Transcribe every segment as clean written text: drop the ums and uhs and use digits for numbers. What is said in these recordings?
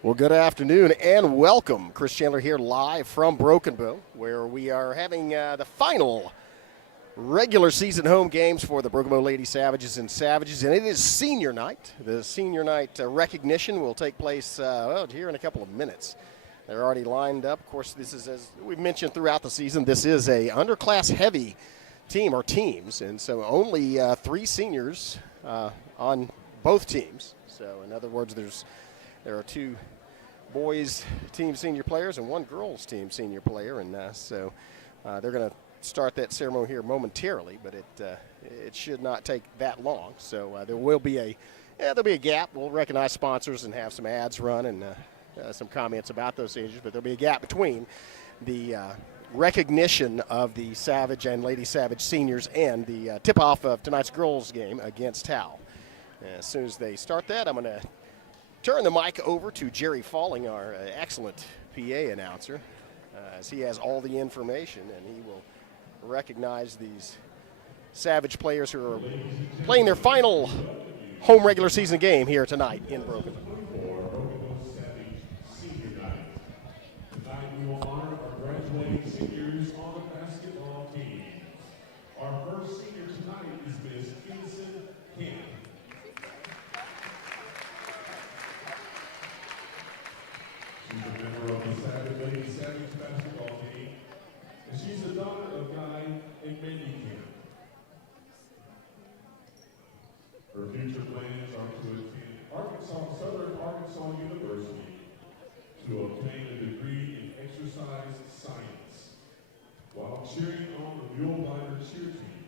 Well, good afternoon and welcome. Chris Chandler here live from Broken Bow, where we are having the final regular season home games for the Broken Bow Lady Savages and Savages, and it is senior night. The senior night recognition will take place here in a couple of minutes. They're already lined up. Of course, this is, as we've mentioned throughout the season, this is a underclass heavy team or teams, and so only 3 seniors on both teams. So in other words, there are 2 boys team senior players and 1 girls team senior player, and so they're going to start that ceremony here momentarily, but it should not take that long. So there will be a gap. We'll recognize sponsors and have some ads run and some comments about those seniors, but there'll be a gap between the recognition of the Savage and Lady Savage seniors and the tip-off of tonight's girls game against Howe. As soon as they start that, I'm going to turn the mic over to Jerry Falling, our excellent PA announcer, as he has all the information, and he will recognize these Savage players who are playing their final home regular season game here tonight in Broken. Tonight we will honor our graduating seniors on the basketball team. Our first senior tonight is Miss Kinston Camp. She's a member of the Savage Lady Savage basketball team, and she's the daughter of Guy and Mandy Camp. Her future plans are to attend Southern Arkansas University to obtain a degree in exercise science. While cheering on the Mule Rider cheer team,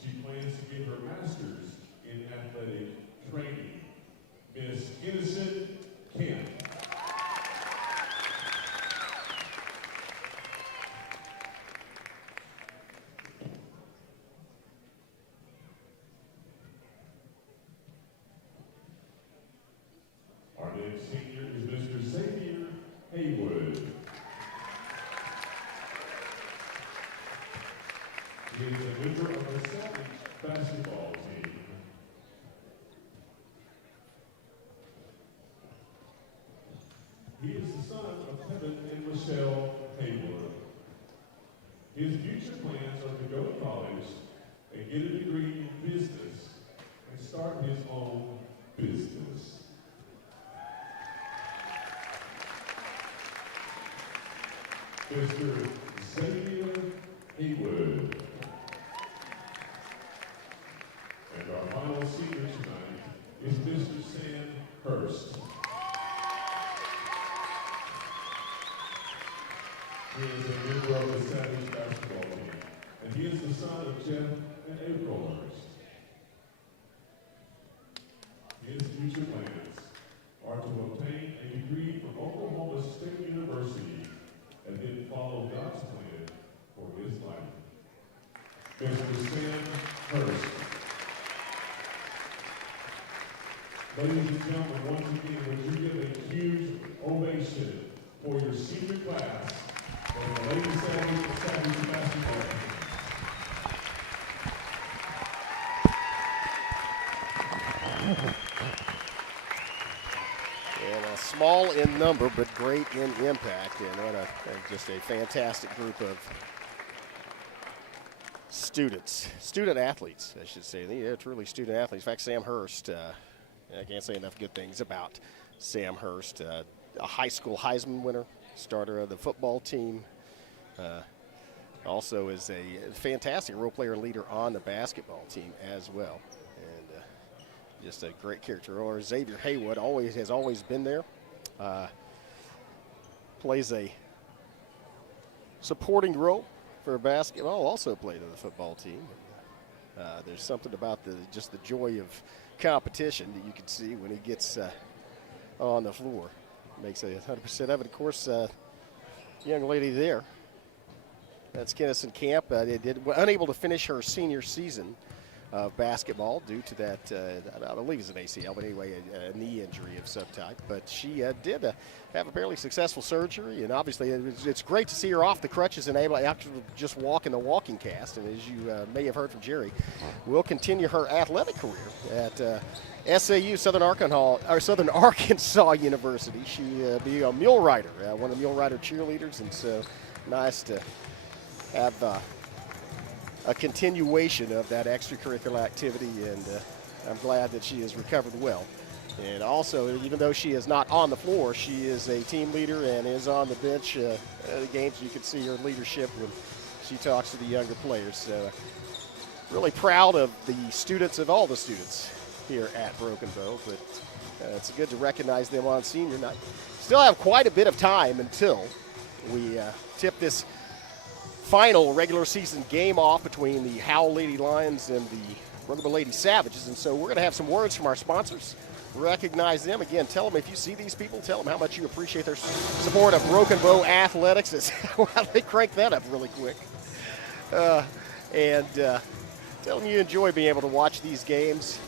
she plans to get her master's in athletic training. Miss Innocent Camp. Our next senior is Mr. Xavier Haywood. He is a member of the Savage basketball team. He is the son of Kevin and Michelle Haywood. His future plans are to go to college and get a degree in business and start his own business. Mr. Xavier Haywood. And our final senior tonight is Mr. Sam Hurst. He is a member of the Savage basketball team, and he is the son of Jeff and April Hurst. His future plans are to obtain a degree from Oklahoma State University and then follow God's plan for his life. Mr. Sam Hurst. Ladies and gentlemen, once again, would you give a huge ovation for your senior class of the Lady Savage basketball team. And small in number, but great in impact, and just a fantastic group of student athletes, I should say. They're truly student athletes. In fact, Sam Hurst, I can't say enough good things about Sam Hurst, a high school Heisman winner, starter of the football team, also is a fantastic role player and leader on the basketball team as well. And just a great character. Or Xavier Haywood has always been there. Plays a supporting role for basketball. Also played on the football team. There's something about just the joy of competition that you can see when he gets on the floor. Makes 100% of it. Of course, young lady there, that's Kinnison Camp. Unable to finish her senior season of basketball due to that, I believe it's an ACL, but anyway, a knee injury of some type. But she did have a fairly successful surgery, and obviously it's great to see her off the crutches and able to actually just walk in the walking cast. And as you may have heard from Jerry, will continue her athletic career at SAU, Southern Arkansas University. She be a mule rider, one of the mule rider cheerleaders, and so nice to have a continuation of that extracurricular activity, and I'm glad that she has recovered well. And also, even though she is not on the floor, she is a team leader and is on the bench at the games. You can see her leadership when she talks to the younger players. So really proud of the students, of all the students here at Broken Bow, but it's good to recognize them on senior night. Still have quite a bit of time until we tip this final regular season game off between the Howe Lady Lions and the Broken Bow Lady Savages. And so we're going to have some words from our sponsors. Recognize them. Again, tell them if you see these people, tell them how much you appreciate their support of Broken Bow Athletics. Well, they crank that up really quick. And tell them you enjoy being able to watch these games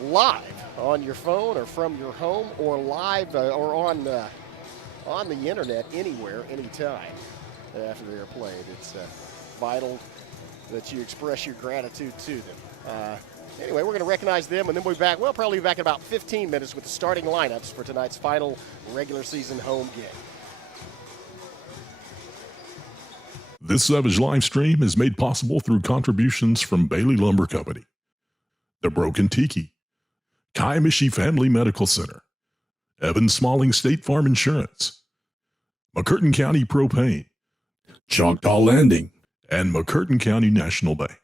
live on your phone or from your home, or live or on the internet, anywhere, anytime after they're played. It's vital that you express your gratitude to them. Anyway, we're going to recognize them, and then we'll be back. We'll probably be back in about 15 minutes with the starting lineups for tonight's final regular season home game. This Savage live stream is made possible through contributions from Bailey Lumber Company, The Broken Tiki, Kaimishi Family Medical Center, Evan Smalling State Farm Insurance, McCurtain County Propane, Choctaw Landing, and McCurtain County National Bank.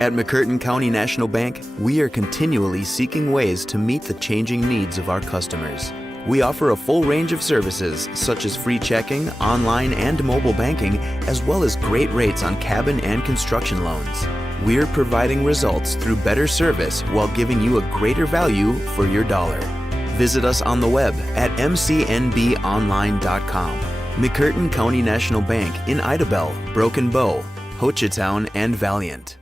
At McCurtain County National Bank, we are continually seeking ways to meet the changing needs of our customers. We offer a full range of services such as free checking, online and mobile banking, as well as great rates on cabin and construction loans. We're providing results through better service while giving you a greater value for your dollar. Visit us on the web at mcnbonline.com. McCurtain County National Bank in Idabel, Broken Bow, Hochatown, and Valiant.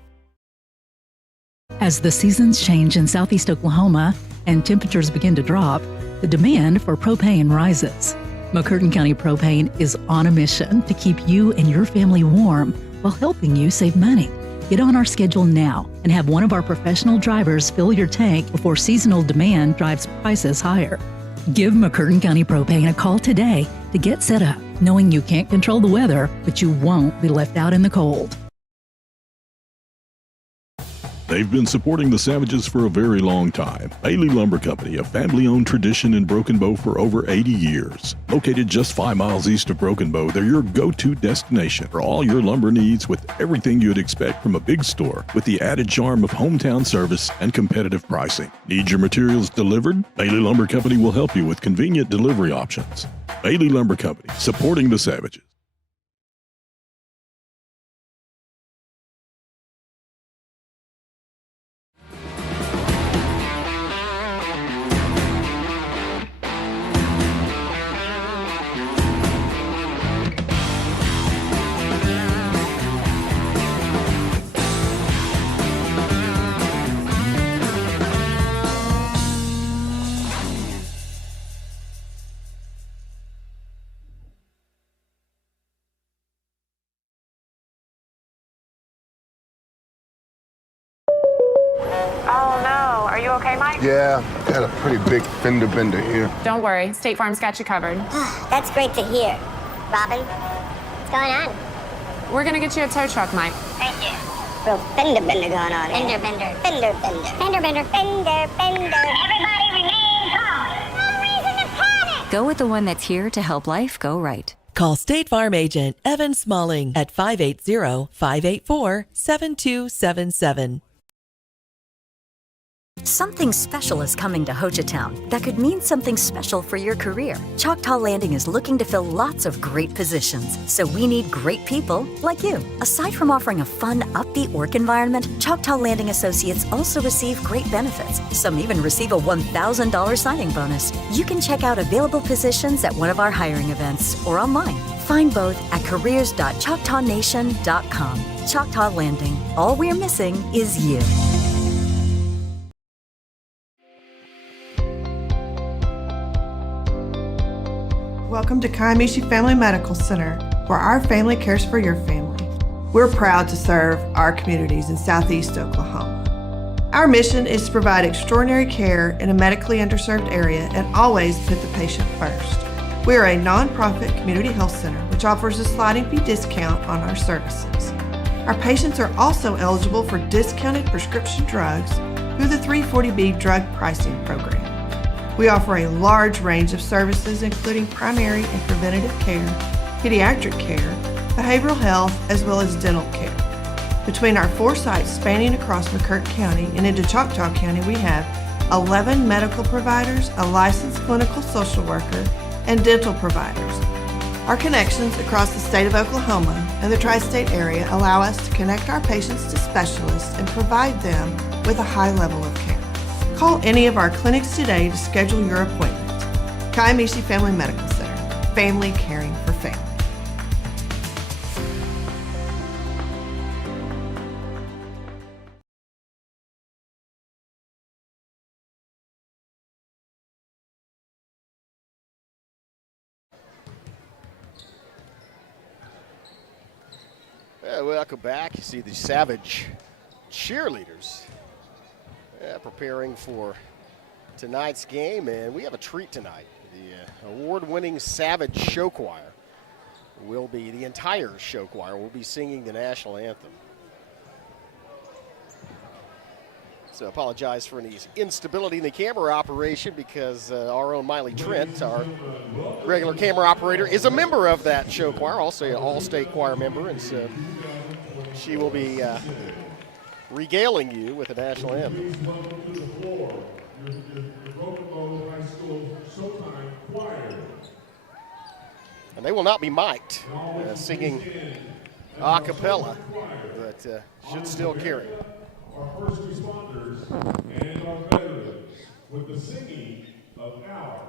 As the seasons change in southeast Oklahoma and temperatures begin to drop, the demand for propane rises. McCurtain County Propane is on a mission to keep you and your family warm while helping you save money. Get on our schedule now and have one of our professional drivers fill your tank before seasonal demand drives prices higher. Give McCurtain County Propane a call today to get set up, knowing you can't control the weather, but you won't be left out in the cold. They've been supporting the Savages for a very long time. Bailey Lumber Company, a family-owned tradition in Broken Bow for over 80 years. Located just 5 miles east of Broken Bow, they're your go-to destination for all your lumber needs, with everything you'd expect from a big store, with the added charm of hometown service and competitive pricing. Need your materials delivered? Bailey Lumber Company will help you with convenient delivery options. Bailey Lumber Company, supporting the Savages. Oh no, are you okay, Mike? Yeah, got a pretty big fender bender here. Don't worry, State Farm's got you covered. That's great to hear. Robin, what's going on? We're gonna get you a tow truck, Mike. Thank you. Real fender bender going on. Fender bender. Fender bender. Fender bender. Fender bender. Everybody remain calm. No reason to panic. Go with the one that's here to help life go right. Call State Farm agent Evan Smalling at 580-584-7277. Something special is coming to Hochatown that could mean something special for your career. Choctaw Landing is looking to fill lots of great positions, so we need great people like you. Aside from offering a fun, upbeat work environment, Choctaw Landing Associates also receive great benefits. Some even receive a $1,000 signing bonus. You can check out available positions at one of our hiring events or online. Find both at careers.choctawnation.com. Choctaw Landing. All we're missing is you. Welcome to Kiamichi Family Medical Center, where our family cares for your family. We're proud to serve our communities in Southeast Oklahoma. Our mission is to provide extraordinary care in a medically underserved area and always put the patient first. We are a nonprofit community health center which offers a sliding fee discount on our services. Our patients are also eligible for discounted prescription drugs through the 340B drug pricing program. We offer a large range of services including primary and preventative care, pediatric care, behavioral health, as well as dental care. Between our 4 sites spanning across McCurtain County and into Choctaw County, we have 11 medical providers, a licensed clinical social worker, and dental providers. Our connections across the state of Oklahoma and the tri-state area allow us to connect our patients to specialists and provide them with a high level of care. Call any of our clinics today to schedule your appointment. Kiamichi Family Medical Center, family caring for family. Welcome back. You see the Savage cheerleaders preparing for tonight's game, and we have a treat tonight. The award-winning Savage Show Choir will be, the entire show choir will be singing the national anthem. So I apologize for any instability in the camera operation because our own Miley Trent, our regular camera operator, is a member of that show choir, also an all-state choir member, and so she will be regaling you with the national anthem. And they will not be mic'd, singing a cappella, but should still carry. Our first responders and our veterans with the singing of our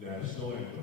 national anthem.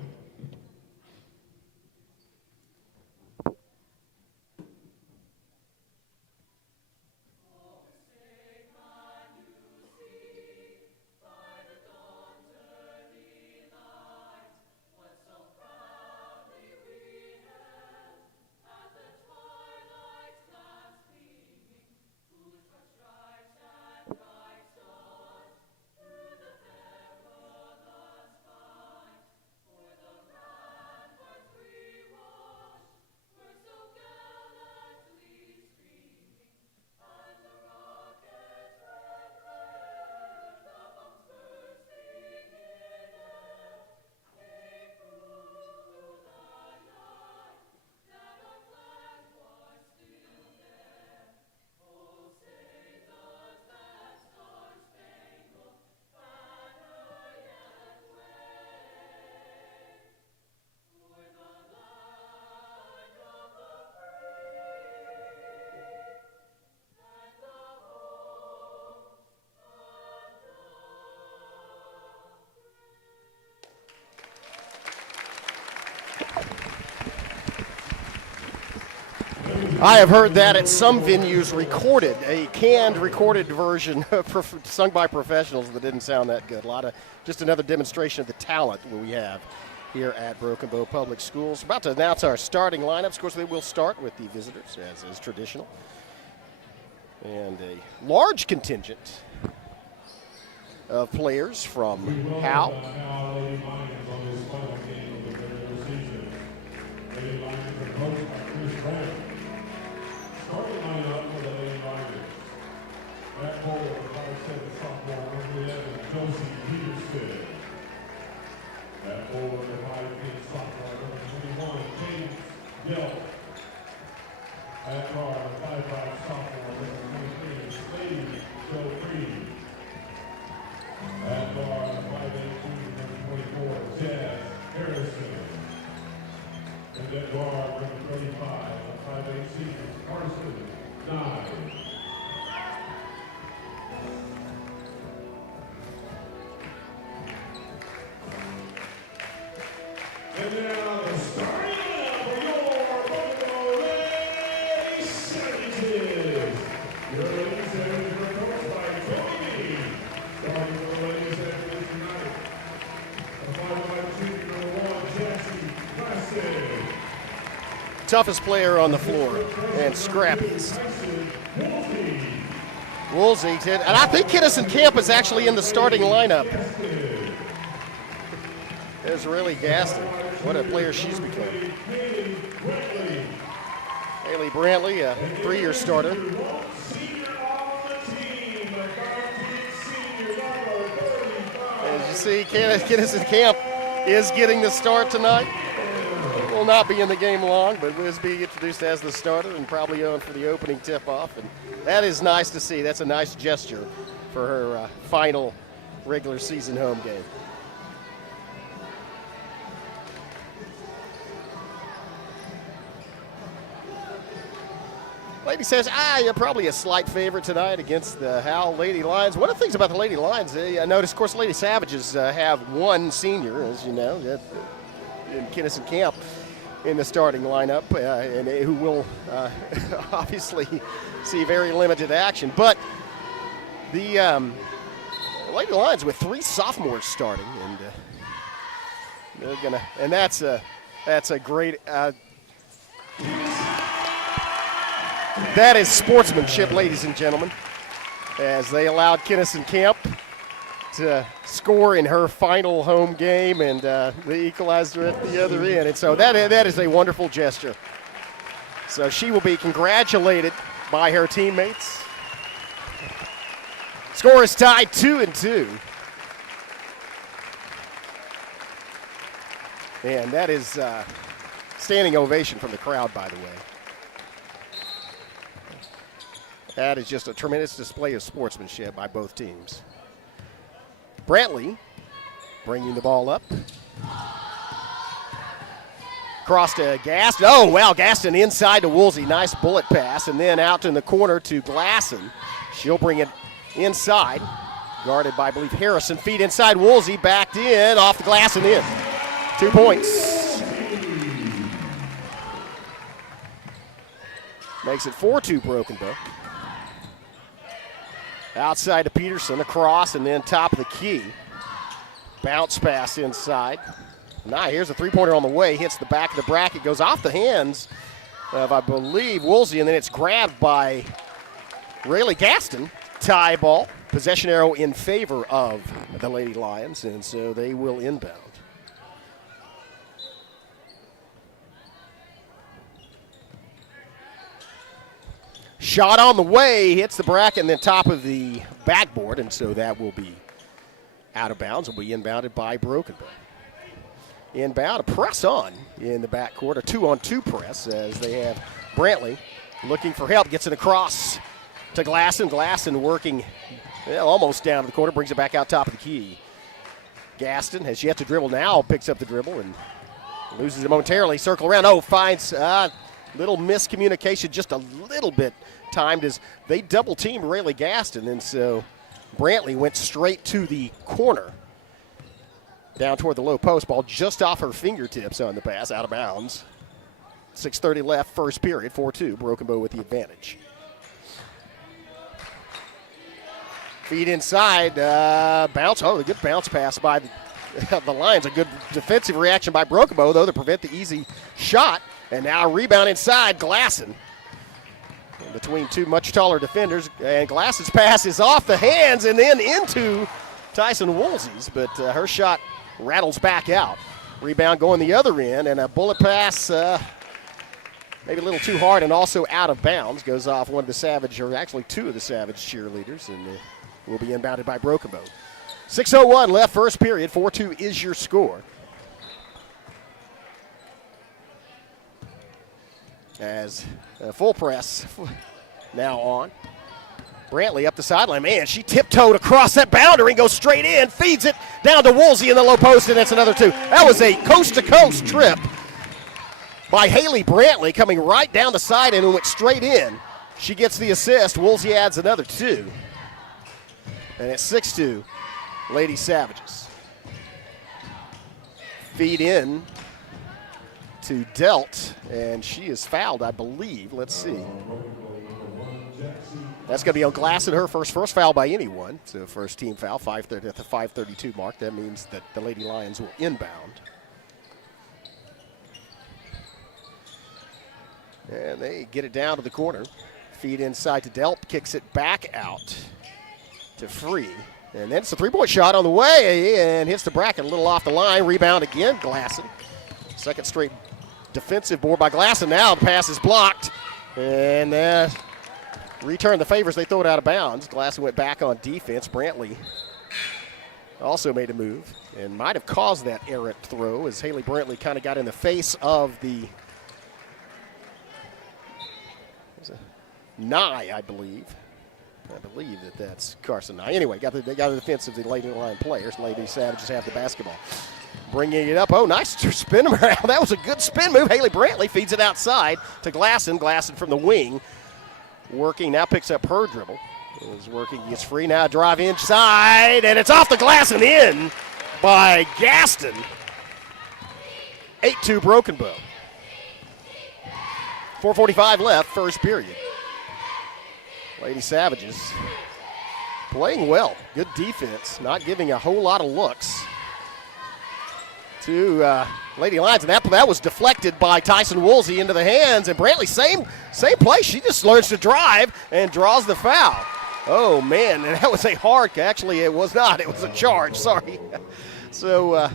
I have heard that at some venues recorded, a canned recorded version sung by professionals that didn't sound that good. Just another demonstration of the talent we have here at Broken Bow Public Schools. About to announce our starting lineups. Of course, they will start with the visitors, as is traditional. And a large contingent of players from Howe. Starting lineup for the Lady Lions. That bowler, 5'7" sophomore, Wesley Evans, Josie Peterson. That bowler, 5'10" sophomore, number 21, James Yelp. That guard, 5'5" sophomore, number 23, Slade Joe Creed. That guard, number 35, a 5'8" senior, Varsity, 9. And now the starting lineup for your Buffalo Lady Savages. Your Lady Savages are coached by Tony. Starting for the Lady Savages tonight. A 5'5" senior, number 1, Jackson Classic. Toughest player on the floor and scrappiest. Woolsey, and I think Kinnison Camp is actually in the starting lineup. There's really Gaston. What a player she's become. Haley Brantley, a 3-year starter. As you see, Kinnison Camp is getting the start tonight. Will not be in the game long, but was being introduced as the starter and probably on for the opening tip-off. And that is nice to see. That's a nice gesture for her final regular season home game. Lady says, you're probably a slight favorite tonight against the Howe Lady Lions. One of the things about the Lady Lions, I noticed, of course, Lady Savages have one senior, as you know, in Kinnison Camp in the starting lineup, and who will obviously see very limited action. But the Lady Lions with 3 sophomores starting, and they're gonna, and that's a great. That is sportsmanship, ladies and gentlemen, as they allowed Kinnison Camp to score in her final home game, and the equalizer at the other end. And so that is a wonderful gesture. So she will be congratulated by her teammates. Score is tied 2-2. And that is standing ovation from the crowd, by the way. That is just a tremendous display of sportsmanship by both teams. Brantley bringing the ball up. Cross to Gaston. Oh, wow, Gaston inside to Woolsey. Nice bullet pass. And then out in the corner to Glasson. She'll bring it inside. Guarded by, I believe, Harrison. Feed inside. Woolsey backed in. Off the glass and in. 2 points. Makes it 4-2 Broken Bow. Outside to Peterson, across, and then top of the key. Bounce pass inside. Now here's a three-pointer on the way. Hits the back of the bracket, goes off the hands of, I believe, Woolsey, and then it's grabbed by Rayleigh Gaston. Tie ball. Possession arrow in favor of the Lady Lions, and so they will inbound. Shot on the way, hits the bracket and then top of the backboard, and so that will be out of bounds. Will be inbounded by Broken Bow. Inbound, a press on in the backcourt, a 2-on-2 press as they have Brantley looking for help, gets it across to Glasson. Glasson working almost down to the corner, brings it back out top of the key. Gaston has yet to dribble now, picks up the dribble and loses it momentarily. Circle around, finds little miscommunication, just a little bit timed as they double teamed Rayleigh Gaston, and so Brantley went straight to the corner down toward the low post. Ball just off her fingertips on the pass, out of bounds. 6:30 left, first period, 4-2, Broken Bow with the advantage. Feed inside, bounce, a good bounce pass by the Lions. A good defensive reaction by Broken Bow, though, to prevent the easy shot. And now a rebound inside, Glasson. Between two much taller defenders, and Glasson's pass is off the hands and then into Tyson Woolsey's, but her shot rattles back out. Rebound going the other end, and a bullet pass, maybe a little too hard and also out of bounds. Goes off one of the Savage, or actually two of the Savage cheerleaders, and will be inbounded by Broken Bow. 6:01 left, first period, 4-2 is your score. As full press now on. Brantley up the sideline. Man, she tiptoed across that boundary and goes straight in, feeds it down to Woolsey in the low post, and that's another two. That was a coast-to-coast trip by Haley Brantley, coming right down the side and went straight in. She gets the assist. Woolsey adds another 2. And it's 6-2, Lady Savages. Feed in to Delt, and she is fouled, I believe. Let's see. That's going to be on Glass and her first foul by anyone. So first team foul, 5:30 at the 5:32 mark. That means that the Lady Lions will inbound. And they get it down to the corner. Feed inside to Delp, kicks it back out to Free. And then it's a three-point shot on the way and hits the bracket a little off the line. Rebound again, Glasson. Second straight defensive board by Glasson. Now the pass is blocked. And return the favors. They throw it out of bounds. Glasson went back on defense. Brantley also made a move and might have caused that errant throw as Haley Brantley kind of got in the face of the Nye, I believe. I believe that's Carson Nye. Anyway, got the defense of the Lady Lion players. Lady Savages have the basketball. Bringing it up. Oh, nice spin around. That was a good spin move. Haley Brantley feeds it outside to Glasson. Glasson from the wing. Working, now picks up her dribble. Is working, gets Free. Now drive inside, and it's off the glass and in by Gaston. 8-2 Broken Bow. 4:45 left, first period. Lady Savages playing well. Good defense, not giving a whole lot of looks to Lady Lions. And that was deflected by Tyson Woolsey into the hands. And Brantley, same play. She just learns to drive and draws the foul. Oh, man, and that was a hard. Actually, it was not. It was a charge. Sorry. So I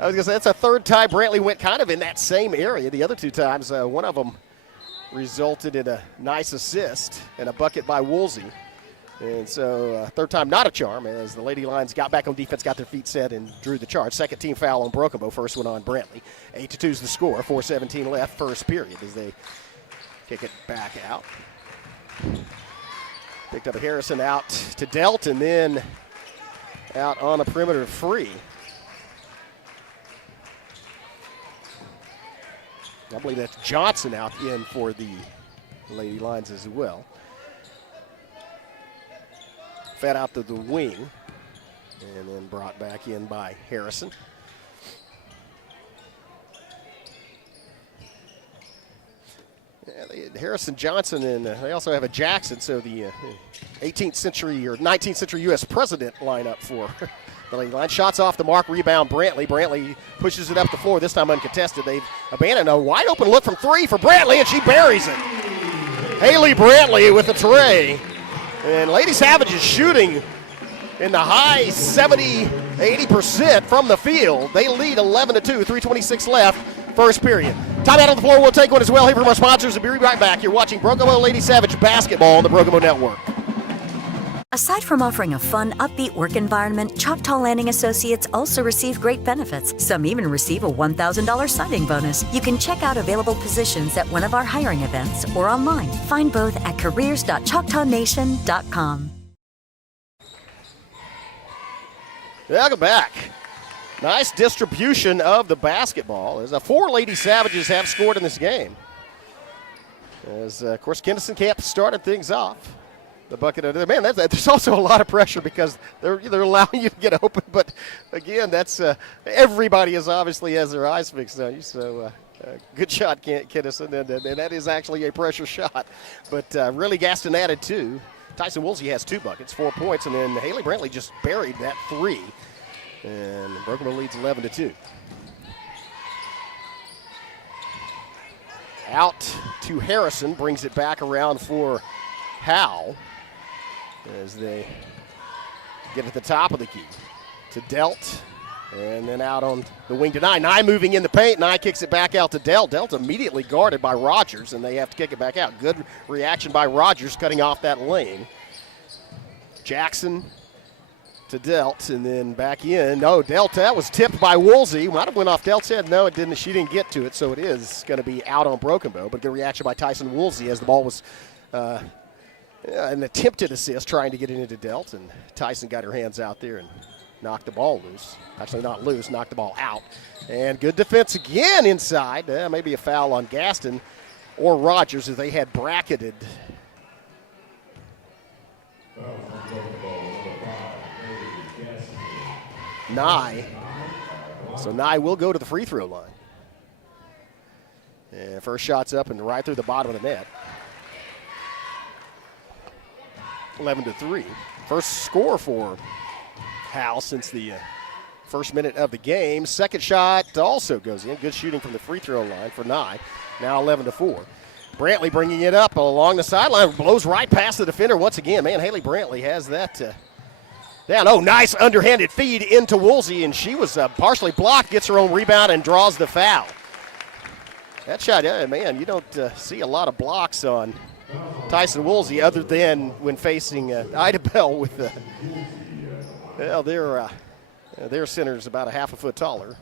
was going to say that's a third time Brantley went kind of in that same area. The other two times, one of them resulted in a nice assist and a bucket by Woolsey. And so third time not a charm as the Lady Lions got back on defense, got their feet set, and drew the charge. Second team foul on Broken Bow. First one on Brantley. 8-2 is the score. 4:17 left, first period as they kick it back out. Picked up a Harrison out to Delt and then out on the perimeter Free. I believe that's Johnson out in for the Lady Lions as well. Fed out to the wing and then brought back in by Harrison. Yeah, Harrison, Johnson, and they also have a Jackson, so the 18th century or 19th century U.S. president lineup for the Lady Lions. Shots off the mark, rebound Brantley. Brantley pushes it up the floor, this time uncontested. They've abandoned a wide open look from three for Brantley, and she buries it. Haley Brantley with the tray. And Lady Savages shooting in the high 70-80% from the field. They lead 11-2, 3:26 left, first period. Timeout on the floor, we'll take one as well here from our sponsors and be right back. You're watching Broken Bow Lady Savage basketball on the Broken Bow Network. Aside from offering a fun, upbeat work environment, Choctaw Landing Associates also receive great benefits. Some even receive a $1,000 signing bonus. You can check out available positions at one of our hiring events or online. Find both at careers.choctawnation.com. Welcome back. Nice distribution of the basketball as 4 Lady Savages have scored in this game. As, of course, Kinnison Camp started things off. The bucket of man, there's also a lot of pressure because they're allowing you to get open. But again, that's everybody obviously has their eyes fixed on you. So good shot, Kinnison, and that is actually a pressure shot. But really, Gaston added 2. Tyson Woolsey has 2 buckets, 4 points, and then Haley Brantley just buried that 3. And Broken Bow leads 11-2. Out to Harrison, brings it back around for Howe. As they get at the top of the key to Delt, and then out on the wing to Nye. Nye moving in the paint. Nye kicks it back out to Delt. Delt immediately guarded by Rogers, and they have to kick it back out. Good reaction by Rogers cutting off that lane. Jackson to Delt, and then back in. No, Delt, that was tipped by Woolsey. Might have went off Delt's head. No, it didn't. She didn't get to it, so it is going to be out on Broken Bow. But good reaction by Tyson Woolsey as the ball was an attempted assist trying to get it into Delt, and Tyson got her hands out there and knocked the ball loose. Actually, not loose, knocked the ball out. And good defense again inside. Maybe a foul on Gaston or Rogers as they had bracketed. Nye. So Nye will go to the free throw line. And first shot's up and right through the bottom of the net. 11-3. First score for Howe since the first minute of the game. Second shot also goes in. Good shooting from the free throw line for Nye. Now 11-4. Brantley bringing it up along the sideline. Blows right past the defender once again. Man, Haley Brantley has that down. Oh, nice underhanded feed into Woolsey, and she was partially blocked. Gets her own rebound and draws the foul. That shot, man, you don't see a lot of blocks on Tyson Woolsey other than when facing Ida Bell with their center is about a half a foot taller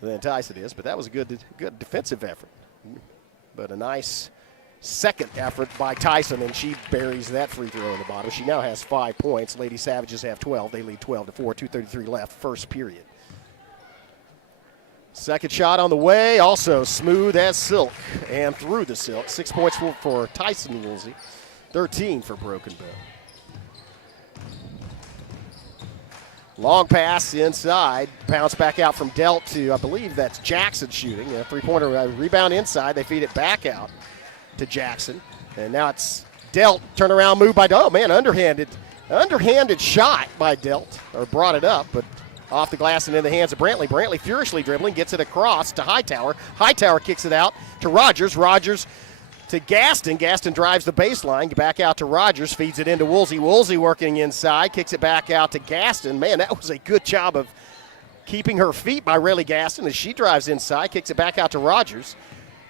than Tyson is, but that was a good defensive effort. But a nice second effort by Tyson, and she buries that free throw in the bottom. She now has 5 points. Lady Savages have 12. They lead 12-4, 2:33 left, first period. Second shot on the way, also smooth as silk and through the silk. 6 points for Tyson Woolsey, 13 for Broken Bow. Long pass inside, bounce back out from Delt to, I believe that's Jackson shooting. A three-pointer rebound inside. They feed it back out to Jackson. And now it's Delt, turnaround move by Delt. Oh, man, underhanded shot by Delt, or brought it up, but off the glass and in the hands of Brantley. Brantley furiously dribbling, gets it across to Hightower. Hightower kicks it out to Rogers. Rogers to Gaston. Gaston drives the baseline, back out to Rogers, feeds it into Woolsey. Woolsey working inside, kicks it back out to Gaston. Man, that was a good job of keeping her feet by Riley Gaston as she drives inside, kicks it back out to Rogers.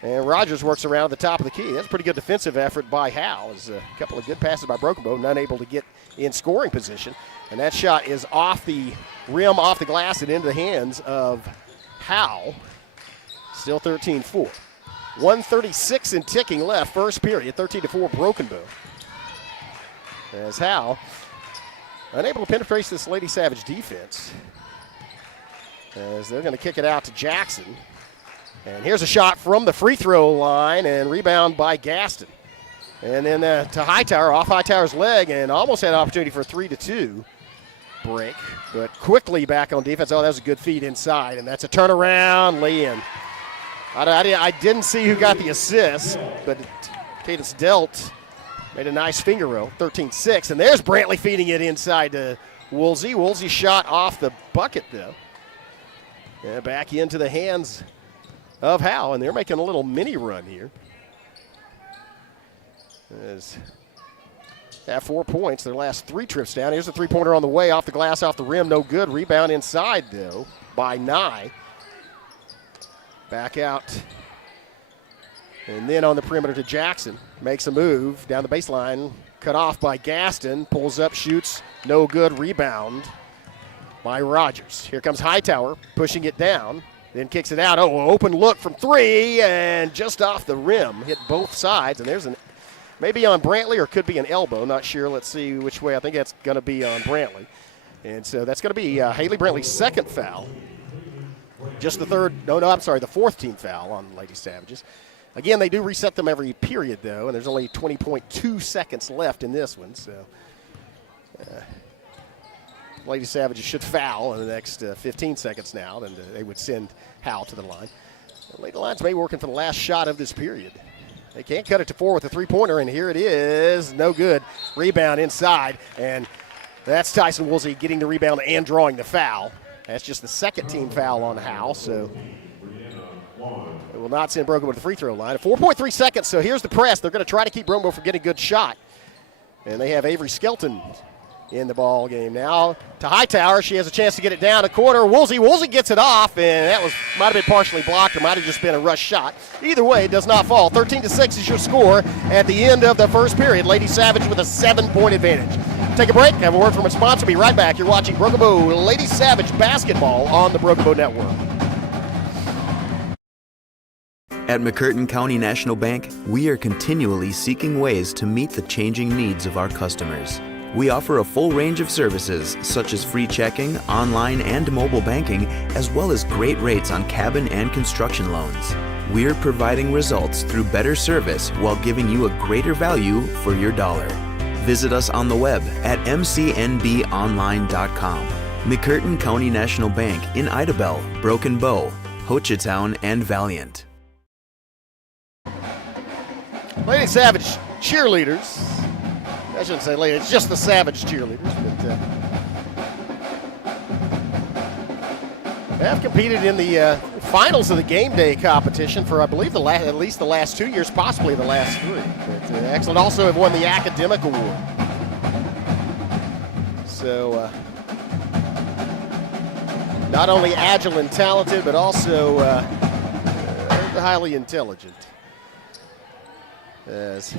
And Rogers works around at the top of the key. That's a pretty good defensive effort by Howe. It's a couple of good passes by Broken Bow, none able to get in scoring position. And that shot is off the rim, off the glass, and into the hands of Howe. Still 13-4. 1:36 and ticking left, first period, 13-4 Broken Bow. As Howe unable to penetrate this Lady Savage defense. As they're going to kick it out to Jackson. And here's a shot from the free throw line and rebound by Gaston. And then to Hightower, off Hightower's leg, and almost had an opportunity for a 3-2 break. But quickly back on defense. Oh, that was a good feed inside, and that's a turnaround lay-in. I didn't see who got the assist, but Cadence Delt made a nice finger roll, 13-6. And there's Brantley feeding it inside to Woolsey. Woolsey shot off the bucket, though. And back into the hands of Howe, and they're making a little mini run here. As they have 4 points their last 3 trips down. Here's a three-pointer on the way, off the glass, off the rim, no good. Rebound inside, though, by Nye. Back out. And then on the perimeter to Jackson. Makes a move down the baseline. Cut off by Gaston. Pulls up, shoots. No good. Rebound by Rogers. Here comes Hightower, pushing it down. Then kicks it out. Oh, open look from 3, and just off the rim. Hit both sides, and there's maybe on Brantley or could be an elbow. Not sure. Let's see which way. I think that's going to be on Brantley. And so that's going to be Haley Brantley's second foul. Just the the fourth team foul on Lady Savages. Again, they do reset them every period, though, and there's only 20.2 seconds left in this one. So Lady Savages should foul in the next 15 seconds now. Then they would send Howe to the line. The Lady Lions may be working for the last shot of this period. They can't cut it to 4 with a three-pointer, and here it is. No good. Rebound inside, and that's Tyson Woolsey getting the rebound and drawing the foul. That's just the second team foul on Howe, so it will not send Broken Bow to the free throw line. 4.3 seconds, so here's the press. They're going to try to keep Broken Bow from getting a good shot. And they have Avery Skelton in the ball game now. To Hightower, she has a chance to get it down a corner. Woolsey gets it off, and that might have been partially blocked or might have just been a rush shot. Either way, it does not fall. 13-6 is your score at the end of the first period. Lady Savage with a 7-point advantage. Take a break, have a word from a sponsor. Be right back. You're watching Broken Bow Lady Savage basketball on the Broken Bow Network. At McCurtain County National Bank, we are continually seeking ways to meet the changing needs of our customers. We offer a full range of services such as free checking, online and mobile banking, as well as great rates on cabin and construction loans. We're providing results through better service while giving you a greater value for your dollar. Visit us on the web at mcnbonline.com. McCurtain County National Bank in Idabel, Broken Bow, Hochatown, and Valiant. Lady Savage cheerleaders. I shouldn't say lady, it's just the Savage cheerleaders. But they have competed in the finals of the game day competition for, I believe, at least the last 2 years, possibly the last 3. But, excellent. Also have won the academic award. So not only agile and talented, but also highly intelligent. As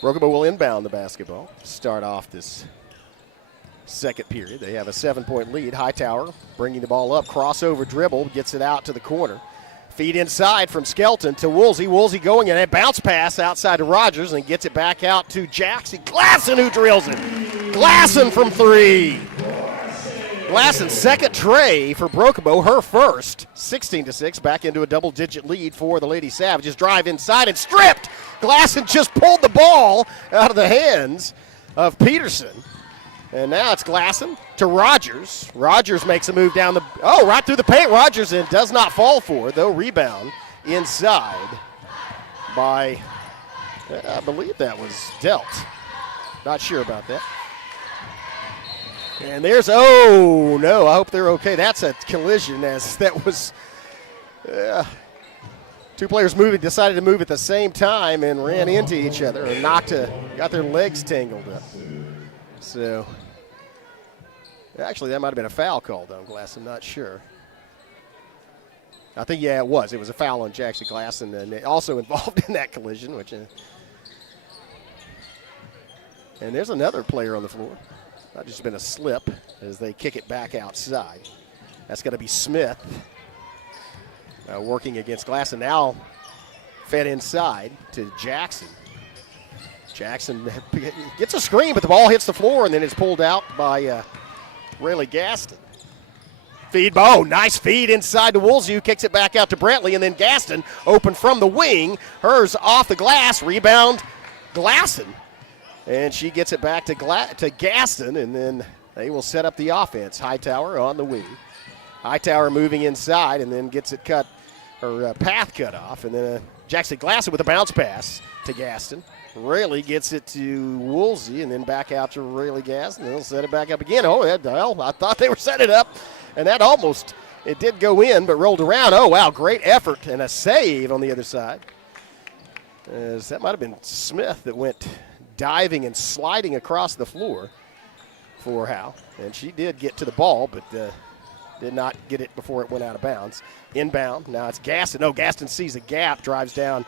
Broken Bow will inbound the basketball, start off this second period. They have a 7-point lead. Hightower bringing the ball up, crossover dribble, gets it out to the corner. Feed inside from Skelton to Woolsey. Woolsey going in, a bounce pass outside to Rogers and gets it back out to Jackson. Glasson who drills it. Glasson from 3. Glasson's second tray for Broken Bow, her first. 16-6, back into a double-digit lead for the Lady Savages. Drive inside and stripped. Glasson just pulled the ball out of the hands of Peterson. And now it's Glasson to Rogers. Rogers makes a move down right through the paint. Rogers and does not fall for it, though rebound inside by, I believe that was dealt. Not sure about that. And there's, oh no, I hope they're okay. That's a collision, as that was, two players decided to move at the same time and ran into each other and got their legs tangled up. So, actually that might have been a foul called on Glass, I'm not sure. I think, yeah, it was. It was a foul on Jackson Glasson, and also involved in that collision, which, and there's another player on the floor. Not just been a slip as they kick it back outside. That's going to be Smith working against Glasson. Now fed inside to Jackson. Jackson gets a screen, but the ball hits the floor, and then it's pulled out by Rayleigh Gaston. Nice feed inside to Woolsey, who kicks it back out to Brantley, and then Gaston open from the wing. Hers off the glass, rebound Glasson. And she gets it back to Gaston, and then they will set up the offense. Hightower on the wing. Hightower moving inside, and then gets it path cut off. And then Jackson Glasson with a bounce pass to Gaston. Rayleigh gets it to Woolsey, and then back out to Rayleigh Gaston. They'll set it back up again. I thought they were setting it up, and that it did go in, but rolled around. Oh, wow, great effort and a save on the other side. As that might have been Smith that went diving and sliding across the floor for Howe. And she did get to the ball, but did not get it before it went out of bounds. Inbound, now it's Gaston. No, Gaston sees a gap, drives down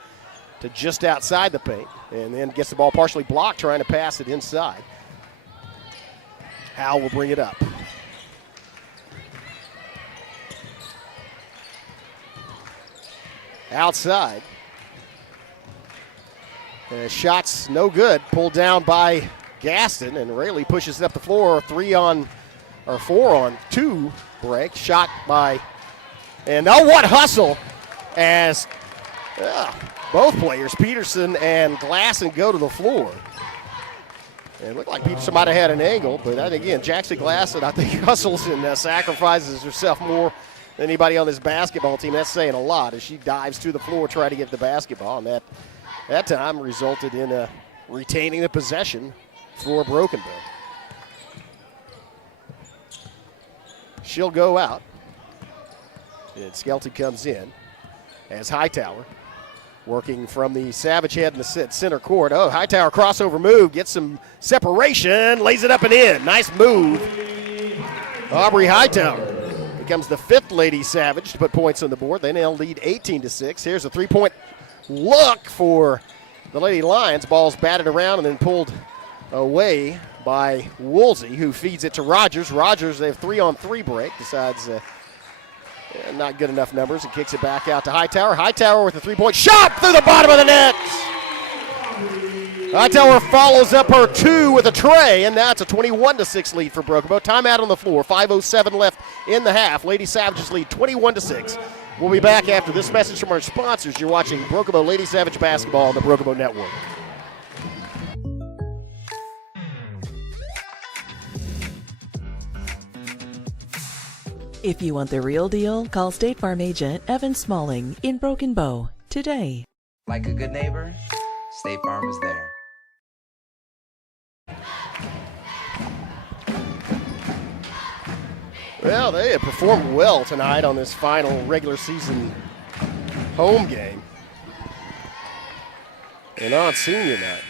to just outside the paint, and then gets the ball partially blocked, trying to pass it inside. Howe will bring it up. Outside. Shots no good, pulled down by Gaston, and Rayleigh pushes it up the floor. 4-on-2 break. Shot by, and what hustle as both players, Peterson and Glasson, go to the floor. And it looked like Peterson might have had an angle, but again, Jackson Glasson, I think, hustles and sacrifices herself more than anybody on this basketball team. That's saying a lot as she dives to the floor trying to get the basketball, and that time resulted in retaining the possession for Broken Bow. She'll go out. And Skelton comes in as Hightower working from the Savage head in the center court. Oh, Hightower crossover move, gets some separation, lays it up and in. Nice move. Aubrey Hightower becomes the 5th Lady Savage to put points on the board. They now lead 18-6. Here's a 3-point look for the Lady Lions. Ball's batted around and then pulled away by Woolsey, who feeds it to Rogers. Rogers, they have 3-on-3 break, decides not good enough numbers, and kicks it back out to Hightower. Hightower with a 3-point shot through the bottom of the net. Hightower follows up her 2 with a tray, and now it's a 21-6 lead for Broken Bow. Timeout on the floor, 5:07 left in the half. Lady Savages lead 21-6. We'll be back after this message from our sponsors. You're watching Broken Bow Lady Savage Basketball on the Broken Bow Network. If you want the real deal, call State Farm agent Evan Smalling in Broken Bow today. Like a good neighbor, State Farm is there. Well, they have performed well tonight on this final regular season home game. And on senior night.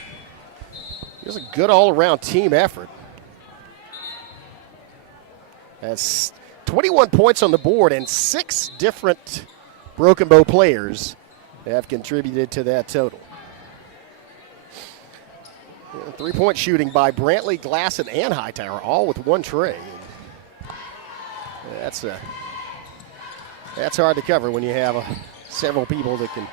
It was a good all-around team effort. That's 21 points on the board, and 6 different Broken Bow players have contributed to that total. Three-point shooting by Brantley, Glasson, and Hightower, all with 1 tray. That's hard to cover when you have several people that can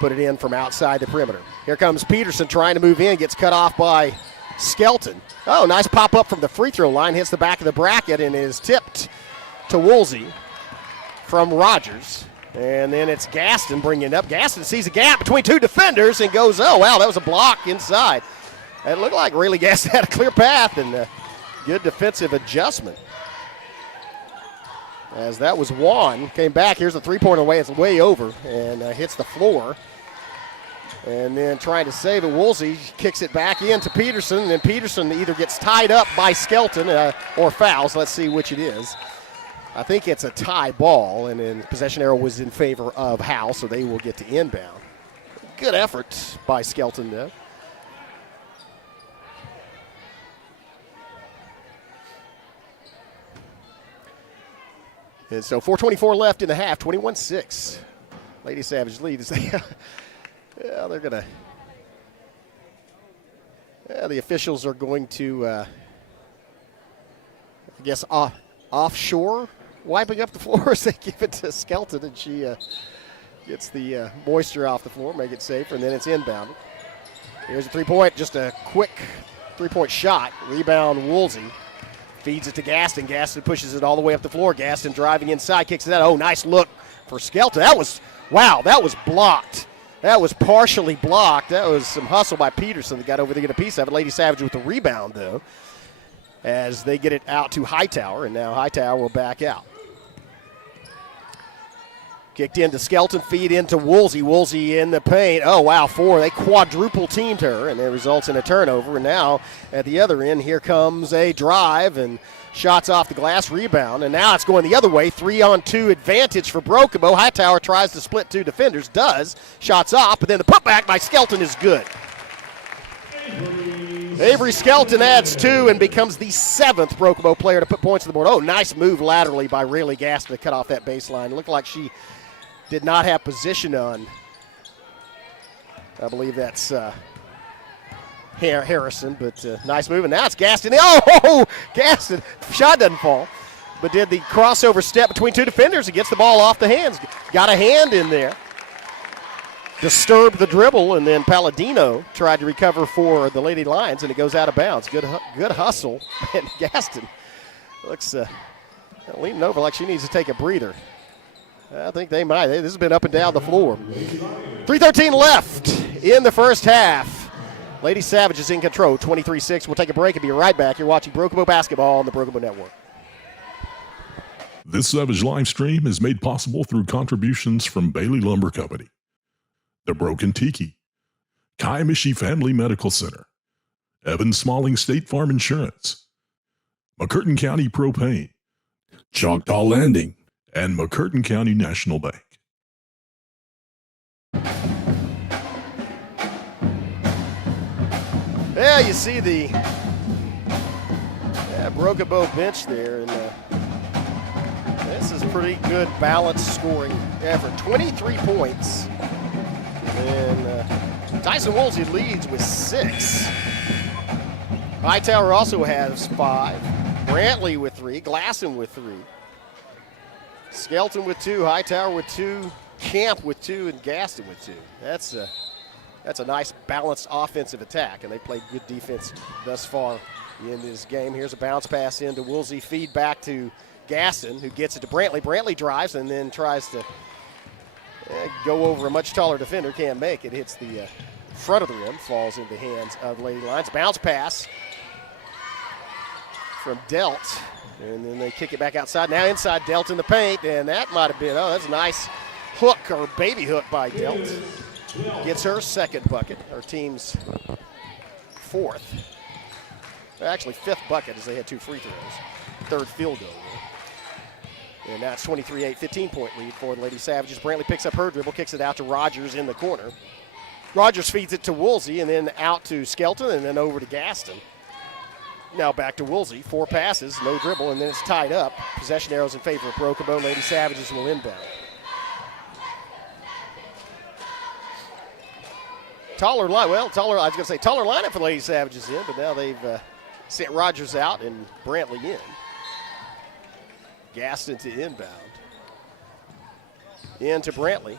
put it in from outside the perimeter. Here comes Peterson trying to move in, gets cut off by Skelton. Oh, nice pop-up from the free throw line, hits the back of the bracket and is tipped to Woolsey from Rogers. And then it's Gaston bringing it up. Gaston sees a gap between 2 defenders and goes, oh, wow, that was a block inside. It looked like really Gaston had a clear path and a good defensive adjustment. As that was Juan, came back. Here's the three-pointer away. It's way over and hits the floor. And then trying to save it, Woolsey kicks it back into Peterson. And then Peterson either gets tied up by Skelton or fouls. Let's see which it is. I think it's a tie ball, and then possession arrow was in favor of Howe, so they will get to inbound. Good effort by Skelton, though. And so 4:24 left in the half, 21-6. Lady Savage leads. Yeah, they're going to. Yeah, the officials are going to, I guess, offshore wiping up the floor as they give it to Skelton, and she gets the moisture off the floor, make it safer, and then it's inbounded. Here's a three-point, just a quick three-point shot. Rebound, Woolsey. Feeds it to Gaston. Gaston pushes it all the way up the floor. Gaston driving inside, kicks it out. Oh, nice look for Skelton. That was blocked. That was partially blocked. That was some hustle by Peterson that got over there to get a piece of it. Lady Savage with the rebound, though, as they get it out to Hightower, and now Hightower will back out. Kicked into Skelton, feed into Woolsey. Woolsey in the paint. Oh, wow, 4. They quadruple teamed her, and it results in a turnover. And now at the other end, here comes a drive and shots off the glass, rebound. And now it's going the other way. 3-on-2 advantage for Broken Bow. Hightower tries to split 2 defenders, does. Shots off, but then the putback by Skelton is good. Avery Skelton adds 2 and becomes the 7th Broken Bow player to put points on the board. Oh, nice move laterally by Rayleigh Gaston to cut off that baseline. It looked like she did not have position on. I believe that's Harrison, but nice move. And now it's Gaston. Oh, Gaston. Shot doesn't fall, but did the crossover step between 2 defenders and gets the ball off the hands. Got a hand in there. Disturbed the dribble, and then Palladino tried to recover for the Lady Lions, and it goes out of bounds. Good hustle. And Gaston looks leaning over like she needs to take a breather. I think they might. This has been up and down the floor. 3:13 left in the first half. Lady Savage is in control, 23-6. We'll take a break and be right back. You're watching Broken Bow Basketball on the Broken Bow Network. This Savage live stream is made possible through contributions from Bailey Lumber Company, The Broken Tiki, Kiamichi Family Medical Center, Evan Smalling State Farm Insurance, McCurtain County Propane, Choctaw Landing, and McCurtain County National Bank. Yeah, you see the Broken Bow bench there, and this is pretty good balanced scoring effort. 23 points, and Tyson Woolsey leads with 6. Hightower also has 5. Brantley with 3. Glasson with 3. Skelton with 2, Hightower with 2, Camp with 2, and Gaston with 2. That's That's a nice balanced offensive attack, and they played good defense thus far in this game. Here's a bounce pass into Woolsey, feed back to Gaston, who gets it to Brantley. Brantley drives and then tries to go over a much taller defender. Can't make it. Hits the front of the rim, falls into the hands of Lady Lions. Bounce pass from Delt, and then they kick it back outside. Now inside Delt in the paint, and that might have been, that's a nice hook or baby hook by Delt. Gets her second bucket, her team's fourth. Actually, fifth bucket as they had 2 free throws. Third field goal. And that's 23-8, 15-point lead for the Lady Savages. Brantley picks up her dribble, kicks it out to Rogers in the corner. Rogers feeds it to Woolsey and then out to Skelton and then over to Gaston. Now back to Woolsey. 4 passes, no dribble, and then it's tied up. Possession arrows in favor of Broken Bow. Lady Savages will inbound. Taller lineup for the Lady Savages in, but now they've sent Rogers out and Brantley in. Gaston to inbound. Into Brantley.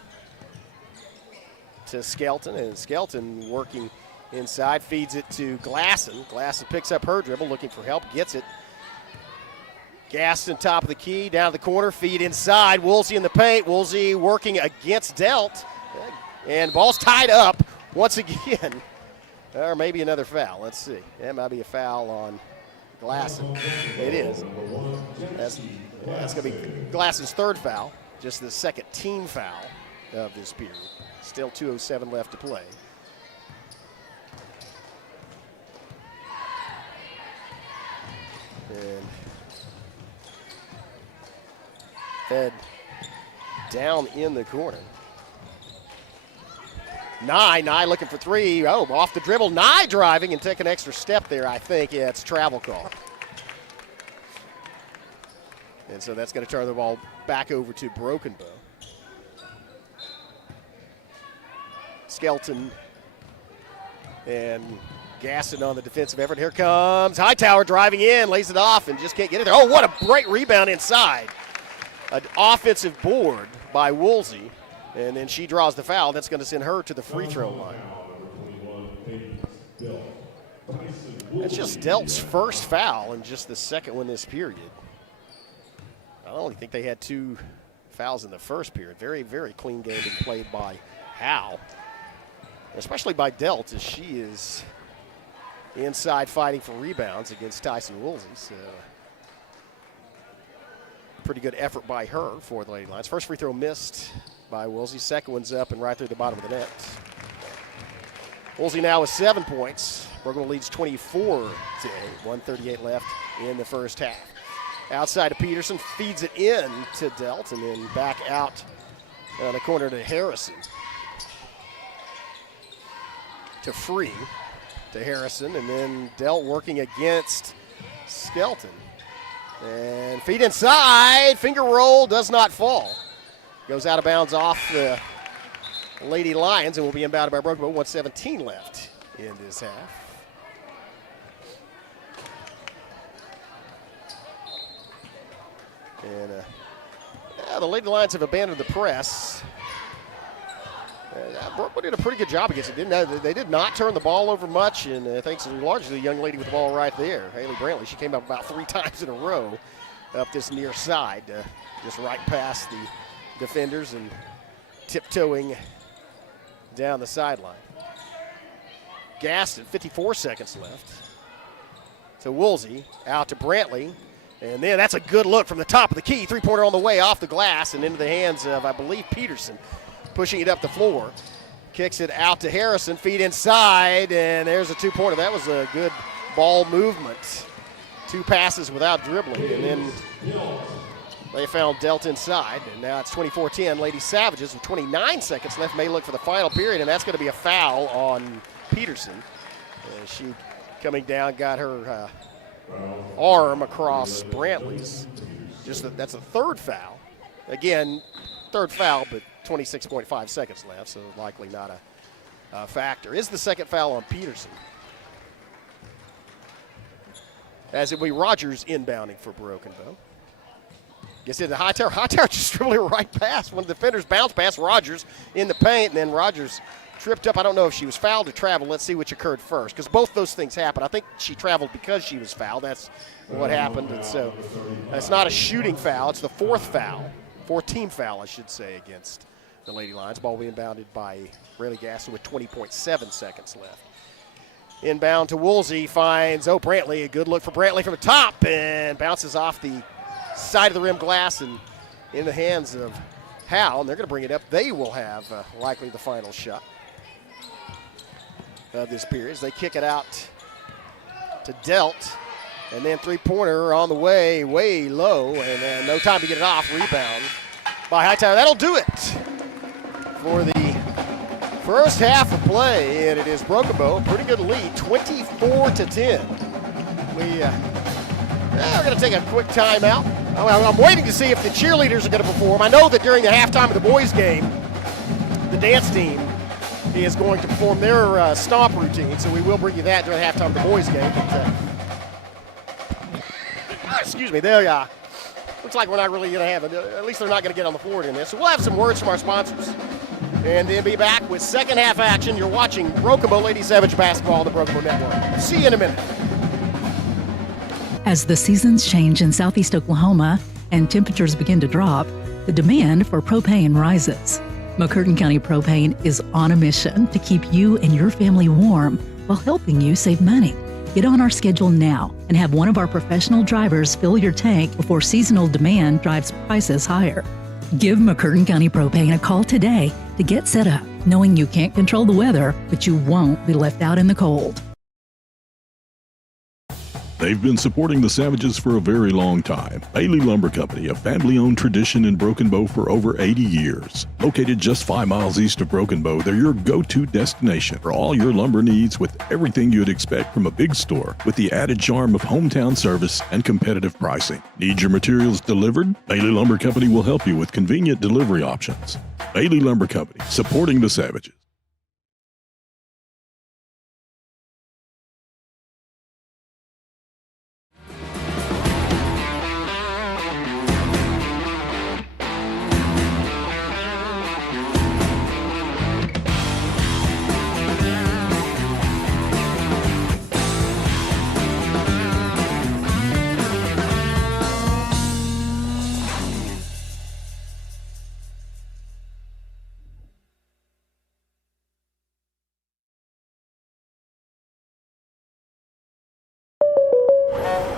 To Skelton, and Skelton working inside, feeds it to Glasson. Glasson picks up her dribble, looking for help, gets it. Gaston top of the key, down to the corner, feed inside. Woolsey in the paint. Woolsey working against Delt. And ball's tied up once again. Or maybe another foul. Let's see. That might be a foul on Glasson. It is. That's going to be Glasson's third foul, just the second team foul of this period. Still 2:07 left to play. And fed down in the corner. Nye looking for 3. Oh, off the dribble. Nye driving and take an extra step there, I think. Yeah, it's a travel call. And so that's going to turn the ball back over to Broken Bow. Skelton and Gaston on the defensive effort. Here comes Hightower driving in, lays it off, and just can't get it there. Oh, what a great rebound inside. An offensive board by Woolsey, and then she draws the foul. That's going to send her to the free throw line. That's just Delt's first foul and just the second one this period. I only think they had 2 fouls in the first period. Very, very clean game being played by Howe. Especially by Delt, as she is inside fighting for rebounds against Tyson Woolsey. So pretty good effort by her for the Lady Lions. First free throw missed by Woolsey. Second one's up and right through the bottom of the net. Woolsey now with 7 points. Broken leads 24-8. 1:38 left in the first half. Outside to Peterson, feeds it in to Delt, and then back out on the corner to Harrison. To Free, to Harrison, and then Delt working against Skelton. And feed inside, finger roll, does not fall. Goes out of bounds off the Lady Lions and will be inbounded by Broken Bow. 1:17 left in this half. And the Lady Lions have abandoned the press. Brookwood did a pretty good job against it. They did not turn the ball over much, and thanks largely to the young lady with the ball right there, Haley Brantley. She came up about 3 times in a row up this near side, just right past the defenders and tiptoeing down the sideline. Gaston, 54 seconds left. To Woolsey, out to Brantley. And then that's a good look from the top of the key. 3-pointer on the way off the glass and into the hands of, I believe, Peterson. Pushing it up the floor. Kicks it out to Harrison. Feed inside, and there's a 2-pointer. That was a good ball movement. 2 passes without dribbling, and then they found Delt inside. And now it's 24-10. Lady Savages with 29 seconds left may look for the final period, and that's going to be a foul on Peterson. She coming down got her arm across Brantley's. That's a third foul. Again, third foul, but 26.5 seconds left, so likely not a factor. Is the second foul on Peterson. As it will be Rogers inbounding for Broken Bow. Gets into Hightower. Hightower just dribbling right past one of the defenders. Bounce pass. Rogers in the paint, and then Rogers tripped up. I don't know if she was fouled or traveled. Let's see which occurred first, because both those things happened. I think she traveled because she was fouled. That's what happened. And so it's not a shooting foul. It's the fourth team foul, I should say, against the Lady Lions. Ball being bounded by Rayleigh Gaston with 20.7 seconds left. Inbound to Woolsey, finds Brantley. A good look for Brantley from the top, and bounces off the side of the rim glass and in the hands of Howe, and they're going to bring it up. They will have likely the final shot of this period as they kick it out to Delt, and then three-pointer on the way low, and no time to get it off. Rebound by Hightower. That'll do it for the first half of play, and it is Broken Bow, pretty good lead, 24-10. We're going to take a quick timeout. I'm waiting to see if the cheerleaders are going to perform. I know that during the halftime of the boys' game, the dance team is going to perform their stomp routine, so we will bring you that during the halftime of the boys' game. But, excuse me, there you are. Looks like we're not really going to have it. At least they're not going to get on the floor in this. So we'll have some words from our sponsors, and then be back with second half action. You're watching Broken Bow Lady Savage basketball on the Broken Bow Network. See you in a minute. As the seasons change in southeast Oklahoma and temperatures begin to drop, the demand for propane rises. McCurtain County Propane is on a mission to keep you and your family warm while helping you save money. Get on our schedule now and have one of our professional drivers fill your tank before seasonal demand drives prices higher. Give McCurtain County Propane a call today to get set up, knowing you can't control the weather, but you won't be left out in the cold. They've been supporting the Savages for a very long time. Bailey Lumber Company, a family-owned tradition in Broken Bow for over 80 years. Located just 5 miles east of Broken Bow, they're your go-to destination for all your lumber needs with everything you'd expect from a big store, with the added charm of hometown service and competitive pricing. Need your materials delivered? Bailey Lumber Company will help you with convenient delivery options. Bailey Lumber Company, supporting the Savages.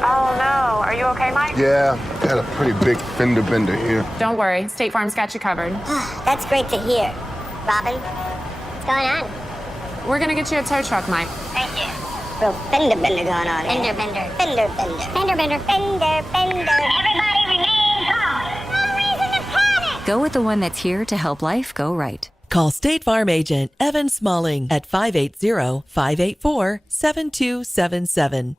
Oh no, are you okay, Mike? Yeah, got a pretty big fender bender here. Don't worry, State Farm's got you covered. That's great to hear. Robin, what's going on? We're gonna get you a tow truck, Mike. Thank you. Real fender bender going on. Fender bender. Fender bender. Fender bender. Fender bender. Everybody remain calm. No reason to panic. Go with the one that's here to help life go right. Call State Farm agent Evan Smalling at 580-584-7277.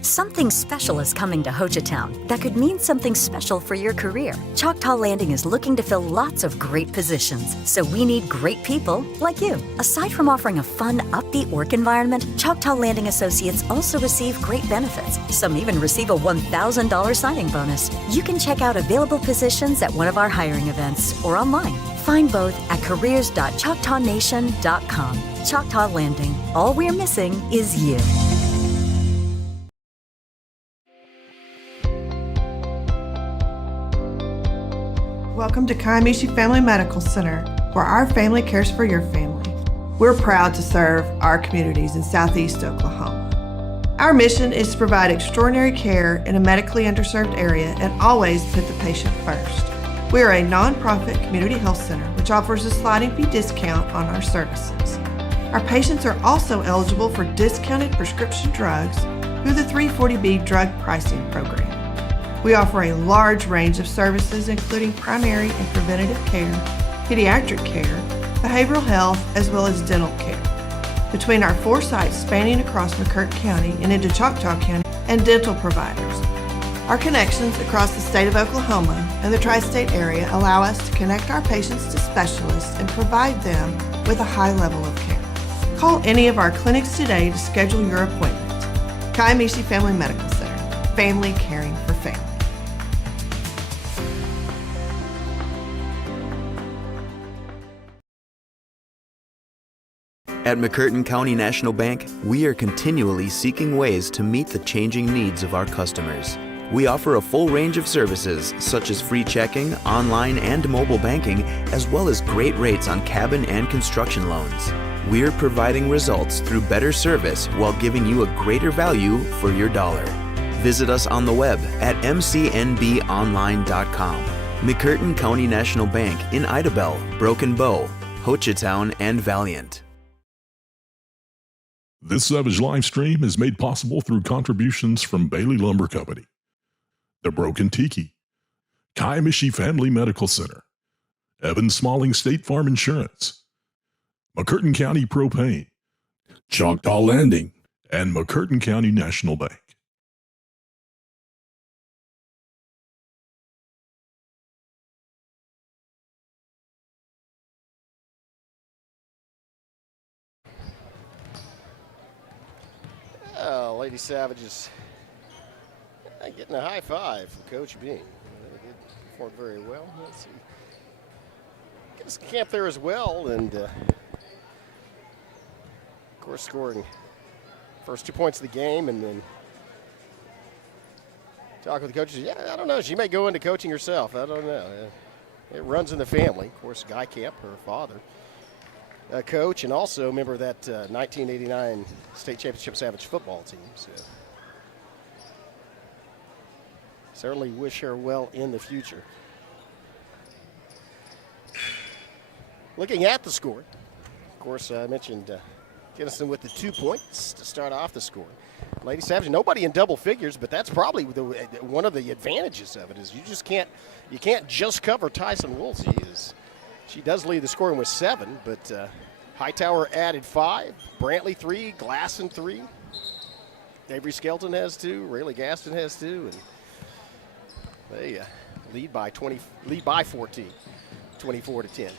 Something special is coming to Hochatown that could mean something special for your career. Choctaw Landing is looking to fill lots of great positions, so we need great people like you. Aside from offering a fun, upbeat work environment, Choctaw Landing Associates also receive great benefits. Some even receive a $1,000 signing bonus. You can check out available positions at one of our hiring events or online. Find both at careers.choctawnation.com. Choctaw Landing. All we're missing is you. Welcome to Kiamichi Family Medical Center, where our family cares for your family. We're proud to serve our communities in southeast Oklahoma. Our mission is to provide extraordinary care in a medically underserved area and always put the patient first. We are a nonprofit community health center which offers a sliding fee discount on our services. Our patients are also eligible for discounted prescription drugs through the 340B drug pricing program. We offer a large range of services including primary and preventative care, pediatric care, behavioral health, as well as dental care. Between our 4 sites spanning across McCurtain County and into Choctaw County and dental providers, our connections across the state of Oklahoma and the tri-state area allow us to connect our patients to specialists and provide them with a high level of care. Call any of our clinics today to schedule your appointment. Kiamichi Family Medical Center, family caring for family. At McCurtain County National Bank, we are continually seeking ways to meet the changing needs of our customers. We offer a full range of services such as free checking, online and mobile banking, as well as great rates on cabin and construction loans. We're providing results through better service while giving you a greater value for your dollar. Visit us on the web at mcnbonline.com. McCurtain County National Bank in Idabel, Broken Bow, Hochatown, and Valiant. This Savage live stream is made possible through contributions from Bailey Lumber Company, The Broken Tiki, Kiamichi Family Medical Center, Evan Smalling State Farm Insurance, McCurtain County Propane, Choctaw Landing, and McCurtain County National Bank. Lady Savages getting a high five from Coach Bean. They did perform very well. Let's see. Get us camp there as well, and of course scoring first 2 points of the game, and then talk with the coaches. Yeah, I don't know. She may go into coaching herself. I don't know. It runs in the family. Of course, Guy Camp, her father, a coach, and also a member of that 1989 state championship Savage football team. So certainly wish her well in the future. Looking at the score, of course, I mentioned Kinnison with the 2 points to start off the score. Lady Savage, nobody in double figures, but that's probably one of the advantages of it is you can't just cover Tyson Woolsey. She does lead the scoring with 7, but Hightower added 5, Brantley 3, Glasson 3, Avery Skelton has 2, Rayleigh Gaston has 2, and they lead by 14, 24-10.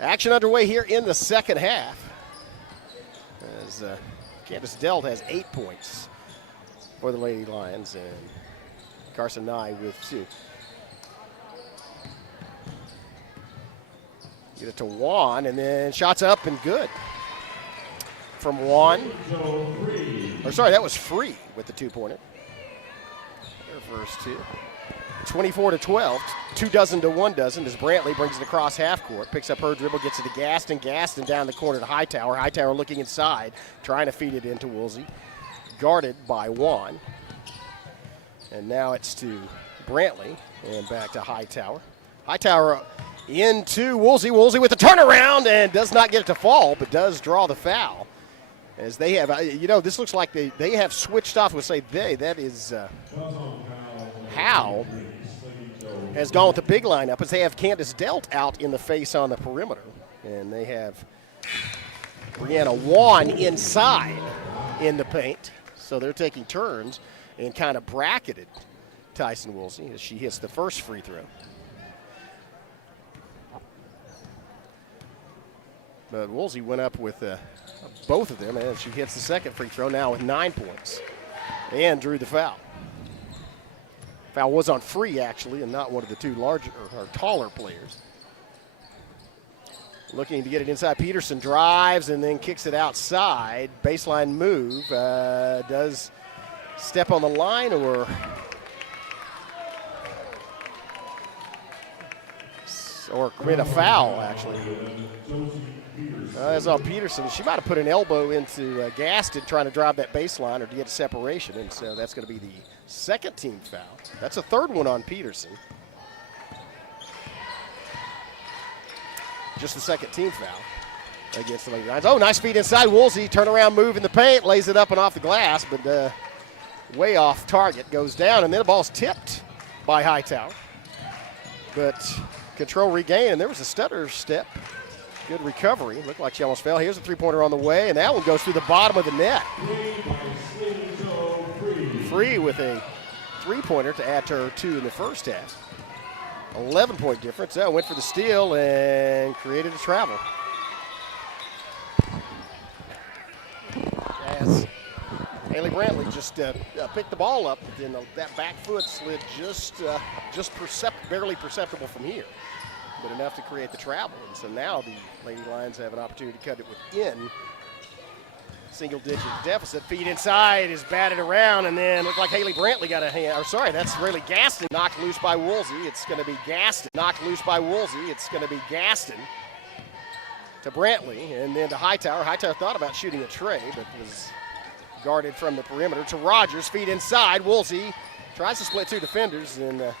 Action underway here in the second half as Candace Delt has 8 points for the Lady Lions and Carson Nye with 2. Get it to Juan, and then shots up and good from Juan. Or sorry, that was Free with the 2-pointer. Their first 2. 24-12, 2 dozen to 1 dozen as Brantley brings it across half court, picks up her dribble, gets it to Gaston. Gaston down the corner to Hightower. Hightower looking inside, trying to feed it into Woolsey. Guarded by Juan. And now it's to Brantley and back to Hightower. Hightower into Woolsey. Woolsey with the turnaround and does not get it to fall, but does draw the foul. As they have, this looks like they have switched off. We'll say that is Howe has gone with the big lineup as they have Candace Delt out in the face on the perimeter. And they have Brianna Juan inside in the paint. So they're taking turns and kind of bracketed Tyson Woolsey as she hits the first free throw. But Woolsey went up with both of them, and she hits the second free throw now with 9 points and drew the foul. Foul was on Free, actually, and not one of the two larger or taller players. Looking to get it inside. Peterson drives and then kicks it outside. Baseline move. Does step on the line or commit a foul, actually. That's on Peterson. She might have put an elbow into Gaston trying to drive that baseline or to get a separation, and so that's going to be the second team foul. That's a third one on Peterson. Just the second team foul against the Lady Lions. Oh, nice feed inside. Woolsey, turnaround move in the paint, lays it up and off the glass, but way off target, goes down, and then the ball's tipped by Hightower. But control regained, and there was a stutter step. Good recovery. Looked like she almost fell. Here's a three-pointer on the way, and that one goes through the bottom of the net. Free with a three-pointer to add to her 2 in the first half. 11-point difference. Went for the steal and created a travel. As Haley Brantley just picked the ball up, and that back foot slid just barely perceptible from here. but enough to create the travel. And so now the Lady Lions have an opportunity to cut it within single-digit deficit. Feed inside is batted around, and then looked like Haley Brantley got a hand. Or sorry, that's really Gaston. Knocked loose by Woolsey. It's going to be Gaston. Knocked loose by Woolsey. It's going to be Gaston to Brantley, and then to Hightower. Hightower thought about shooting a tray, but was guarded from the perimeter. To Rogers. Feed inside. Woolsey tries to split two defenders, and I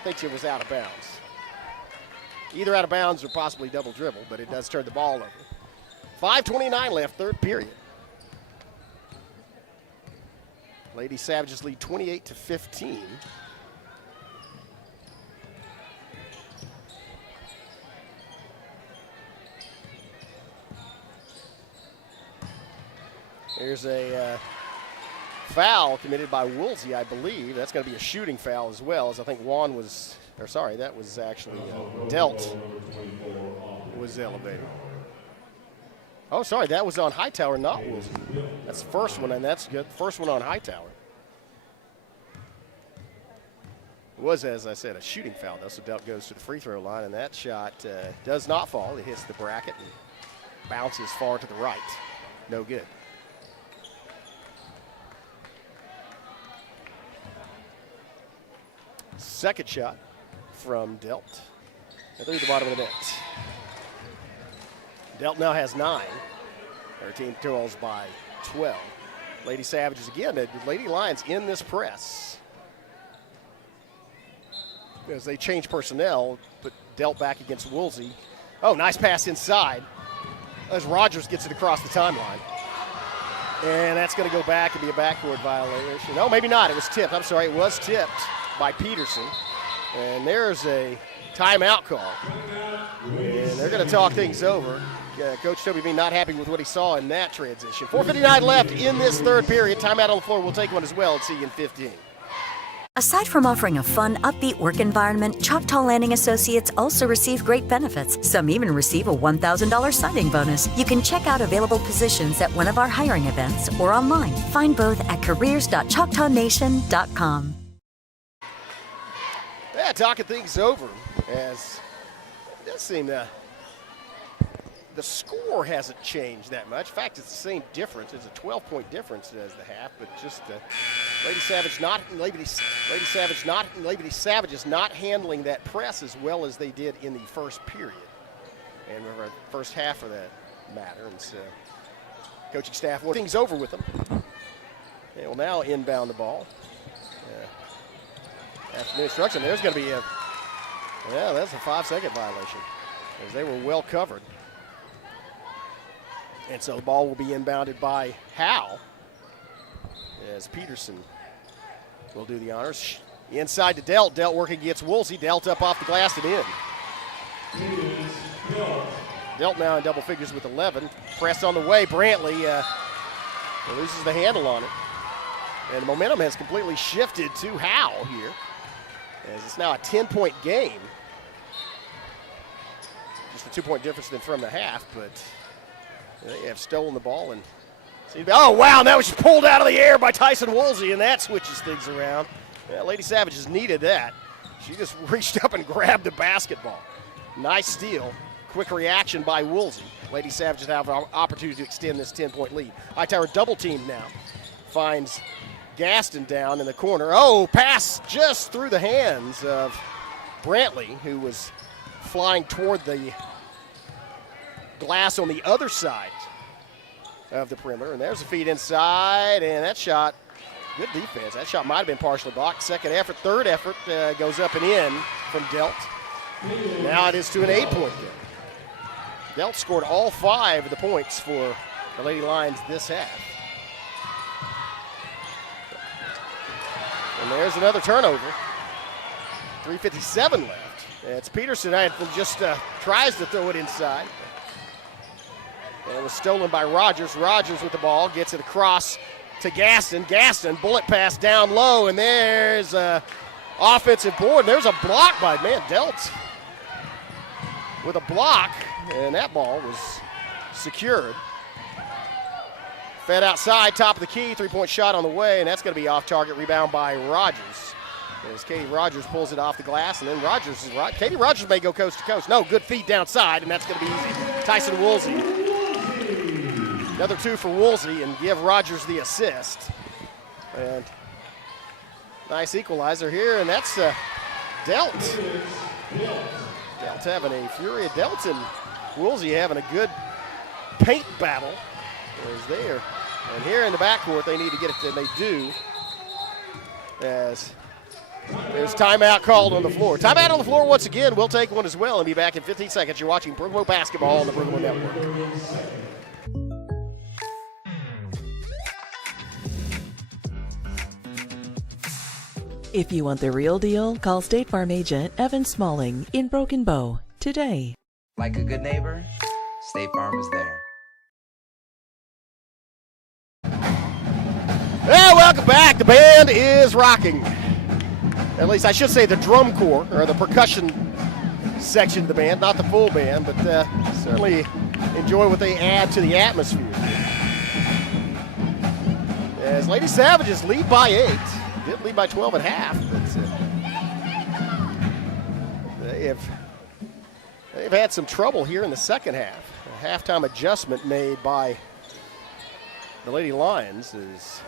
think it was out of bounds. Either out of bounds or possibly double dribble, but it does turn the ball over. 5:29 left, third period. Lady Savages lead 28-15. There's a foul committed by Woolsey, I believe. That's going to be a shooting foul as well, as I think Juan was, or sorry, that was actually Delt was elevated. Oh, sorry, that was on Hightower, not Woolsey. That's the first one, and that's good. First one on Hightower. It was, as I said, a shooting foul, though, so Delt goes to the free throw line, and that shot does not fall. It hits the bracket and bounces far to the right. No good. Second shot from Delt. Through the bottom of the net. Delt now has 9. Their team trails by 12. Lady Savages again. The Lady Lions in this press. As they change personnel, put Delt back against Woolsey. Oh, nice pass inside as Rogers gets it across the timeline. And that's going to go back and be a backcourt violation. No, maybe not. It was tipped. I'm sorry, it was tipped by Peterson. And there's a timeout call. And they're going to talk things over. Coach Toby Bean not happy with what he saw in that transition. 4:59 left in this third period. Timeout on the floor. We'll take one as well and see you in 15. Aside from offering a fun, upbeat work environment, Choctaw Landing Associates also receive great benefits. Some even receive a $1,000 signing bonus. You can check out available positions at one of our hiring events or online. Find both at careers.choctawnation.com. Yeah, talking things over as it does seem the score hasn't changed that much. In fact, it's the same difference. It's a 12-point difference as the half, but just Lady Savages not handling that press as well as they did in the first period, and the first half of that matter. And so, coaching staff will things over with them. They will now inbound the ball. After the instruction, there's going to be that's a 5-second violation, as they were well covered. And so the ball will be inbounded by Howe, as Peterson will do the honors. Inside to Delt. Delt working against Woolsey. Delt up off the glass and in. Delt now in double figures with 11. Press on the way. Brantley loses the handle on it. And the momentum has completely shifted to Howe here, as it's now a 10-point game. Just a 2-point difference than from the half, but they have stolen the ball. And oh, wow, that was pulled out of the air by Tyson Woolsey, and that switches things around. Yeah, Lady Savages needed that. She just reached up and grabbed the basketball. Nice steal. Quick reaction by Woolsey. Lady Savages have an opportunity to extend this 10-point lead. Hightower double teamed now. Finds Gaston down in the corner. Oh, pass just through the hands of Brantley, who was flying toward the glass on the other side of the perimeter. And there's a feed inside, and that shot, good defense. That shot might have been partially blocked. Second effort, third effort goes up and in from Delt. Now it is to an 8-point game. Delt scored all 5 of the points for the Lady Lions this half. And there's another turnover. 3:57 left. It's Peterson just tries to throw it inside. And it was stolen by Rogers. Rogers with the ball, gets it across to Gaston. Gaston, bullet pass down low, and there's an offensive board. There's a block by, Delt with a block, and that ball was secured. Fed outside, top of the key, 3-point shot on the way, and that's going to be off target. Rebound by Rogers. as Katie Rogers pulls it off the glass, and then Katie Rogers may go coast to coast. No, good feed downside, and that's going to be easy. Tyson Woolsey. Another 2 for Woolsey, and give Rogers the assist. And nice equalizer here, and that's Delt. Delt having a fury of Delt, and Woolsey having a good paint battle is there. And here in the backcourt, they need to get it, and they do, as there's timeout called on the floor. Timeout on the floor once again. We'll take one as well and be back in 15 seconds. You're watching Brookmo basketball on the Brookmo Network. If you want the real deal, call State Farm agent Evan Smalling in Broken Bow today. Like a good neighbor, State Farm is there. Well, welcome back. The band is rocking. At least I should say the drum corps, or the percussion section of the band, not the full band, but certainly enjoy what they add to the atmosphere. As Lady Savages lead by 8. Did lead by 12 at half, but they've had some trouble here in the second half. A halftime adjustment made by the Lady Lions has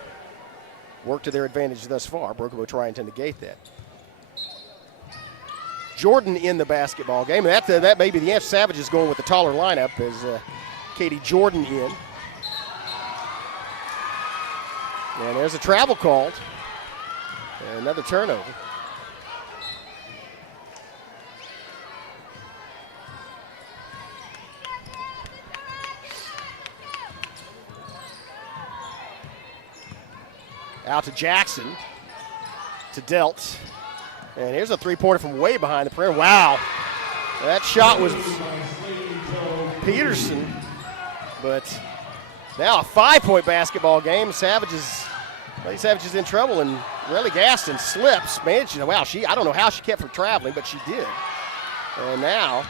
worked to their advantage thus far. Brookmo trying to negate that. Jordan in the basketball game. That may be the answer. Savages going with the taller lineup as Katie Jordan in. And there's a travel called. And another turnover. Out to Jackson, to Delt. And here's a three-pointer from way behind the perimeter. Wow. That shot was Peterson. But now a 5-point basketball game. Lady Savages in trouble, and Riley Gaston slips. Wow, I don't know how she kept from traveling, but she did. And now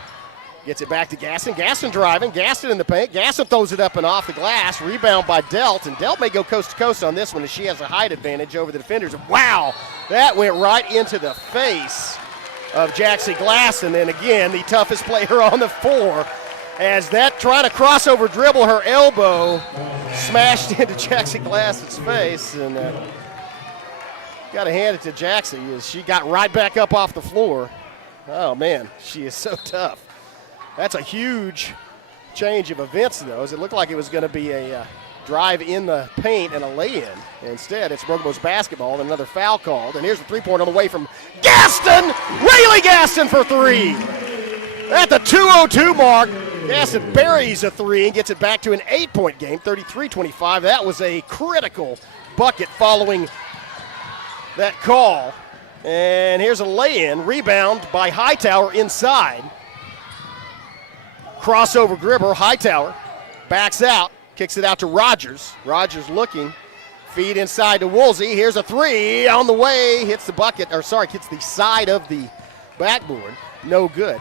gets it back to Gaston. Gaston driving. Gaston in the paint. Gaston throws it up and off the glass. Rebound by Delt, and Delt may go coast to coast on this one as she has a height advantage over the defenders. Wow, that went right into the face of Jaxie Glass, and then again, the toughest player on the floor. As that trying to crossover dribble, her elbow smashed into Jaxie Glass's face, and got to hand it to Jaxie as she got right back up off the floor. Oh man, she is so tough. That's a huge change of events, though, as it looked like it was going to be a drive in the paint and a lay-in. Instead, it's Brookmo's basketball, and another foul called. And here's the three-pointer on the way from Gaston! Rayleigh Gaston for 3! At the 2:02 mark, Gaston buries a 3 and gets it back to an 8-point game, 33-25. That was a critical bucket following that call. And here's a lay-in, rebound by Hightower inside. Crossover dribble, Hightower backs out, kicks it out to Rogers. Rogers looking, feed inside to Woolsey. Here's a 3 on the way, hits the side of the backboard. No good.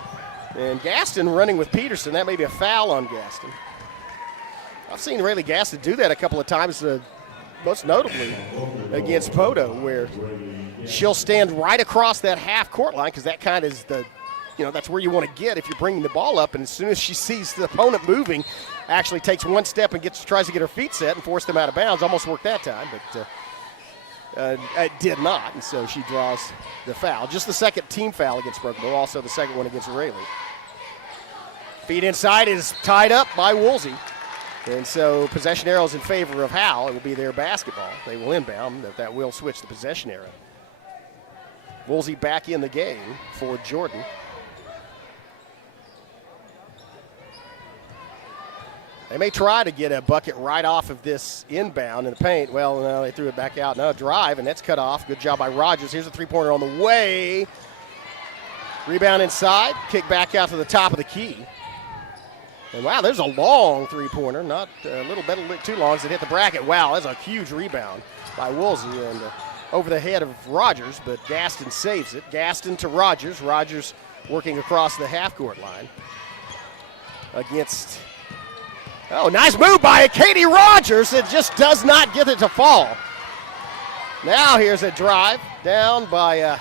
And Gaston running with Peterson. That may be a foul on Gaston. I've seen Rayleigh Gaston do that a couple of times, most notably against Poto, where she'll stand right across that half-court line because that kind of is that's where you want to get if you're bringing the ball up. And as soon as she sees the opponent moving, actually takes one step and tries to get her feet set and force them out of bounds. Almost worked that time, but it did not. And so she draws the foul. Just the second team foul against Brookmo, also the second one against Rayleigh. Feed inside is tied up by Woolsey. And so possession arrows in favor of Howe. It will be their basketball. They will inbound. That will switch the possession arrow. Woolsey back in the game for Jordan. They may try to get a bucket right off of this inbound in the paint. Well, no, they threw it back out. No, drive, and that's cut off. Good job by Rogers. Here's a three-pointer on the way. Rebound inside. Kick back out to the top of the key. And, wow, there's a long three-pointer. Not a little bit too long as it hit the bracket. Wow, that's a huge rebound by Woolsey and over the head of Rogers, but Gaston saves it. Gaston to Rogers. Rogers working across the half-court line against... Oh, nice move by Katie Rogers. It just does not get it to fall. Now here's a drive down by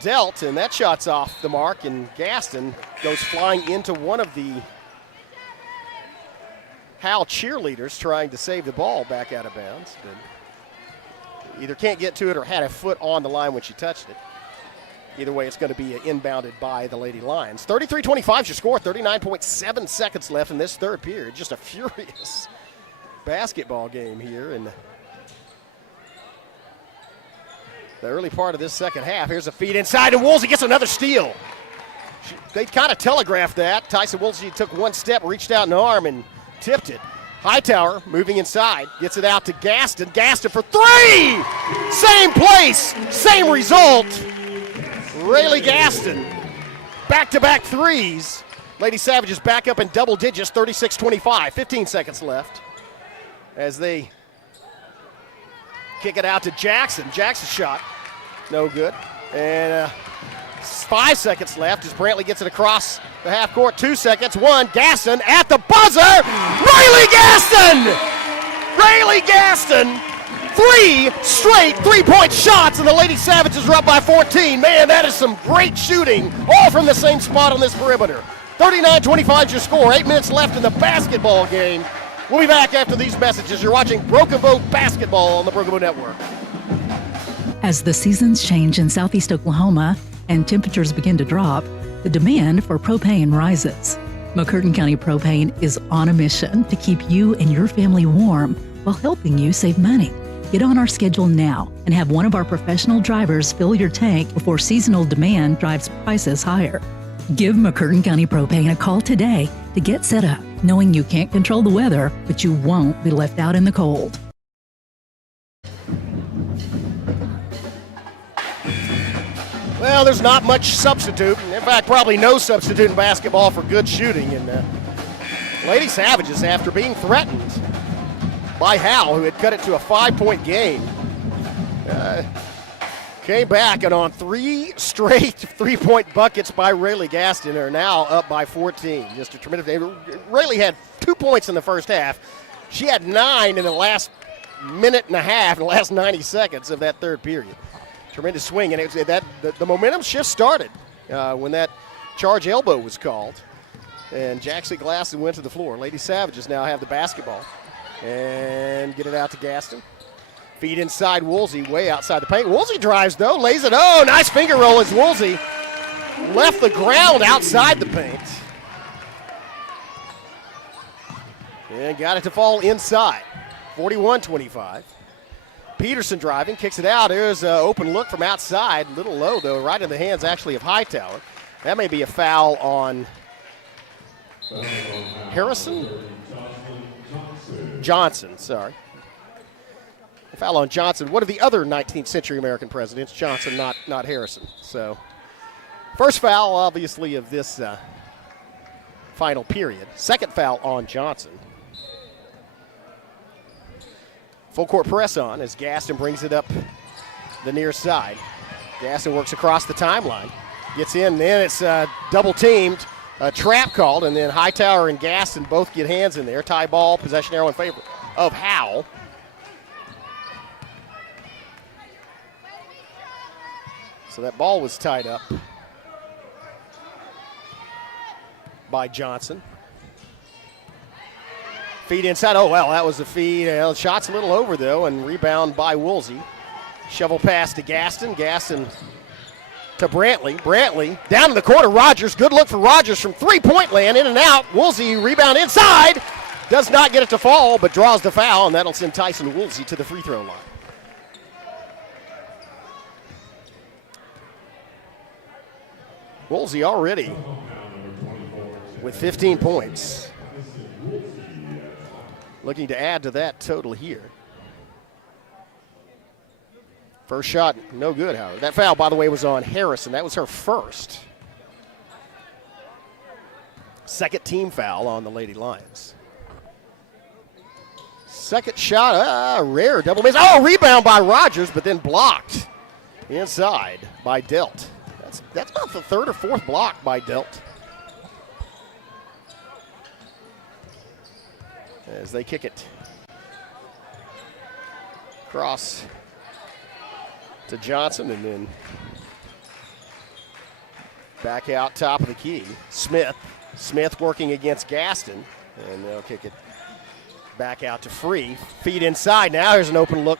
Delt, and that shot's off the mark, and Gaston goes flying into one of the Howe cheerleaders trying to save the ball back out of bounds. But either can't get to it or had a foot on the line when she touched it. Either way, it's going to be inbounded by the Lady Lions. 33-25 is your score, 39.7 seconds left in this third period. Just a furious basketball game here in the early part of this second half. Here's a feed inside, and Woolsey gets another steal. They kind of telegraphed that. Tyson Woolsey took one step, reached out an arm, and tipped it. Hightower moving inside, gets it out to Gaston. Gaston for three! Same place, same result. Rayleigh Gaston, back-to-back threes. Lady Savages back up in double digits, 36-25, 15 seconds left as they kick it out to Jackson. Jackson's shot, no good. And 5 seconds left as Brantley gets it across the half court. 2 seconds, one, Gaston at the buzzer. Rayleigh Gaston! Rayleigh Gaston! 3 straight three-point shots, and the Lady Savages are up by 14. Man, that is some great shooting, all from the same spot on this perimeter. 39-25 is your score. 8 minutes left in the basketball game. We'll be back after these messages. You're watching Broken Bow Basketball on the Broken Bow Network. As the seasons change in southeast Oklahoma and temperatures begin to drop, the demand for propane rises. McCurtain County Propane is on a mission to keep you and your family warm while helping you save money. Get on our schedule now and have one of our professional drivers fill your tank before seasonal demand drives prices higher. Give McCurtain County Propane a call today to get set up, knowing you can't control the weather, but you won't be left out in the cold. Well, there's not much substitute. In fact, probably no substitute in basketball for good shooting. And Lady Savages, after being threatened by Howe, who had cut it to a 5-point game, came back, and on 3 straight three-point buckets by Rayleigh Gaston, are now up by 14. Just a tremendous day. Rayleigh had 2 points in the first half. She had 9 in the last minute and a half, in the last 90 seconds of that third period. Tremendous swing, and the momentum shift started when that charge elbow was called, and Jackson Glasson went to the floor. Lady Savages now have the basketball and get it out to Gaston. Feed inside Woolsey, way outside the paint. Woolsey drives, though, lays it. Oh, nice finger roll as Woolsey left the ground outside the paint. And got it to fall inside, 41-25. Peterson driving, kicks it out. There's an open look from outside. A little low, though, right in the hands, actually, of Hightower. That may be a foul on Harrison? Johnson, sorry. A foul on Johnson. One of the other 19th century American presidents, Johnson, not Harrison. So, first foul, obviously, of this final period. Second foul on Johnson. Full court press on as Gaston brings it up the near side. Gaston works across the timeline. Gets in, then it's double teamed. A trap called, and then Hightower and Gaston both get hands in there. Tie ball, possession arrow in favor of Howe. So that ball was tied up by Johnson. Feed inside. Oh, well, that was a feed. Shot's a little over, though, and rebound by Woolsey. Shovel pass to Gaston. Gaston to Brantley. Brantley down in the corner. Rogers. Good look for Rogers from three-point land. In and out. Woolsey rebound inside. Does not get it to fall, but draws the foul, and that'll send Tyson Woolsey to the free throw line. Woolsey already with 15 points. Looking to add to that total here. First shot, no good, however. That foul, by the way, was on Harrison. That was her first. Second team foul on the Lady Lions. Second shot, rare double miss. Oh, rebound by Rogers, but then blocked inside by Delt. That's about the third or fourth block by Delt. As they kick it across to Johnson, and then Back out top of the key. Smith working against Gaston. And they'll kick it back out to Free. Feed inside now. Here's an open look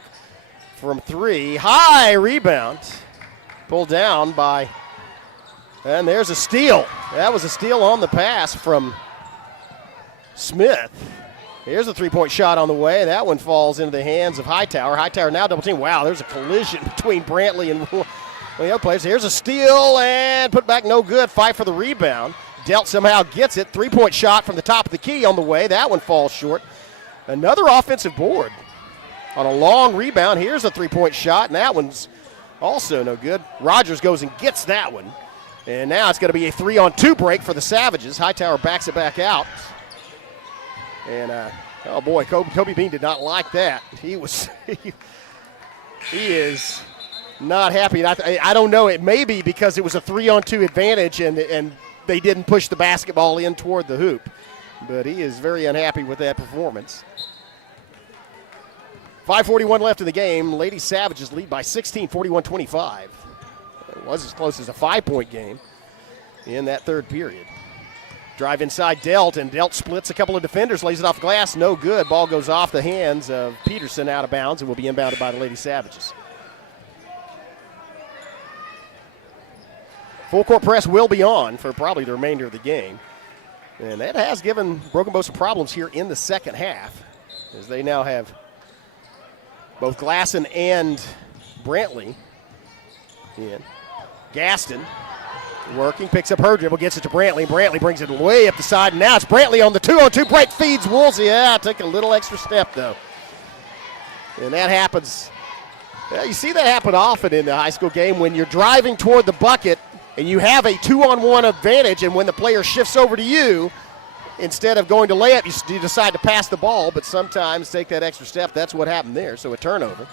from 3. High rebound. Pulled down by, and there's a steal. That was a steal on the pass from Smith. Here's a three-point shot on the way. That one falls into the hands of Hightower. Hightower now double team. Wow, there's a collision between Brantley and the other players. Here's a steal and put back, no good. Fight for the rebound. Delt somehow gets it. Three-point shot from the top of the key on the way. That one falls short. Another offensive board on a long rebound. Here's a three-point shot, and that one's also no good. Rogers goes and gets that one. And now it's going to be a 3-on-2 break for the Savages. Hightower backs it back out. And, oh boy, Kobe Bean did not like that. He is not happy. I don't know. It may be because it was a 3-on-2 advantage and they didn't push the basketball in toward the hoop. But he is very unhappy with that performance. 5:41 left in the game. Lady Savages lead by 16, 41-25. It was as close as a 5-point game in that third period. Drive inside Delt, and Delt splits a couple of defenders, lays it off the glass, no good. Ball goes off the hands of Peterson out of bounds and will be inbounded by the Lady Savages. Full court press will be on for probably the remainder of the game. And that has given Broken Bow some problems here in the second half, as they now have both Glasson and Brantley in. Gaston working, picks up her dribble, gets it to Brantley. Brantley brings it way up the side, and now it's Brantley on the 2-on-2 break, feeds Woolsey. Yeah, took a little extra step, though. And that happens, well, you see that happen often in the high school game when you're driving toward the bucket and you have a 2-on-1 advantage, and when the player shifts over to you, instead of going to layup, you decide to pass the ball, but sometimes take that extra step. That's what happened there, so a turnover.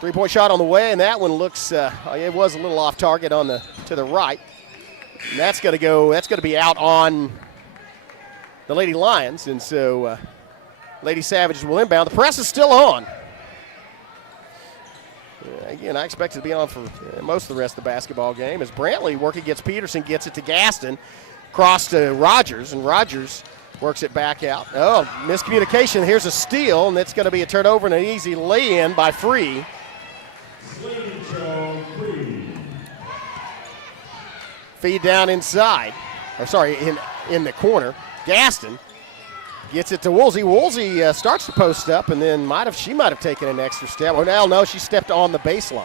Three-point shot on the way, and that one looks, it was a little off target on to the right. And that's going to be out on the Lady Lions, and so Lady Savages will inbound. The press is still on. Again, I expect it to be on for most of the rest of the basketball game as Brantley working against Peterson, gets it to Gaston, cross to Rogers, and Rogers works it back out. Oh, miscommunication. Here's a steal, and it's going to be a turnover and an easy lay-in by Free. Feed down inside, or sorry, in the corner. Gaston gets it to Woolsey. Woolsey starts to post up, and then she might have taken an extra step. Or no, she stepped on the baseline.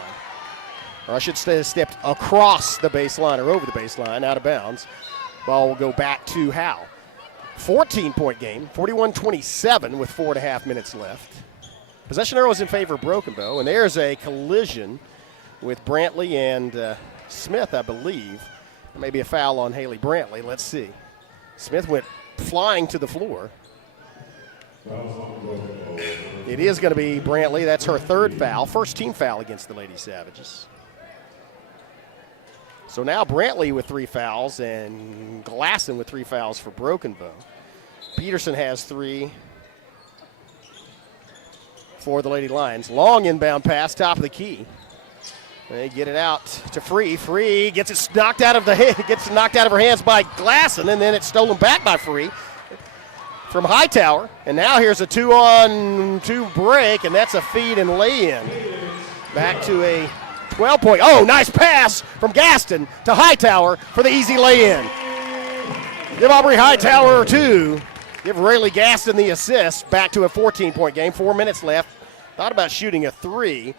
Or I should say stepped across the baseline or over the baseline, out of bounds. Ball will go back to Howe. 14-point game, 41-27 with 4.5 minutes left. Possession arrow is in favor of Broken Bow, and there's a collision with Brantley and Smith, I believe. Maybe a foul on Haley Brantley. Let's see. Smith went flying to the floor. It is going to be Brantley. That's her third foul. First team foul against the Lady Savages. So now Brantley with 3 fouls and Glasson with 3 fouls for Broken Bow. Peterson has 3 for the Lady Lions. Long inbound pass, top of the key. They get it out to Free. Free gets it knocked out of her hands by Glasson, and then it's stolen back by Free from Hightower. And now here's a 2-on-2 break, and that's a feed and lay-in. Back to a 12-point. Oh, nice pass from Gaston to Hightower for the easy lay-in. Give Aubrey Hightower 2. Give Rayleigh Gaston the assist. Back to a 14-point game. 4 minutes left. Thought about shooting a 3.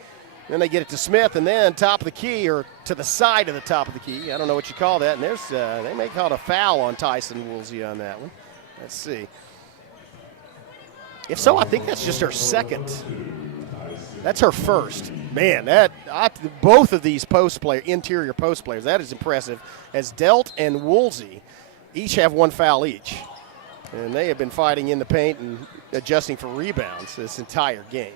Then they get it to Smith, and then top of the key, or to the side of the top of the key. I don't know what you call that. And there's they may call it a foul on Tyson Woolsey on that one. Let's see. If so, I think that's just her second. That's her first. Man, both of these interior post players, that is impressive. As Delt and Woolsey each have 1 foul each. And they have been fighting in the paint and adjusting for rebounds this entire game.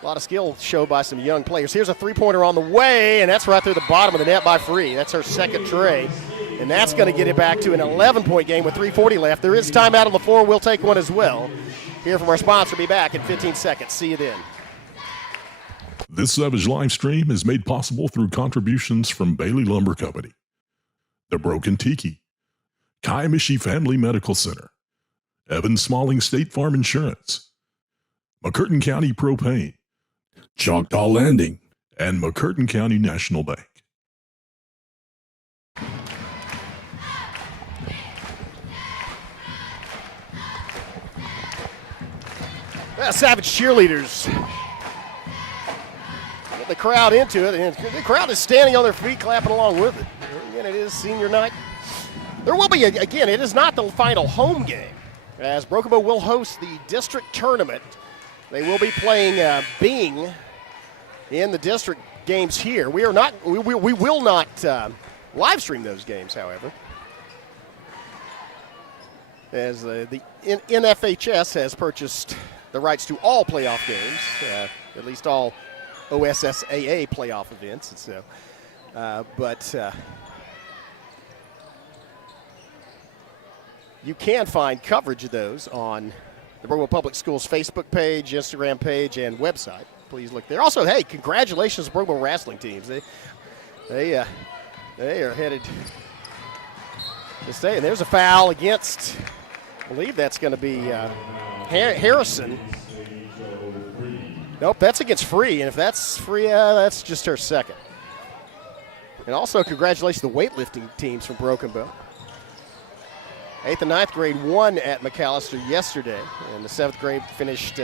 A lot of skill showed by some young players. Here's a three-pointer on the way, and that's right through the bottom of the net by Free. That's her second tray, and that's going to get it back to an 11-point game with 3:40 left. There is timeout on the floor. We'll take one as well. Here from our sponsor. Be back in 15 seconds. See you then. This Savage live stream is made possible through contributions from Bailey Lumber Company, The Broken Tiki, Kaimishi Family Medical Center, Evan Smalling State Farm Insurance, McCurtain County Propane, Choctaw Landing, and McCurtain County National Bank. Savage cheerleaders get the crowd into it, and the crowd is standing on their feet clapping along with it. Again, it is senior night. There will be, again, it is not the final home game, as Broken Bow will host the district tournament. They will be playing Bing in the district games here. We will not live stream those games, however, as the NFHS has purchased the rights to all playoff games, at least all OSSAA playoff events. And so, but you can find coverage of those on the Broken Bow Public Schools Facebook page, Instagram page, and website. Please look there. Also, hey, congratulations to Broken Bow wrestling teams. They are headed to stay. And there's a foul against, I believe that's going to be Harrison. Nope, that's against Free, and if that's Free, that's just her second. And also congratulations to the weightlifting teams from Broken Bow. 8th and 9th grade won at McAllister yesterday, and the 7th grade finished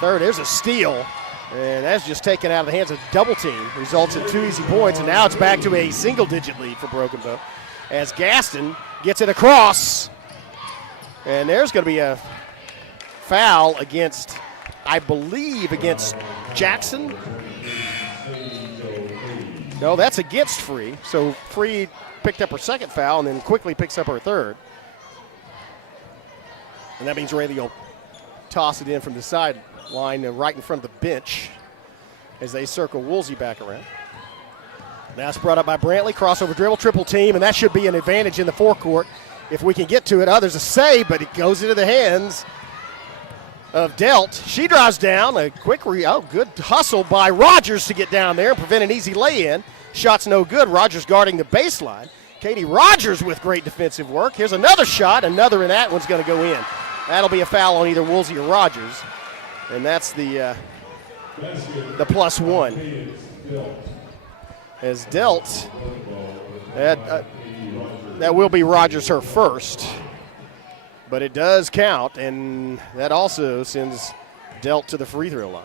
third. There's a steal, and that's just taken out of the hands of the double team. Results in 2 easy points, and now it's back to a single-digit lead for Broken Bow as Gaston gets it across. And there's going to be a foul against, I believe, against Jackson. No, that's against Free. So Free picked up her second foul and then quickly picks up her third. And that means Randy will toss it in from the sideline right in front of the bench as they circle Woolsey back around. Now it's brought up by Brantley, crossover dribble, triple team, and that should be an advantage in the forecourt if we can get to it. There's a save, but it goes into the hands of Delt. She drives down, a quick good hustle by Rogers to get down there and prevent an easy lay-in. Shot's no good. Rogers guarding the baseline. Katie Rogers with great defensive work. Here's another shot, another, and that one's going to go in. That'll be a foul on either Woolsey or Rogers, and that's the +1. As Delt, that will be Rogers her first, but it does count, and that also sends Delt to the free throw line.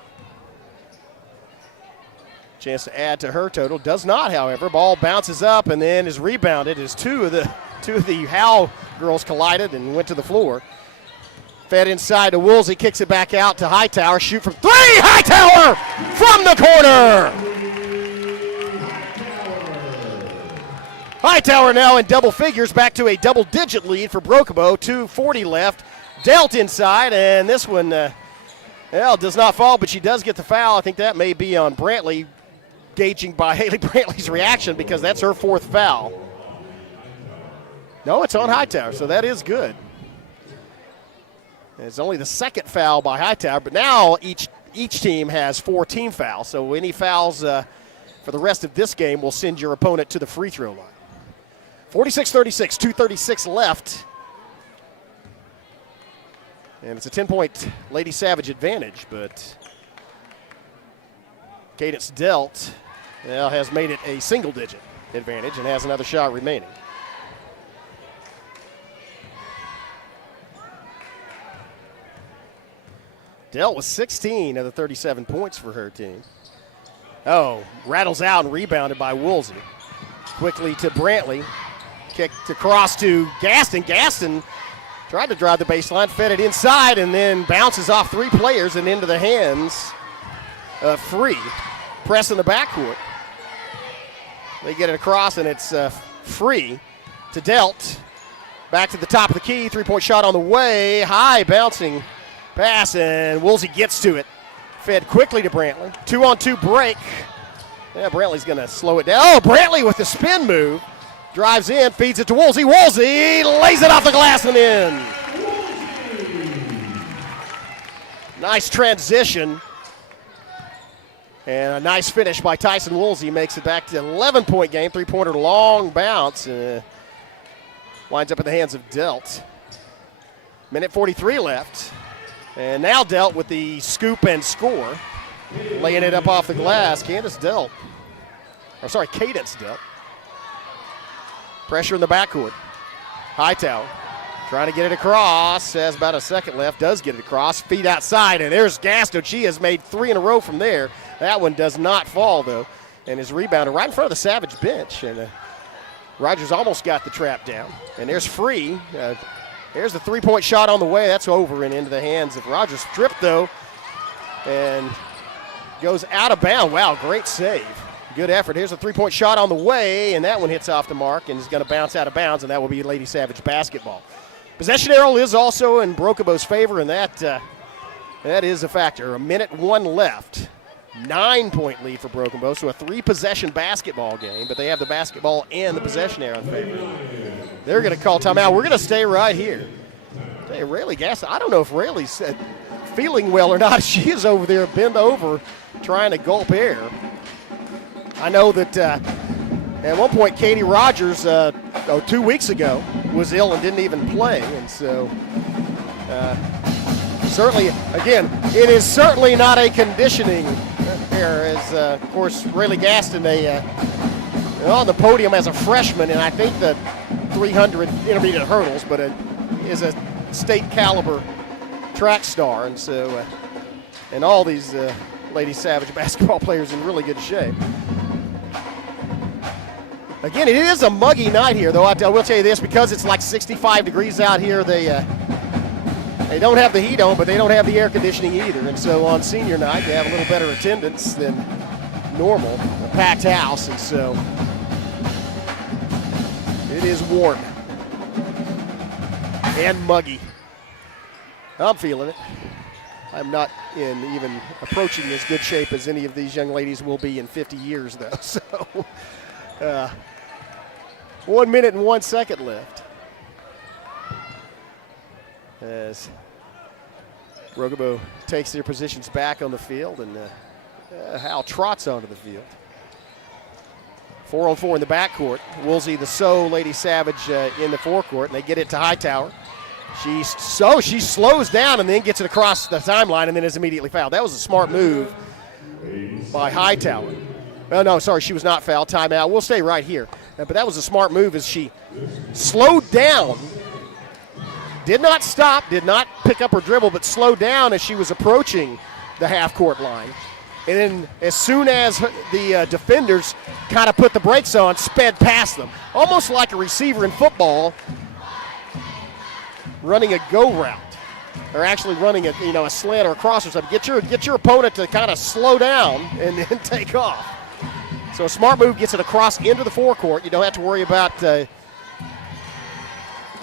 Chance to add to her total. Does not, however. Ball bounces up and then is rebounded as two of the Howe girls collided and went to the floor. Fed inside to Woolsey, kicks it back out to Hightower. Shoot from three. Hightower from the corner. Hightower now in double figures, back to a double-digit lead for Broken Bow. 2:40 left. Delt inside, and this one, does not fall, but she does get the foul. I think that may be on Brantley, gauging by Haley Brantley's reaction, because that's her fourth foul. No, it's on Hightower, so that is good. It's only the second foul by Hightower, but now each team has 4 team fouls, so any fouls for the rest of this game will send your opponent to the free throw line. 46-36, 2:36 left. And it's a 10-point Lady Savage advantage, but Cadence Delt has made it a single-digit advantage and has another shot remaining. Delt with 16 of the 37 points for her team. Rattles out and rebounded by Woolsey. Quickly to Brantley. Kicked across to Gaston. Gaston tried to drive the baseline, fed it inside, and then bounces off 3 players and into the hands of Free. Press in the backcourt. They get it across, and it's Free to Delt. Back to the top of the key. 3-point shot on the way. High bouncing pass, and Woolsey gets to it. Fed quickly to Brantley. 2-on-2 break. Yeah, Brantley's going to slow it down. Brantley with the spin move. Drives in, feeds it to Woolsey. Woolsey lays it off the glass and in. Nice transition. And a nice finish by Tyson Woolsey makes it back to 11-point game. Three-pointer long bounce. Winds up in the hands of Delt. Minute 43 left. And now Delt with the scoop and score. Laying it up off the glass. Cadence Delt. Pressure in the backcourt. Hightower trying to get it across. Has about a second left. Does get it across. Feet outside. And there's Gaston. She has made 3 in a row from there. That one does not fall, though. And is rebounded right in front of the Savage bench. And Rogers almost got the trap down. And there's Free. There's the three-point shot on the way. That's over and into the hands of Rogers. Stripped, though, and goes out of bounds. Wow, great save. Good effort. Here's a three-point shot on the way, and that one hits off the mark and is going to bounce out of bounds, and that will be Lady Savage basketball. Possession arrow is also in Brokobo's favor, and that is a factor. A minute 1 left. 9-point lead for Broken Bow, so a 3-possession basketball game, but they have the basketball and the possession arrow in favor. They're going to call timeout. We're going to stay right here. Hey, Rayleigh Gaston, I don't know if Rayleigh's feeling well or not. She is over there, bent over, trying to gulp air. I know that at one point Katie Rogers, 2 weeks ago, was ill and didn't even play, and so certainly, again, it is certainly not a conditioning error, as, of course, Rayleigh Gaston on the podium as a freshman, and I think the 300 intermediate hurdles, but is a state caliber track star, and so, and all these Lady Savage basketball players in really good shape. Again, it is a muggy night here, though. I will tell you this, because it's like 65 degrees out here, they don't have the heat on, but they don't have the air conditioning either. And so on senior night, they have a little better attendance than normal, a packed house, and so it is warm and muggy. I'm feeling it. I'm not in even approaching as good shape as any of these young ladies will be in 50 years, though. So 1 minute and 1 second left. As Brokobo takes their positions back on the field, and Howe trots onto the field. 4-on-4 in the backcourt. Woolsey, the Lady Savage in the forecourt, and they get it to Hightower. She slows down and then gets it across the timeline and then is immediately fouled. That was a smart move by Hightower. Oh, no, sorry, she was not fouled. Timeout. We'll stay right here. But that was a smart move as she slowed down. Did not stop, did not pick up her dribble, but slowed down as she was approaching the half-court line. And then as soon as the defenders kind of put the brakes on, sped past them. Almost like a receiver in football running a go route. Or actually running a slant or a cross or something. Get your opponent to kind of slow down and then take off. So a smart move gets it across into the forecourt. You don't have to worry about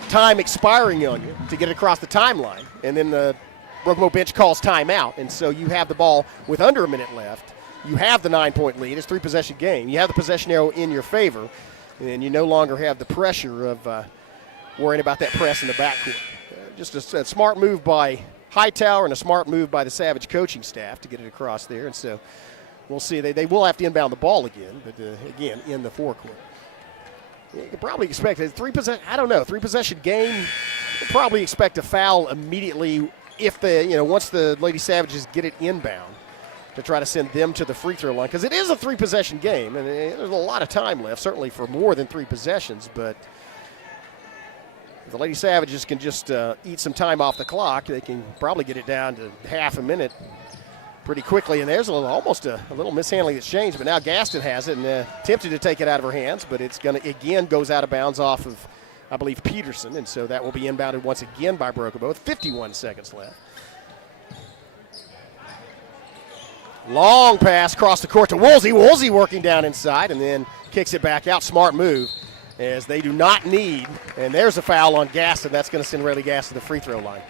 time expiring on you to get it across the timeline. And then the Brokobo bench calls timeout. And so you have the ball with under a minute left. You have the 9-point lead. It's a 3-possession game. You have the possession arrow in your favor. And you no longer have the pressure of worrying about that press in the backcourt. Just a smart move by Hightower and a smart move by the Savage coaching staff to get it across there. And so we'll see. They will have to inbound the ball again, but again, in the forecourt. You could probably expect a 3-possession game. You could probably expect a foul immediately if once the Lady Savages get it inbound to try to send them to the free throw line, because it is a 3-possession game, and there's a lot of time left, certainly for more than 3 possessions, but if the Lady Savages can just eat some time off the clock, they can probably get it down to half a minute pretty quickly. And there's almost a little mishandling exchange, but now Gaston has it and attempted to take it out of her hands, but it's going to, again, goes out of bounds off of, I believe, Peterson. And so that will be inbounded once again by Brokobo with 51 seconds left. Long pass across the court to Woolsey. Woolsey working down inside and then kicks it back out. Smart move, as they do not need, and there's a foul on Gaston. That's going to send Rayleigh Gaston to the free throw line.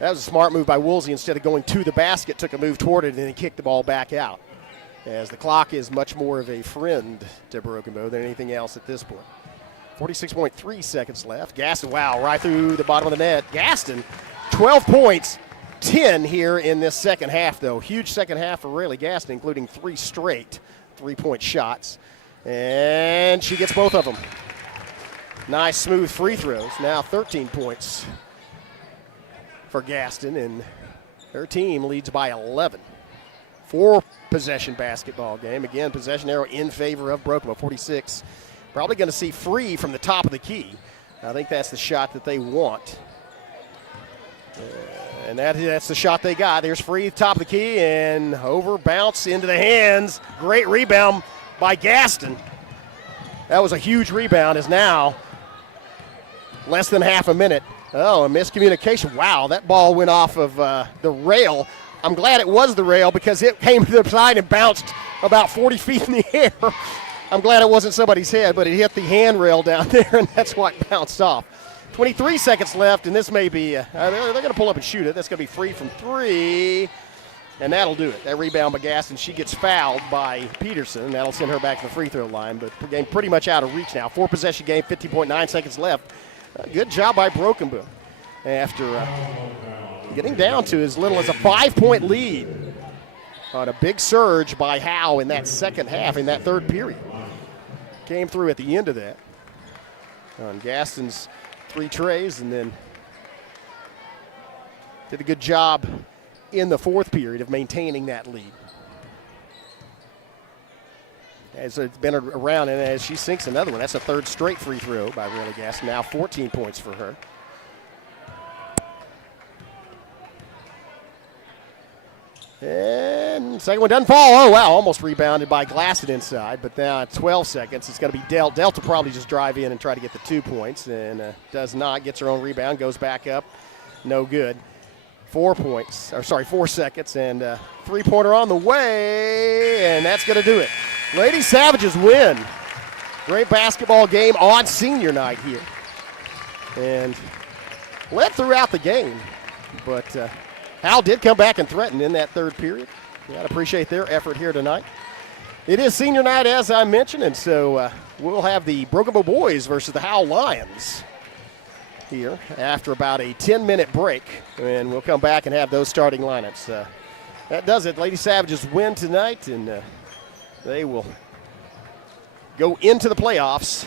That was a smart move by Woolsey. Instead of going to the basket, took a move toward it, and then he kicked the ball back out, as the clock is much more of a friend to Brokobo than anything else at this point. 46.3 seconds left. Gaston, wow, right through the bottom of the net. Gaston, 12 points, 10 here in this second half, though. Huge second half for Rayleigh Gaston, including 3 straight three-point shots. And she gets both of them. Nice, smooth free throws. Now 13 points for Gaston, and her team leads by 11. 4-possession basketball game. Again, possession arrow in favor of Broken Bow, 46. Probably going to see free from the top of the key. I think that's the shot that they want. And that's the shot they got. There's free, top of the key, and over, bounce into the hands. Great rebound by Gaston. That was a huge rebound, as now less than half a minute. Oh, a miscommunication. Wow, that ball went off of the rail. I'm glad it was the rail because it came to the side and bounced about 40 feet in the air. I'm glad it wasn't somebody's head, but it hit the handrail down there, and that's why it bounced off. 23 seconds left, and this may be, they're going to pull up and shoot it. That's going to be free from 3, and that'll do it. That rebound by Gaston. She gets fouled by Peterson. That'll send her back to the free throw line, but the game pretty much out of reach now. 4-possession game, 15.9 seconds left. Good job by Broken Bow after getting down to as little as a 5-point lead on a big surge by Howe in that second half, in that third period. Came through at the end of that on Gaston's 3 trays, and then did a good job in the fourth period of maintaining that lead. As it's been around, and as she sinks another one, that's a third straight free throw by Rayleigh Gaston. Now 14 points for her. And second one doesn't fall. Oh, wow, almost rebounded by Glassett inside, but now at 12 seconds, it's going to be Delta. Delta probably just drive in and try to get the 2 points, and does not. Gets her own rebound, goes back up. No good. 4 seconds, and three-pointer on the way, and that's going to do it. Lady Savages win. Great basketball game on senior night here. And led throughout the game, but Hal did come back and threaten in that third period. We gotta appreciate their effort here tonight. It is senior night, as I mentioned, and so we'll have the Broken Bow boys versus the Howe Lions here after about a 10-minute break, and we'll come back and have those starting lineups. That does it. Lady Savages win tonight, and they will go into the playoffs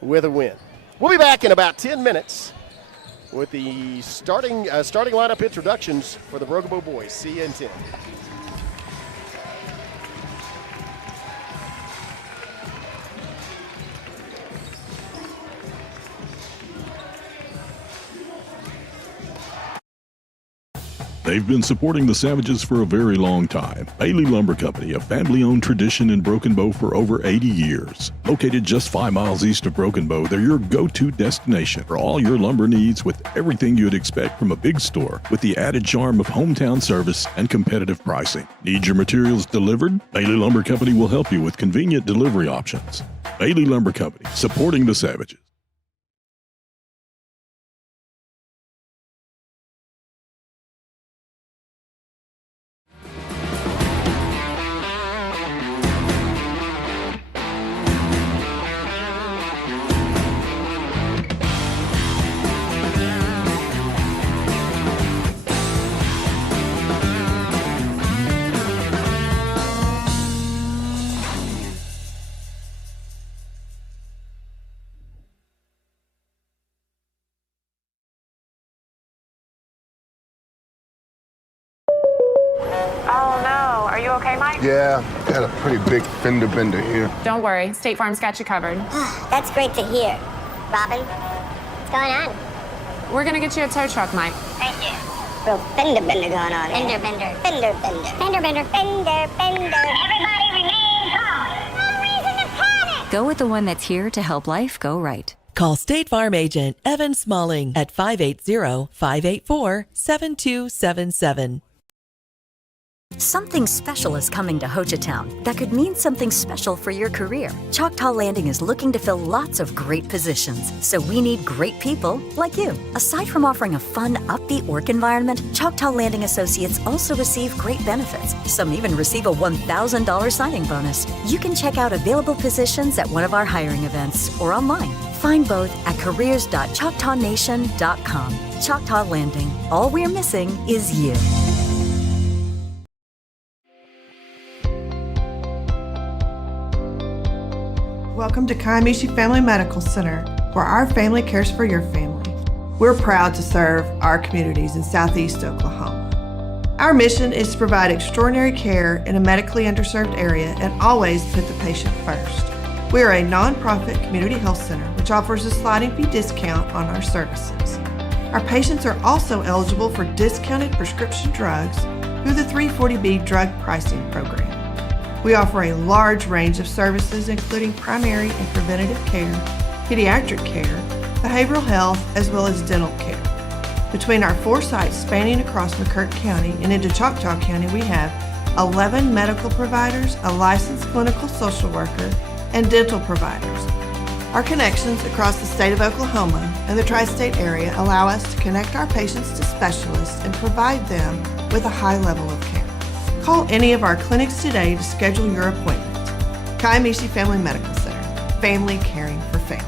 with a win. We'll be back in about 10 minutes with the starting lineup introductions for the Broken Bow boys. See you in 10. They've been supporting the Savages for a very long time. Bailey Lumber Company, a family-owned tradition in Broken Bow for over 80 years. Located just 5 miles east of Broken Bow, they're your go-to destination for all your lumber needs, with everything you'd expect from a big store, with the added charm of hometown service and competitive pricing. Need your materials delivered? Bailey Lumber Company will help you with convenient delivery options. Bailey Lumber Company, supporting the Savages. Oh, no. Are you okay, Mike? Yeah, got a pretty big fender bender here. Don't worry. State Farm's got you covered. That's great to hear. Robin, what's going on? We're going to get you a tow truck, Mike. Thank you. Real fender bender going on. Fender bender. Fender bender. Fender bender. Fender bender. Everybody remain calm. No reason to panic. Go with the one that's here to help life go right. Call State Farm agent Evan Smalling at 580-584-7277. Something special is coming to Hochatown that could mean something special for your career. Choctaw Landing is looking to fill lots of great positions, so we need great people like you. Aside from offering a fun, upbeat work environment, Choctaw Landing Associates also receive great benefits. Some even receive a $1,000 signing bonus. You can check out available positions at one of our hiring events or online. Find both at careers.choctawnation.com. Choctaw Landing. All we're missing is you. Welcome to Kiamichi Family Medical Center, where our family cares for your family. We're proud to serve our communities in Southeast Oklahoma. Our mission is to provide extraordinary care in a medically underserved area and always put the patient first. We are a nonprofit community health center which offers a sliding fee discount on our services. Our patients are also eligible for discounted prescription drugs through the 340B drug pricing program. We offer a large range of services including primary and preventative care, pediatric care, behavioral health, as well as dental care. Between our 4 sites spanning across McCurtain County and into Choctaw County, we have 11 medical providers, a licensed clinical social worker, and dental providers. Our connections across the state of Oklahoma and the tri-state area allow us to connect our patients to specialists and provide them with a high level of care. Call any of our clinics today to schedule your appointment. Kiamichi Family Medical Center, family caring for family.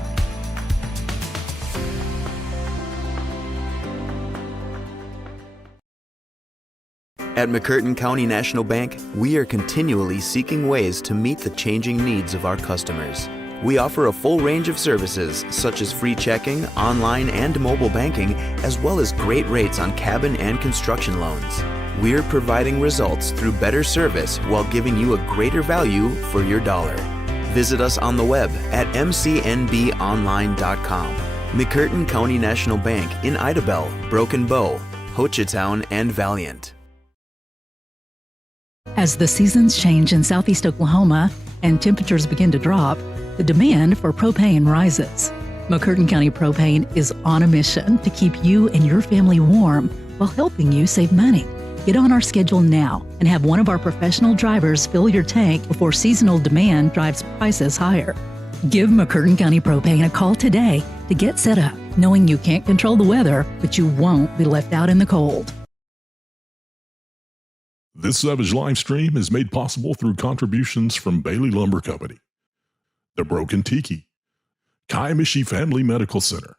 At McCurtain County National Bank, we are continually seeking ways to meet the changing needs of our customers. We offer a full range of services such as free checking, online and mobile banking, as well as great rates on cabin and construction loans. We're providing results through better service while giving you a greater value for your dollar. Visit us on the web at mcnbonline.com. McCurtain County National Bank in Idabel, Broken Bow, Hochatown, and Valiant. As the seasons change in Southeast Oklahoma and temperatures begin to drop, the demand for propane rises. McCurtain County Propane is on a mission to keep you and your family warm while helping you save money. Get on our schedule now and have one of our professional drivers fill your tank before seasonal demand drives prices higher. Give McCurtain County Propane a call today to get set up, knowing you can't control the weather, but you won't be left out in the cold. This Savage live stream is made possible through contributions from Bailey Lumber Company, The Broken Tiki, Kiamichi Family Medical Center,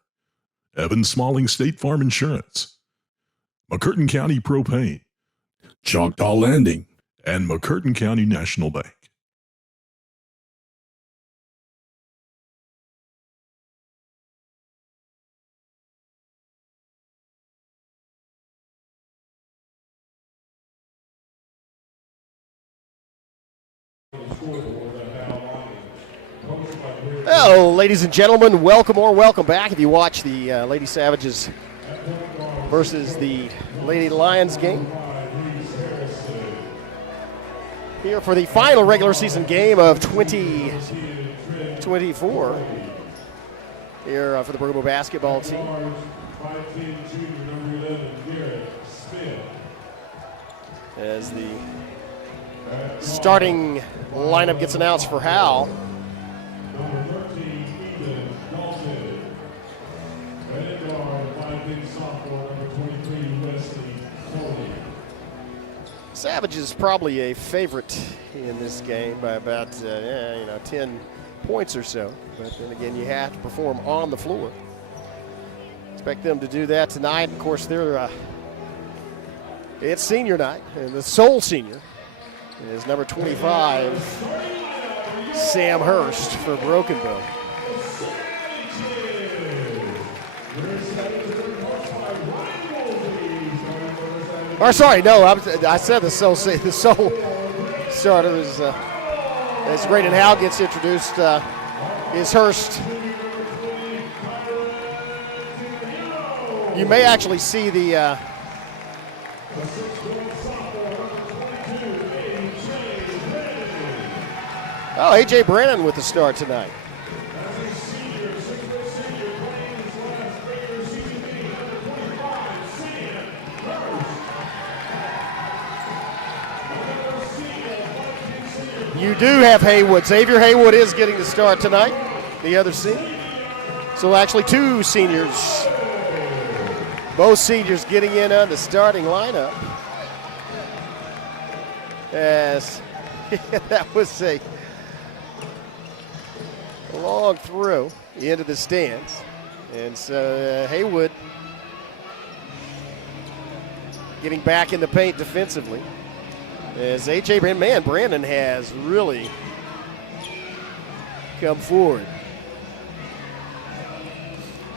Evan Smalling State Farm Insurance, McCurtain County Propane, Choctaw Landing, and McCurtain County National Bank. Hello, ladies and gentlemen. Welcome or welcome back. If you watch the Lady Savages versus the Lady Lions game here for the final regular season game of 2024 here for the Broken Bow basketball team. As the starting lineup gets announced for Howe. Savage is probably a favorite in this game by about 10 points or so. But then again, you have to perform on the floor. Expect them to do that tonight. Of course, it's senior night, and the sole senior is number 25, Sam Hurst for Broken Bow. Or sorry, no, I said the sole starter is as Braden Howe gets introduced is Hurst. You may actually see the A.J. Brennan with the start tonight. you do have Haywood. Xavier Haywood is getting the start tonight, the other senior. So actually 2 seniors. Both seniors getting in on the starting lineup. As that was a long throw into the stands. And so Haywood getting back in the paint defensively. As A.J. Brandon has really come forward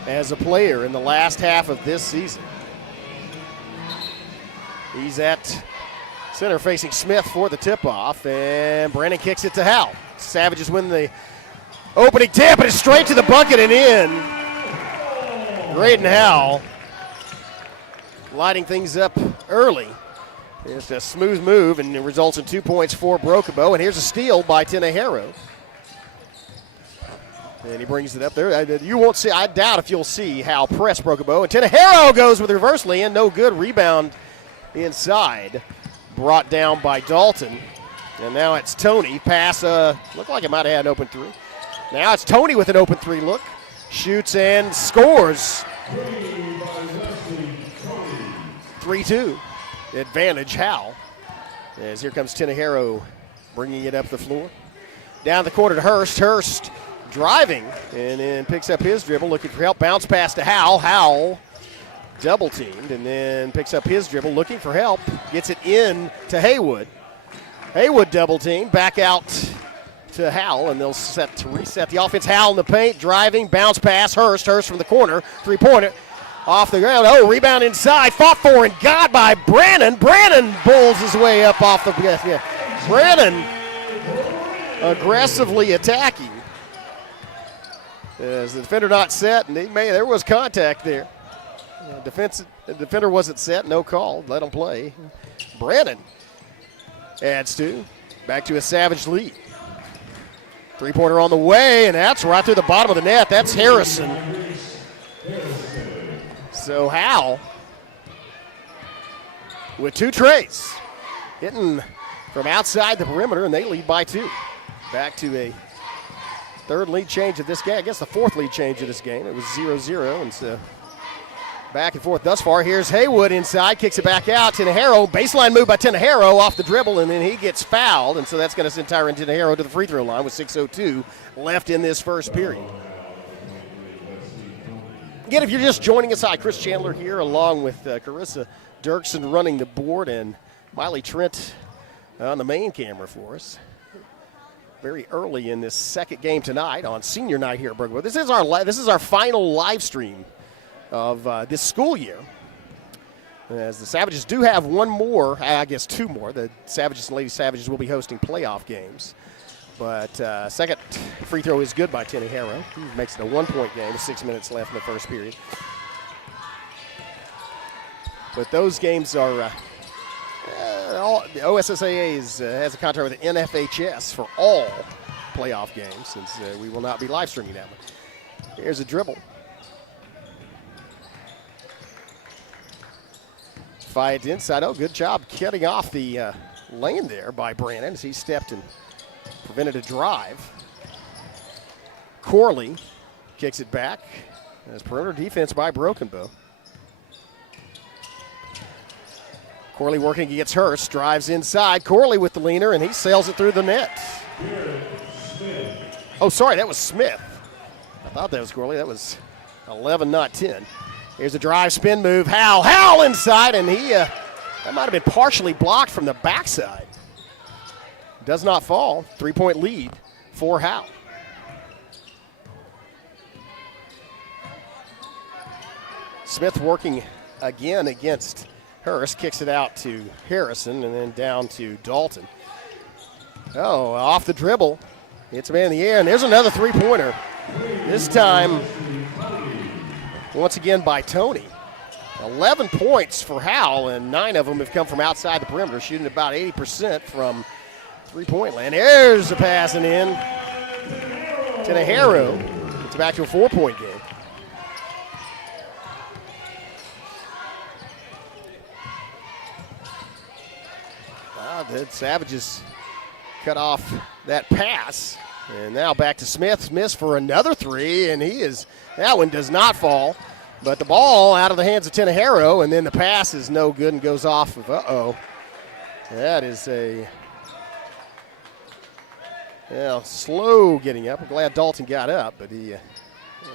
as a player in the last half of this season. He's at center facing Smith for the tip-off, and Brandon kicks it to Howe. Savages win the opening tip, and it's straight to the bucket and in. Graydon Howe lighting things up early. It's a smooth move, and it results in 2 points for Broken Bow. And here's a steal by Tenehiro. And he brings it up there. You won't see, I doubt if you'll see Howe press Broken Bow. And Tenehiro goes with reverse lay-in. No good. Rebound inside. Brought down by Dalton. And now it's Tony. Pass, looked like it might have had an open 3. Now it's Tony with an open 3 look. Shoots and scores. 3-2. Advantage Howe. As here comes Tenehiro bringing it up the floor. Down the corner to Hurst. Hurst driving and then picks up his dribble, looking for help. Bounce pass to Howe. Howe double teamed and then picks up his dribble, looking for help. Gets it in to Haywood. Haywood double teamed. Back out to Howe, and they'll set to reset the offense. Howe in the paint, driving, bounce pass. Hurst from the corner. 3-pointer. Off the ground. Oh, rebound inside. Fought for and got by Brannon. Brannon bowls his way up off the. Yeah. Brannon aggressively attacking. As the defender not set, and there was contact there. The defender wasn't set, no call. Let him play. Brannon adds 2. Back to a Savage lead. 3-pointer on the way, and that's right through the bottom of the net. That's Harrison. So Howe with 2 trays, hitting from outside the perimeter, and they lead by 2. Back to a 3rd lead change of this game. I guess the 4th lead change of this game. It was 0-0, and so back and forth thus far. Here's Haywood inside, kicks it back out. Tenehiro, baseline move by Tenehiro off the dribble, and then he gets fouled, and so that's going to send Tyron Tenehiro to the free throw line with 6:02 left in this first period. Again, if you're just joining us, hi, Chris Chandler here, along with Carissa Dirksen running the board and Miley Trent on the main camera for us. Very early in this second game tonight on senior night here at Brookwood. This is our final live stream of this school year. As the Savages do have 2 more. The Savages and Lady Savages will be hosting playoff games. But second free throw is good by Tenehiro. He makes it a 1-point game with 6 minutes left in the first period. But those games are the OSSAA has a contract with the NFHS for all playoff games, since we will not be live streaming that one. Here's a dribble. Fight inside. Oh, good job cutting off the lane there by Brandon as he stepped and prevented a drive. Corley kicks it back. There's perimeter defense by Broken Bow. Corley working against Hurst, drives inside. Corley with the leaner, and he sails it through the net. Oh, sorry, that was Smith. I thought that was Corley. That was 11, not 10. Here's a drive spin move. Howe inside, and that might have been partially blocked from the backside. Does not fall. 3-point lead for Howe. Smith working again against Hurst, kicks it out to Harrison and then down to Dalton. Oh, off the dribble. Hits a man in the air, and there's another 3-pointer. This time, once again by Tony. 11 points for Howe, and 9 of them have come from outside the perimeter, shooting about 80% from 3-point land. There's the pass and in. Tenehiro. It's back to a 4-point game. The Savages cut off that pass. And now back to Smith. Smith for another three, and that one does not fall. But the ball out of the hands of Tenejero, and then the pass is no good and goes off of, that is slow getting up. I'm glad Dalton got up, but he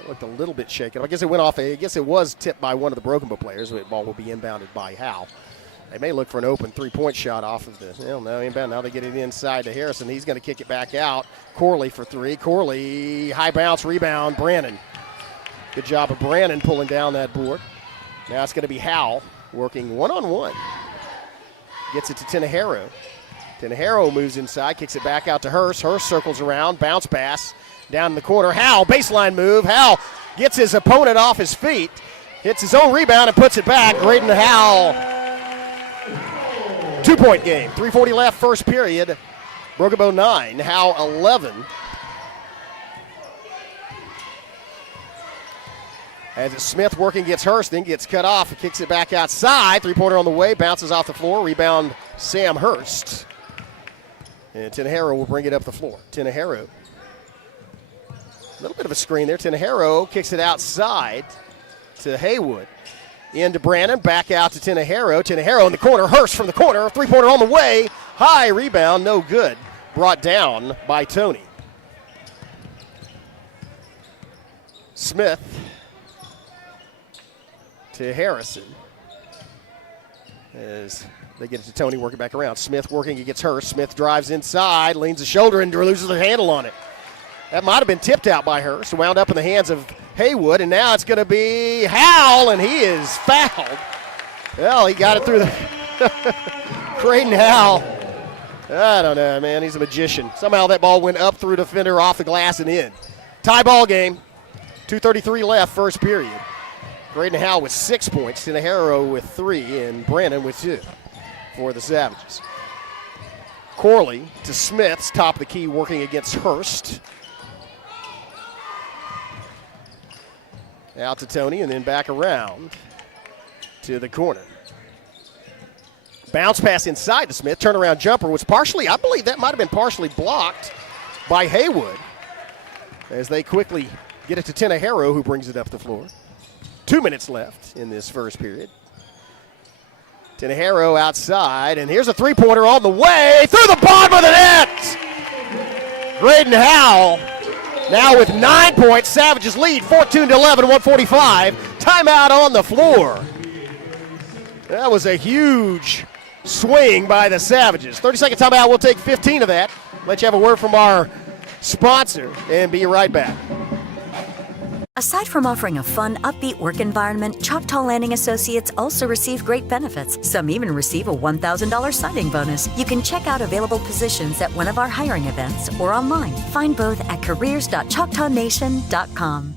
looked a little bit shaken. I guess it was tipped by one of the Broken Bow players. The ball will be inbounded by Howe. They may look for an open three-point shot off of no inbound. Now they get it inside to Harrison. He's going to kick it back out. Corley for three. Corley, high bounce, rebound, Brannon. Good job of Brannon pulling down that board. Now it's going to be Howe working one-on-one. Gets it to Tenejero. Tenejero moves inside, kicks it back out to Hurst. Hurst circles around, bounce pass down in the corner. Howe, baseline move. Howe gets his opponent off his feet, hits his own rebound and puts it back. Graydon Howe, 2-point game. 3:40 left, first period. Broken Bow 9, Howe 11. As it's Smith working, gets Hurst, then gets cut off, kicks it back outside. Three-pointer on the way, bounces off the floor. Rebound, Sam Hurst. And Tenejero will bring it up the floor. Tenejero. A little bit of a screen there. Tenejero kicks it outside to Haywood. Into Brannon, back out to Tenejero. Tenejero in the corner, Hurst from the corner. Three-pointer on the way. High rebound, no good. Brought down by Tony. Smith to Harrison. As they get it to Tony, working back around. Smith working against Hurst. Smith drives inside, leans the shoulder, and loses the handle on it. That might have been tipped out by Hurst, wound up in the hands of Haywood, and now it's going to be Howell, and he is fouled. Well, he got it through the Graydon Howell. I don't know, man. He's a magician. Somehow that ball went up through the defender, off the glass, and in. Tie ball game. 2:33 left, first period. Graydon Howell with 6 points, Tenejero with 3, and Brannon with 2 for the Savages. Corley to Smith's top of the key, working against Hurst. Out to Tony, and then back around to the corner. Bounce pass inside to Smith. Turnaround jumper was partially, I believe that might have been partially blocked by Haywood, as they quickly get it to Tenejero, who brings it up the floor. 2 minutes left in this first period. Tenejero outside, and here's a three-pointer on the way through the bottom of the net. Graydon Howell now with 9 points. Savages lead 14-11, 1:45. Timeout on the floor. That was a huge swing by the Savages. 30-second timeout. We'll take 15 of that. Let you have a word from our sponsor and be right back. Aside from offering a fun, upbeat work environment, Choctaw Landing Associates also receive great benefits. Some even receive a $1,000 signing bonus. You can check out available positions at one of our hiring events or online. Find both at careers.choctawnation.com.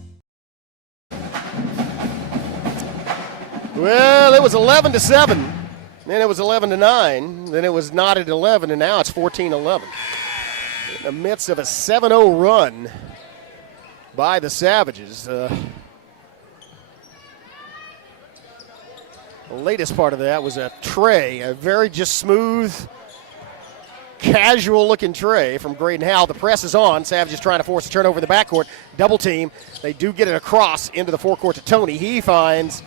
Well, it was 11-7. Then it was 11-9. Then it was not at 11, and now it's 14-11. In the midst of a 7-0 run by the Savages. The latest part of that was a tray, a very just smooth, casual-looking tray from Graydon Howell. The press is on. Savages trying to force a turnover in the backcourt. Double team. They do get it across into the forecourt to Tony. He finds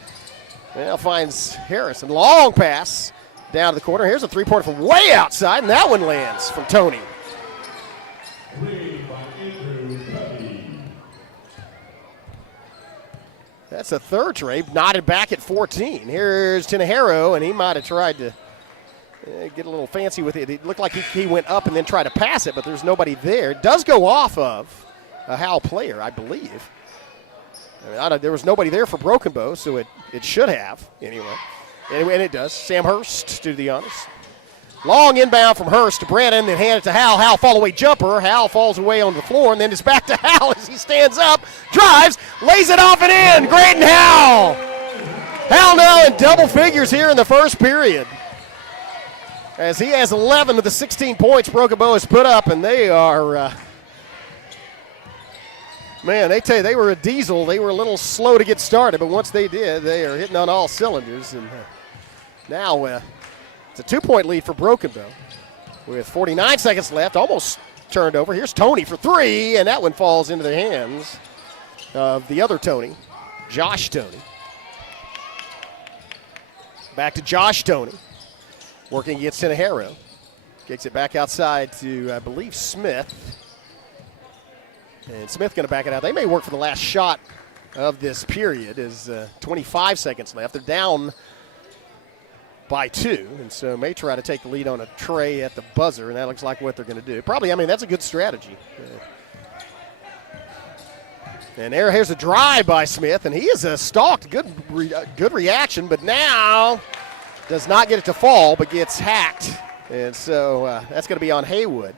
Harrison. Long pass down to the corner. Here's a three-pointer from way outside, and that one lands from Tony. That's a third tray, knotted back at 14. Here's Tenejero, and he might have tried to get a little fancy with it. It looked like he went up and then tried to pass it, but there's nobody there. It does go off of a Howe player, I believe. There was nobody there for Broken Bow, so it should have, anyway. And it does. Sam Hurst, to be honest. Long inbound from Hurst to Brannon, then hand it to Howe. Howe fall-away jumper. Howe falls away on the floor, and then it's back to Howe as he stands up, drives, lays it off and in. Graydon Howe. Howe now in double figures here in the first period, as he has 11 of the 16 points Broken Bow has put up, and they are, they tell you, they were a diesel. They were a little slow to get started, but once they did, they are hitting on all cylinders. And now it's a 2-point lead for Broken Bow. with 49 seconds left, almost turned over. Here's Tony for three, and that one falls into the hands of the other Tony, Josh Tony. Back to Josh Tony, working against Tenejero. Kicks it back outside to, I believe, Smith. And Smith going to back it out. They may work for the last shot of this period. Is 25 seconds left. They're down by 2, and so may try to take the lead on a tray at the buzzer, and that looks like what they're going to do. Probably, I mean, that's a good strategy. And here's a drive by Smith, and he is stalked. Good reaction, but now does not get it to fall, but gets hacked. And so that's going to be on Haywood.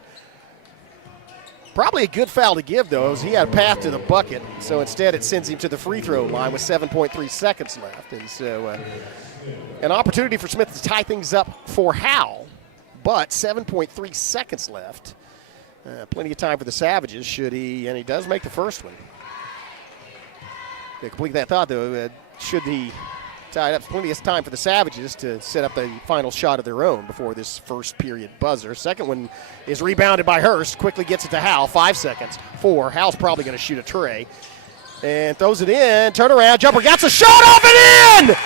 Probably a good foul to give, though, as he had a path to the bucket. So instead it sends him to the free throw line with 7.3 seconds left. And so an opportunity for Smith to tie things up for Howe, but 7.3 seconds left. Plenty of time for the Savages, should he, and he does make the first one. To complete that thought, though, should he tie it up, plenty of time for the Savages to set up the final shot of their own before this first period buzzer. Second one is rebounded by Hurst, quickly gets it to Howe, 5 seconds, 4. Howe's probably going to shoot a tray and throws it in, turnaround, jumper, got a shot off and in!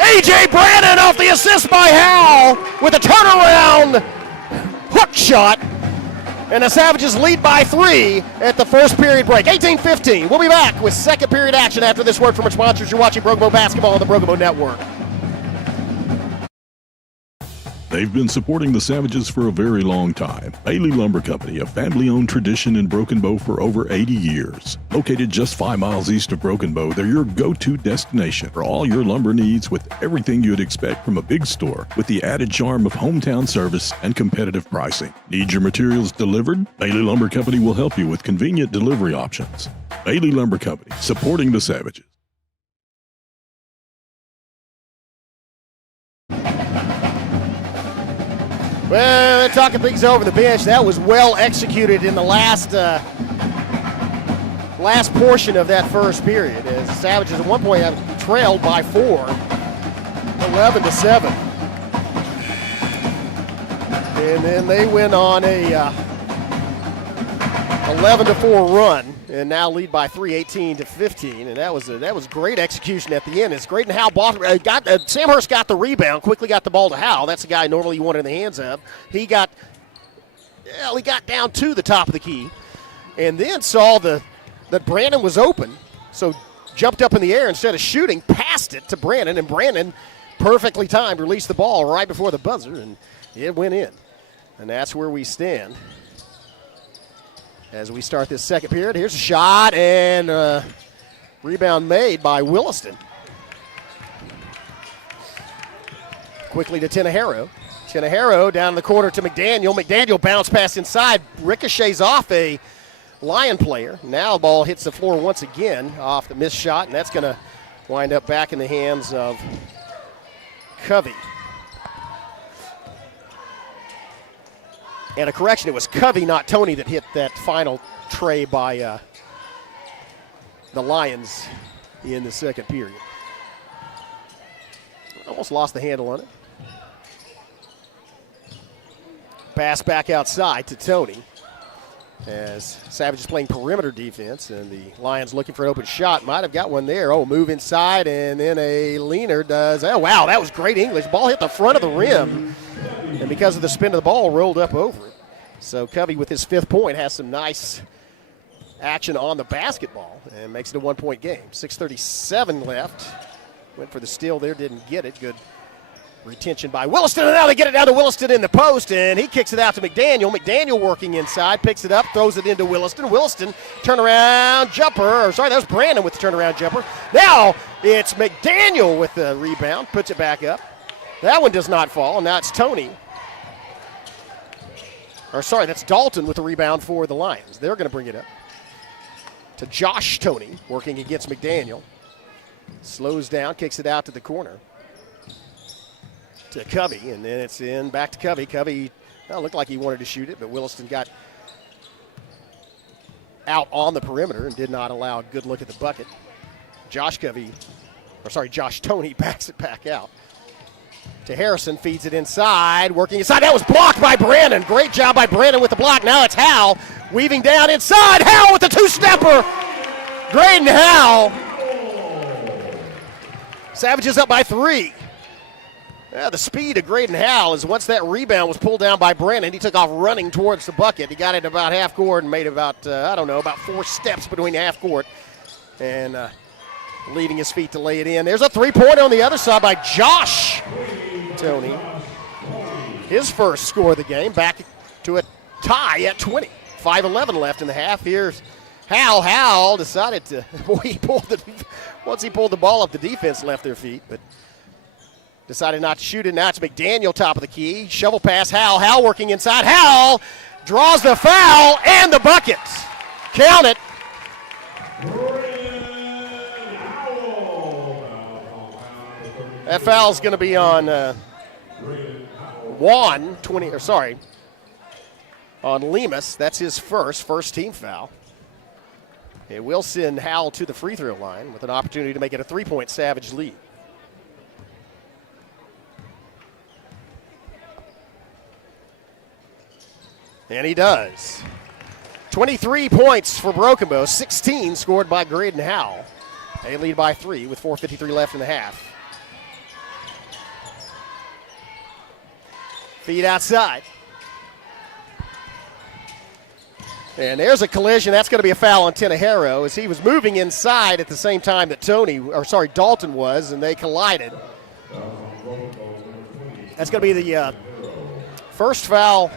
A.J. Brannon off the assist by Howe with a turnaround hook shot. And the Savages lead by 3 at the first period break. 18-15. We'll be back with second period action after this word from our sponsors. You're watching Broken Bow Basketball on the Broken Bow Network. They've been supporting the Savages for a very long time. Bailey Lumber Company, a family-owned tradition in Broken Bow for over 80 years. Located just 5 miles east of Broken Bow, they're your go-to destination for all your lumber needs with everything you'd expect from a big store, with the added charm of hometown service and competitive pricing. Need your materials delivered? Bailey Lumber Company will help you with convenient delivery options. Bailey Lumber Company, supporting the Savages. Well, they're talking things over the bench. That was well executed in the last portion of that first period. As the Savages at one point have trailed by 4, 11-7. And then they went on a 11-4 run and now lead by 3, 18-15. And that was great execution at the end. It's great. And Howe Sam Hurst got the rebound, quickly got the ball to Howe. That's the guy normally you want in the hands of. He got down to the top of the key and then saw that Brandon was open, so jumped up in the air instead of shooting, passed it to Brandon, and Brandon perfectly timed, released the ball right before the buzzer, and it went in. And that's where we stand as we start this second period. Here's a shot, and rebound made by Williston. Quickly to Tenejero. Tenejero down the corner to McDaniel. McDaniel bounced pass inside, ricochets off a Lion player. Now the ball hits the floor once again off the missed shot, and that's going to wind up back in the hands of Covey. And a correction, it was Covey, not Tony, that hit that final tray by the Lions in the second period. Almost lost the handle on it. Pass back outside to Tony as Savages playing perimeter defense, and the Lions looking for an open shot. Might have got one there. Oh, move inside, and then a leaner does. Oh, wow, that was great English. Ball hit the front of the rim, and because of the spin of the ball, rolled up over it. So Covey, with his 5th point, has some nice action on the basketball and makes it a 1-point game. 6:37 left. Went for the steal there, didn't get it. Good retention by Williston, and now they get it down to Williston in the post, and he kicks it out to McDaniel. McDaniel working inside, picks it up, throws it into Williston. Williston, turnaround jumper, that was Brandon with the turnaround jumper. Now it's McDaniel with the rebound, puts it back up. That one does not fall, and now it's Tony. That's Dalton with the rebound for the Lions. They're going to bring it up to Josh Tony, working against McDaniel. Slows down, kicks it out to the corner to Covey, and then it's in back to Covey. Covey looked like he wanted to shoot it, but Williston got out on the perimeter and did not allow a good look at the bucket. Josh Tony backs it back out. to Harrison, feeds it inside, working inside. That was blocked by Brandon. Great job by Brandon with the block. Now it's Howe weaving down inside. Howe with the two-stepper. Graydon Howe. Savages up by 3. Yeah, the speed of Graydon Howe is once that rebound was pulled down by Brandon, he took off running towards the bucket. He got it about half court and made about, about 4 steps between half court and leaving his feet to lay it in. There's a three-pointer on the other side by Josh Tony. His first score of the game, back to a tie at 20. 5:11 left in the half. Here's Howe. Howe decided to, once he pulled the ball up, the defense left their feet, but decided not to shoot it. Now it's McDaniel, top of the key. Shovel pass, Howe. Howe working inside. Howe draws the foul and the bucket. Count it. That foul's going to be on on Lemus. That's his first team foul. It will send Howe to the free throw line with an opportunity to make it a 3-point Savage lead. And he does. 23 points for Broken Bow, 16 scored by Graydon Howe. They lead by 3 with 4:53 left in the half. Feed outside. And there's a collision. That's going to be a foul on Tenejero as he was moving inside at the same time that Dalton was, and they collided. That's going to be the first foul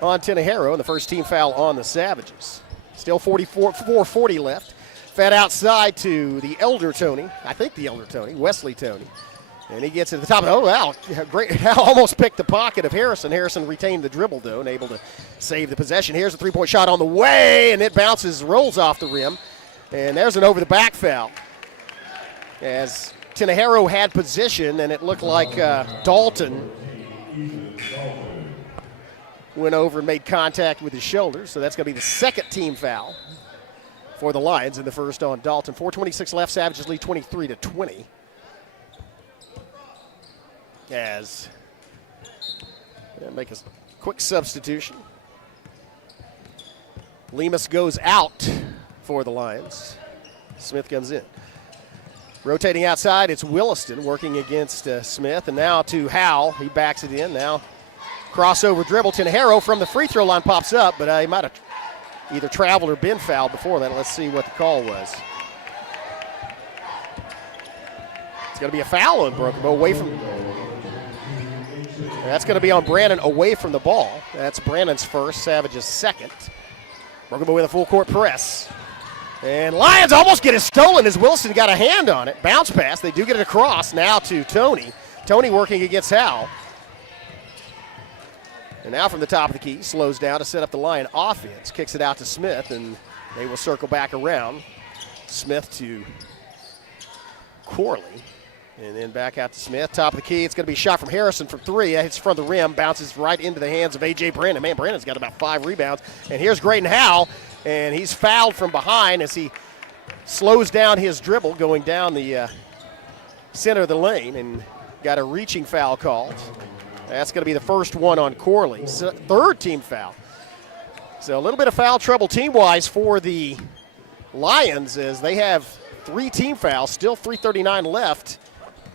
on Tenejero and the first team foul on the Savages. Still 4:40 left. Fed outside to the elder Tony. I think the elder Tony, Wesley Tony. And he gets to the top. Oh, wow. Great. Howe almost picked the pocket of Harrison. Harrison retained the dribble, though, and able to save the possession. Here's a three-point shot on the way, and it bounces, rolls off the rim. And there's an over-the-back foul. As Tenejero had position, and it looked like Dalton went over and made contact with his shoulder. So that's going to be the second team foul for the Lions in the first on Dalton. 4:26 left. Savages lead 23-20. As make a quick substitution. Lemus goes out for the Lions. Smith comes in. Rotating outside, it's Williston working against Smith. And now to Howe. He backs it in. Now crossover dribble. Tenejero from the free throw line pops up, but he might have either traveled or been fouled before that. Let's see what the call was. It's going to be a foul on Broken Bow away from. That's going to be on Brandon away from the ball. That's Brandon's first, Savage's second. Broken Bow with a full court press. And Lions almost get it stolen as Wilson got a hand on it. Bounce pass. They do get it across now to Tony. Tony working against Howe. And now from the top of the key, slows down to set up the Lion offense. Kicks it out to Smith, and they will circle back around. Smith to Corley. And then back out to Smith. Top of the key. It's going to be a shot from Harrison from 3. That hits from the rim. Bounces right into the hands of A.J. Brandon. Man, Brandon's got about 5 rebounds. And here's Graydon Howe. And he's fouled from behind as he slows down his dribble going down the center of the lane. And got a reaching foul called. That's going to be the first one on Corley. So, third team foul. So a little bit of foul trouble team-wise for the Lions as they have 3 team fouls. Still 3:39 left.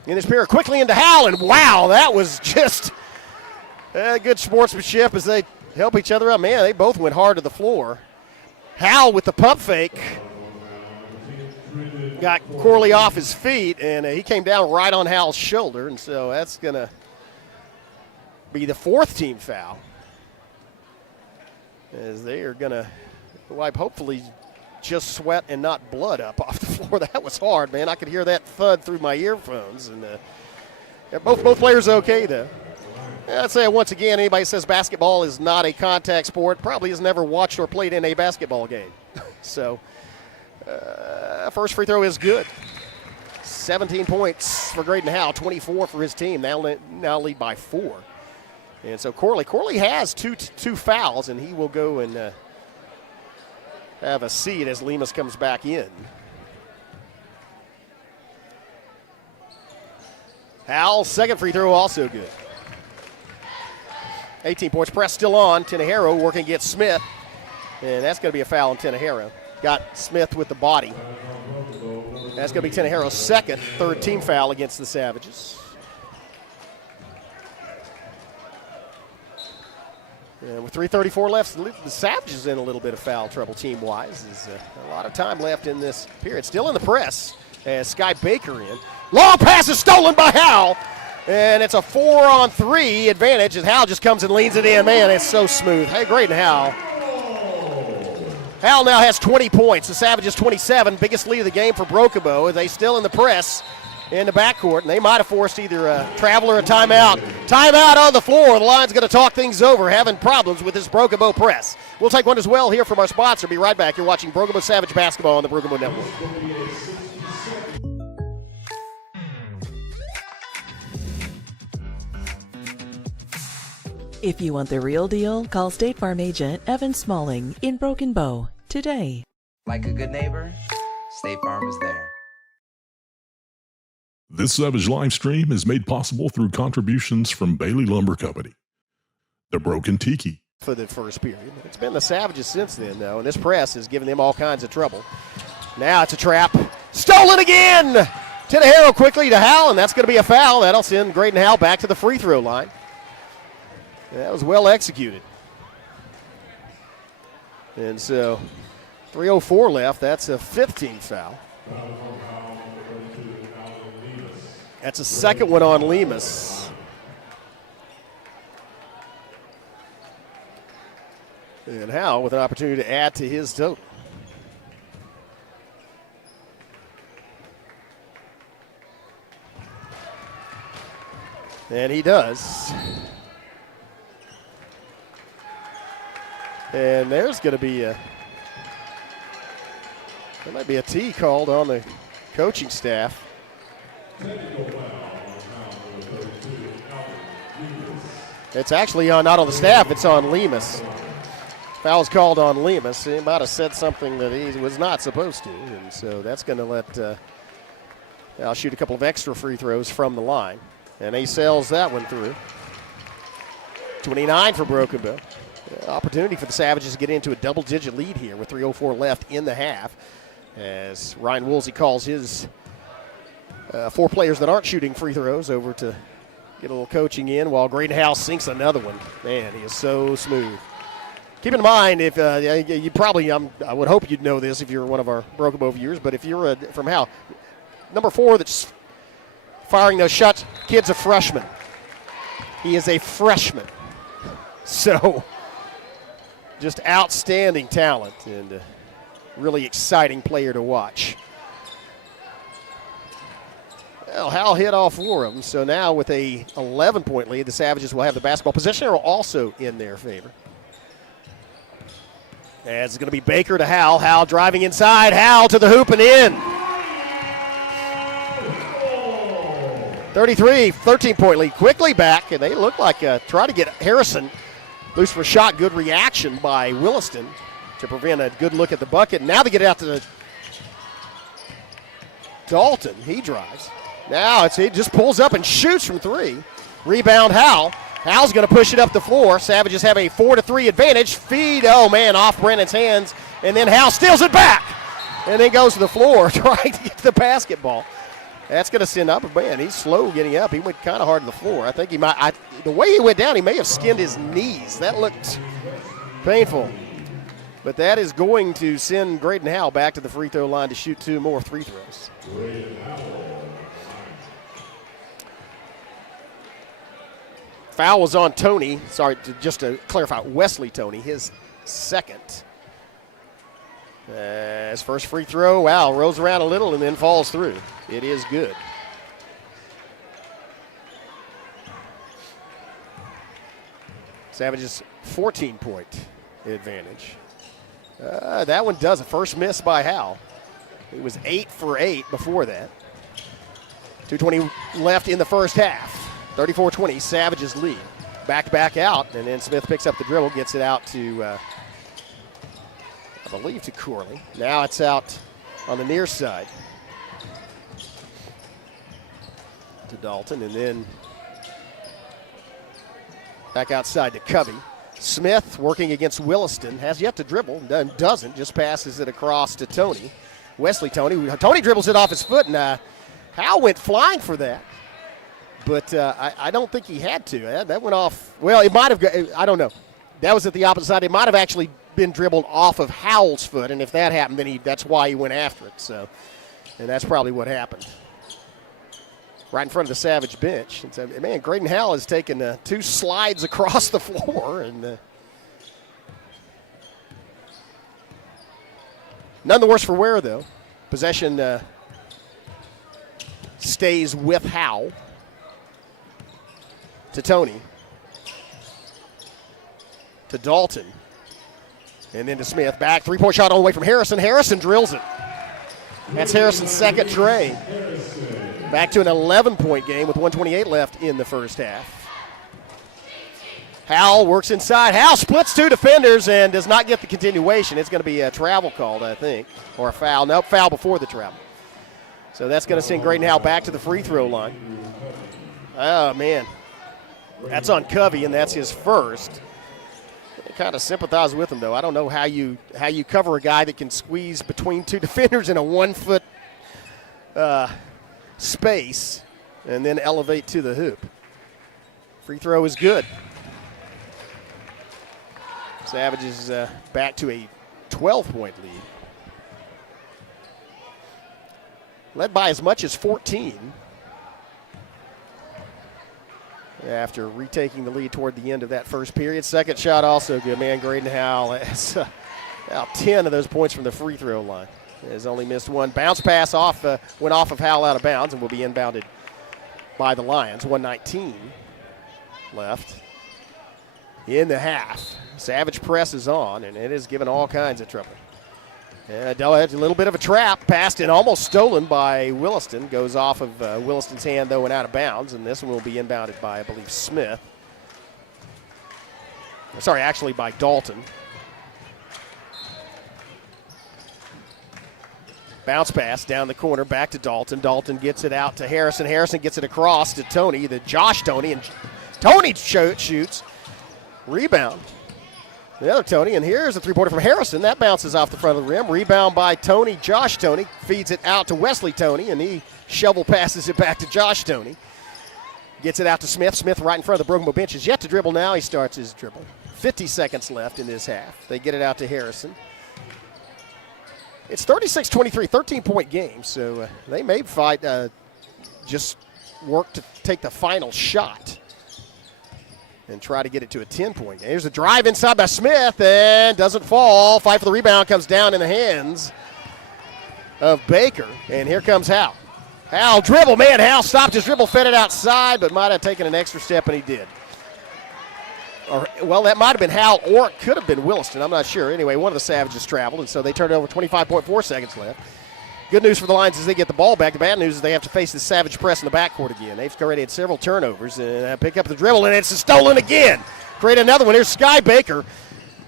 In this period, quickly into Howe, and wow, that was just good sportsmanship as they help each other up. Man, they both went hard to the floor. Howe with the pump fake got Corley off his feet, and he came down right on Howe's shoulder, and so that's going to be the 4th team foul as they are going to wipe, hopefully, just sweat and not blood up off the floor. That was hard, man. I could hear that thud through my earphones. And both players okay, though. I'd say once again, anybody says basketball is not a contact sport probably has never watched or played in a basketball game. So first free throw is good. 17 points for Graydon Howe, 24 for his team. Now lead by 4. And so Corley has two fouls, and he will go and have a seat as Lemus comes back in. Howell's second free throw also good. 18 points. Press still on. Tenejero working against Smith. And that's going to be a foul on Tenejero. Got Smith with the body. That's going to be Tenejero's second, third team foul against the Savages. And with 3:34 left, the Savages in a little bit of foul trouble team-wise. There's a lot of time left in this period. Still in the press as Sky Baker in. Long pass is stolen by Howe. And it's a 4-on-3 advantage as Howe just comes and leans it in. Man, it's so smooth. Hey, great Howe. Howe now has 20 points. The Savages 27, biggest lead of the game for Broken Bow. They still in the press in the backcourt, and they might have forced either a travel or a timeout. Timeout on the floor. The line's going to talk things over, having problems with this Broken Bow press. We'll take one as well here from our sponsor. Be right back. You're watching Broken Bow Savage basketball on the Broken Bow Network. If you want the real deal, call State Farm agent Evan Smalling in Broken Bow today. Like a good neighbor, State Farm is there. This Savage live stream is made possible through contributions from Bailey Lumber Company. The Broken Tiki. For the first period. It's been the Savages since then, though, and this press has given them all kinds of trouble. Now it's a trap. Stolen again! Tenejero quickly to Howe, and that's going to be a foul. That'll send Graydon Howe back to the free throw line. That was well executed. And so 3:04 left. That's a 15th foul. That's a second one on Lemus. And Howe with an opportunity to add to his total. And he does. And there's going to be there might be a T called on the coaching staff. It's actually not on the staff, it's on Lemus. Foul's called on Lemus. He might have said something that he was not supposed to, and so that's going to let I'll shoot a couple of extra free throws from the line. And he sails that one through. 29 for Broken Bow. Opportunity for the Savages to get into a double-digit lead here with 3:04 left in the half as Ryan Woolsey calls his four players that aren't shooting free throws over to get a little coaching in while Graydon Howe sinks another one. Man, he is so smooth. Keep in mind, if you probably, I would hope you'd know this if you're one of our Broken Bow viewers, but if you're from Howe, number 4 that's firing those shots, kid's a freshman. He is a freshman. So, just outstanding talent and a really exciting player to watch. Well, Howe hit all 4 of them, so now with a 11-point lead, the Savages will have the basketball. Possession arrow also in their favor. As it's going to be Baker to Howe. Howe driving inside. Howe to the hoop and in. 33, 13-point lead. Quickly back, and they look like try to get Harrison loose for a shot. Good reaction by Williston to prevent a good look at the bucket. Now they get it out to Dalton. He drives. Now he just pulls up and shoots from 3. Rebound Howe. Howe's going to push it up the floor. Savages have a 4-3 advantage. Feed, oh man, off Brennan's hands. And then Howe steals it back. And then goes to the floor trying to get the basketball. That's going to send up. Man, he's slow getting up. He went kind of hard to the floor. I think he might, the way he went down, he may have skinned his knees. That looked painful. But that is going to send Graydon Howe back to the free throw line to shoot 2 more free throws. Foul was on Tony. Sorry, just to clarify, Wesley Tony, his second. His first free throw, wow, rolls around a little and then falls through. It is good. Savages 14-point advantage. That one does. A first miss by Howe. He was 8 for 8 before that. 2:20 left in the first half. 34-20, Savages lead. Back out, and then Smith picks up the dribble, gets it out to, I believe, to Corley. Now it's out on the near side to Dalton, and then back outside to Covey. Smith working against Williston, has yet to dribble, doesn't, just passes it across to Tony. Wesley Tony dribbles it off his foot, and Howe went flying for that. But I don't think he had to. That went off. Well, it might have. I don't know. That was at the opposite side. It might have actually been dribbled off of Howell's foot, and if that happened, then that's why he went after it. So, and that's probably what happened. Right in front of the Savage bench. And so, man, Graydon Howell has taken 2 slides across the floor, and none the worse for wear, though. Possession stays with Howe. To Tony. To Dalton. And then to Smith. Back, three-point shot all the way from Harrison. Harrison drills it. That's Harrison's second tray. Back to an 11-point game with 1:28 left in the first half. Howell works inside. Howell splits 2 defenders and does not get the continuation. It's going to be a travel called, I think, or a foul. Nope, foul before the travel. So that's going to send Graydon Howell back to the free throw line. Oh, man. That's on Covey, and that's his first. I kind of sympathize with him, though. I don't know how you cover a guy that can squeeze between 2 defenders in a 1-foot space and then elevate to the hoop. Free throw is good. Savages back to a 12-point lead. Led by as much as 14. After retaking the lead toward the end of that first period. Second shot also good, man. Graydon Howell has about 10 of those points from the free throw line. Has only missed 1. Bounce pass went off of Howell out of bounds and will be inbounded by the Lions. 1:19 left in the half. Savage presses on, and it has given all kinds of trouble. A little bit of a trap, passed and almost stolen by Williston. Goes off of Williston's hand, though, and out of bounds. And this one will be inbounded by, I believe, Smith. Sorry, actually by Dalton. Bounce pass down the corner, back to Dalton. Dalton gets it out to Harrison. Harrison gets it across to Tony, Josh Tony, and Tony shoots. Rebound. The other Tony, and here's a three-pointer from Harrison. That bounces off the front of the rim. Rebound by Tony. Josh Tony feeds it out to Wesley Tony, and he shovel passes it back to Josh Tony. Gets it out to Smith. Smith right in front of the Broken Bow bench is yet to dribble now. He starts his dribble. 50 seconds left in this half. They get it out to Harrison. It's 36-23, 13-point game, so they may fight, just work to take the final shot and try to get it to a 10-point game. Here's a drive inside by Smith and doesn't fall. Fight for the rebound comes down in the hands of Baker. And here comes Howe. Howe dribble, man. Howe stopped his dribble, fed it outside, but might have taken an extra step, and he did. Or, well, that might have been Howe, or it could have been Williston. I'm not sure. Anyway, one of the Savages traveled, and so they turned it over. 25.4 seconds left. Good news for the Lions is they get the ball back. The bad news is they have to face the Savage press in the backcourt again. They've already had several turnovers and pick up the dribble, and it's stolen again. Create another one. Here's Sky Baker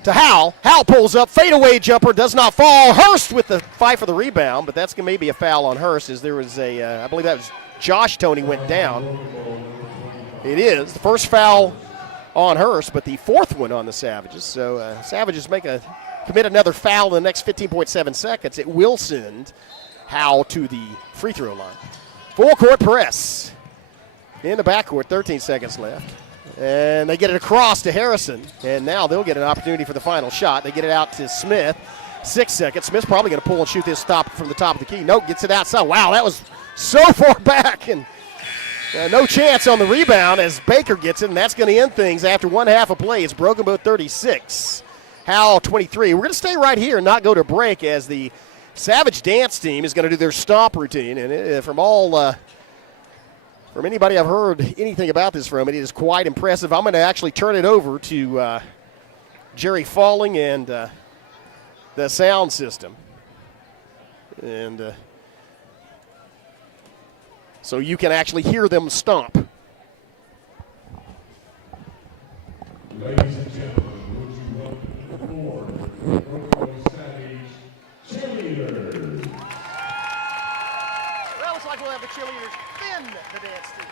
to Howe. Howe pulls up, fadeaway jumper, does not fall. Hurst with the fight for the rebound, but that's going to maybe a foul on Hurst as there was I believe that was Josh Tony went down. It is. The first foul on Hurst, but the fourth one on the Savages. So Savages commit another foul in the next 15.7 seconds. It will send Howe to the free throw line. Full court press in the backcourt, 13 seconds left. And they get it across to Harrison, and now they'll get an opportunity for the final shot. They get it out to Smith, 6 seconds. Smith's probably going to pull and shoot this stop from the top of the key. Nope, gets it outside. Wow, that was so far back, and no chance on the rebound as Baker gets it, and that's going to end things after one half of play. It's Broken Bow 36, Howe 23. We're going to stay right here and not go to break as the Savage dance team is going to do their stomp routine, and from anybody I've heard anything about this from, it is quite impressive. I'm going to actually turn it over to Jerry Falling and the sound system, and so you can actually hear them stomp. Ladies and gentlemen, would you welcome to the floor the Broken Bow Savage cheerleaders? Well, looks like we'll have the cheerleaders fin the dance team.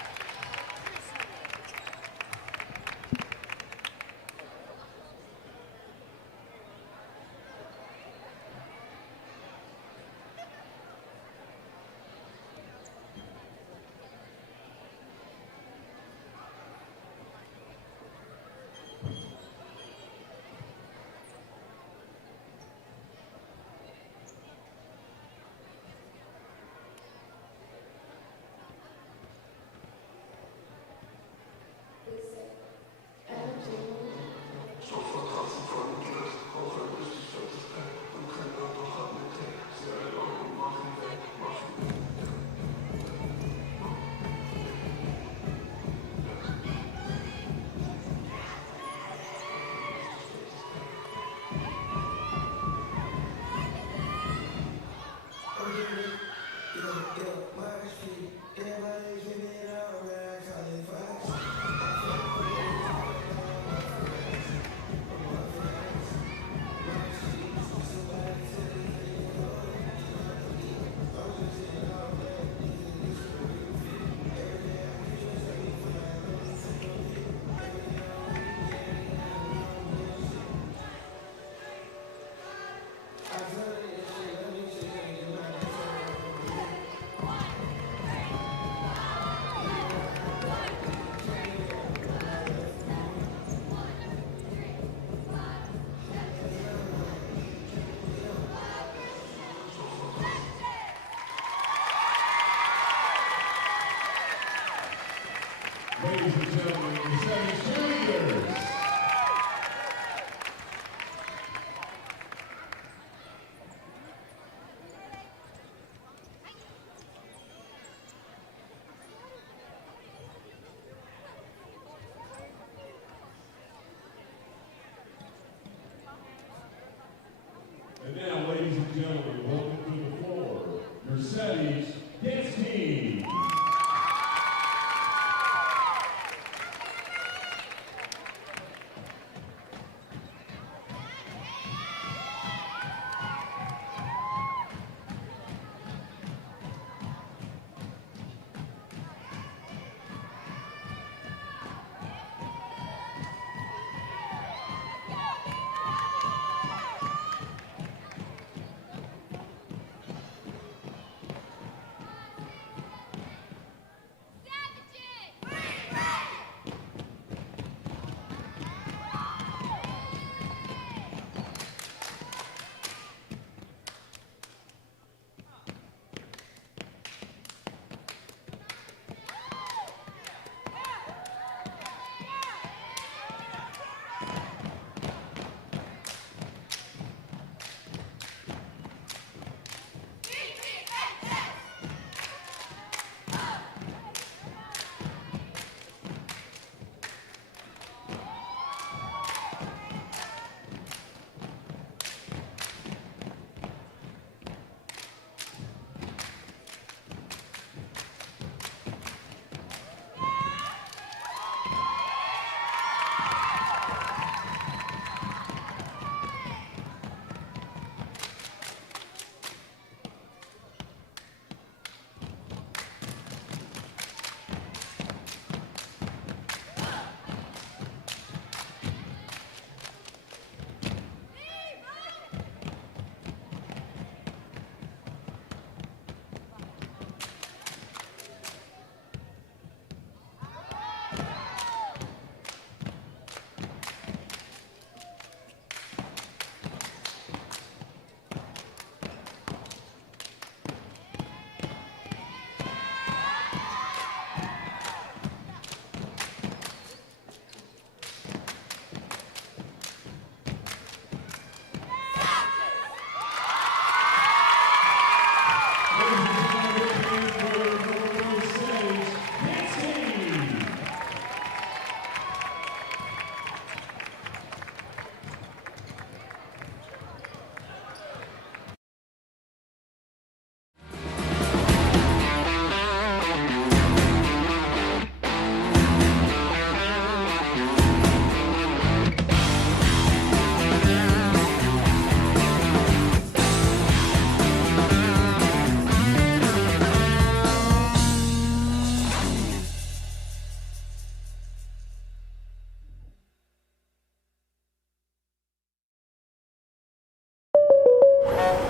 and gentlemen, welcome to the floor, your Savage Dance Team.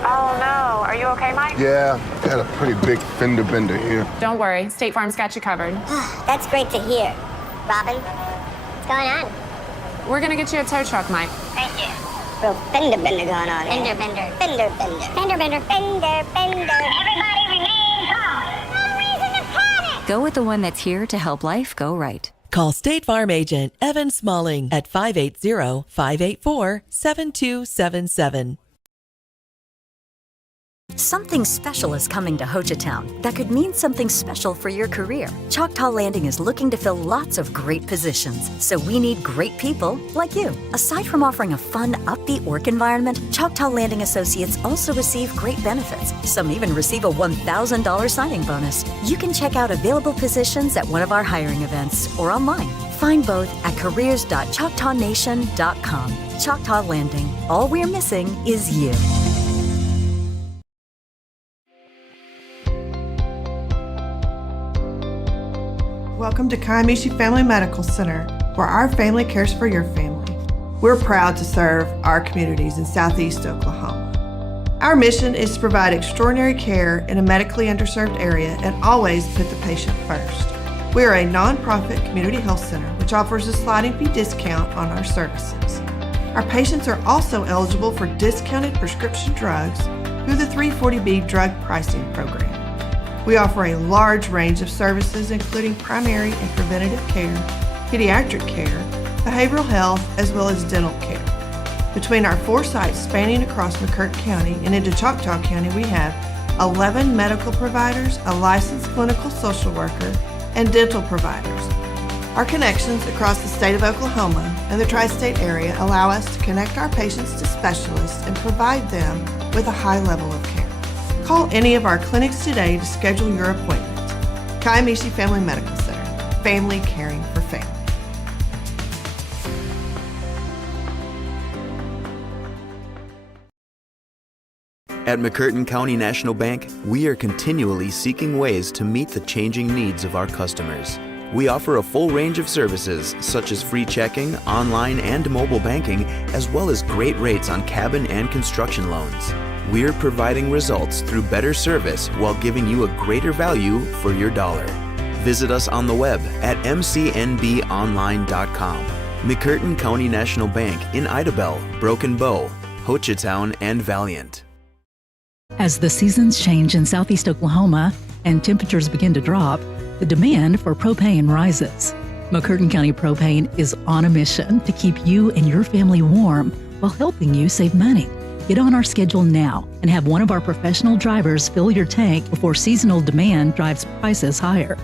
Oh no, are you okay, Mike? Yeah, got a pretty big fender bender here. Don't worry, State Farm's got you covered. That's great to hear. Robin, what's going on? We're gonna get you a tow truck, Mike. Thank you. Real fender bender going on. Fender bender. Fender bender. Fender bender. Fender bender. Everybody remain calm. No reason to panic. Go with the one that's here to help life go right. Call State Farm agent Evan Smalling at 580-584-7277. Something special is coming to Hochatown that could mean something special for your career. Choctaw Landing is looking to fill lots of great positions, so we need great people like you. Aside from offering a fun, upbeat work environment, Choctaw Landing Associates also receive great benefits. Some even receive a $1,000 signing bonus. You can check out available positions at one of our hiring events or online. Find both at careers.choctawnation.com. Choctaw Landing. All we're missing is you. Welcome to Kiamichi Family Medical Center, where our family cares for your family. We're proud to serve our communities in Southeast Oklahoma. Our mission is to provide extraordinary care in a medically underserved area and always put the patient first. We are a nonprofit community health center which offers a sliding fee discount on our services. Our patients are also eligible for discounted prescription drugs through the 340B drug pricing program. We offer a large range of services including primary and preventative care, pediatric care, behavioral health, as well as dental care. Between our 4 sites spanning across McCurtain County and into Choctaw County, we have 11 medical providers, a licensed clinical social worker, and dental providers. Our connections across the state of Oklahoma and the tri-state area allow us to connect our patients to specialists and provide them with a high level of care. Call any of our clinics today to schedule your appointment. Kiamichi Family Medical Center, family caring for family. At McCurtain County National Bank, we are continually seeking ways to meet the changing needs of our customers. We offer a full range of services such as free checking, online and mobile banking, as well as great rates on cabin and construction loans. We're providing results through better service while giving you a greater value for your dollar. Visit us on the web at mcnbonline.com. McCurtain County National Bank in Idabel, Broken Bow, Hochatown, and Valiant. As the seasons change in southeast Oklahoma and temperatures begin to drop, the demand for propane rises. McCurtain County Propane is on a mission to keep you and your family warm while helping you save money. Get on our schedule now and have one of our professional drivers fill your tank before seasonal demand drives prices higher.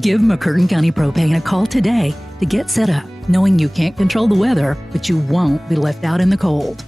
Give McCurtain County Propane a call today to get set up, knowing you can't control the weather, but you won't be left out in the cold.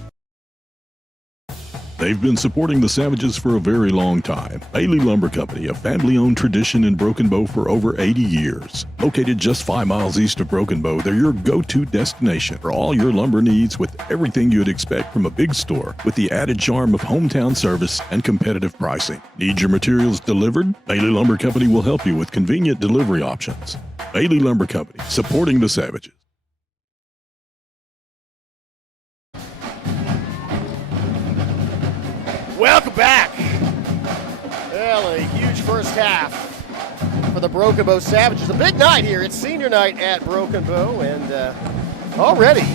They've been supporting the Savages for a very long time. Bailey Lumber Company, a family-owned tradition in Broken Bow for over 80 years. Located just 5 miles east of Broken Bow, they're your go-to destination for all your lumber needs with everything you'd expect from a big store, with the added charm of hometown service and competitive pricing. Need your materials delivered? Bailey Lumber Company will help you with convenient delivery options. Bailey Lumber Company, supporting the Savages. Welcome back. Well, a huge first half for the Broken Bow Savages. A big night here. It's senior night at Broken Bow, and already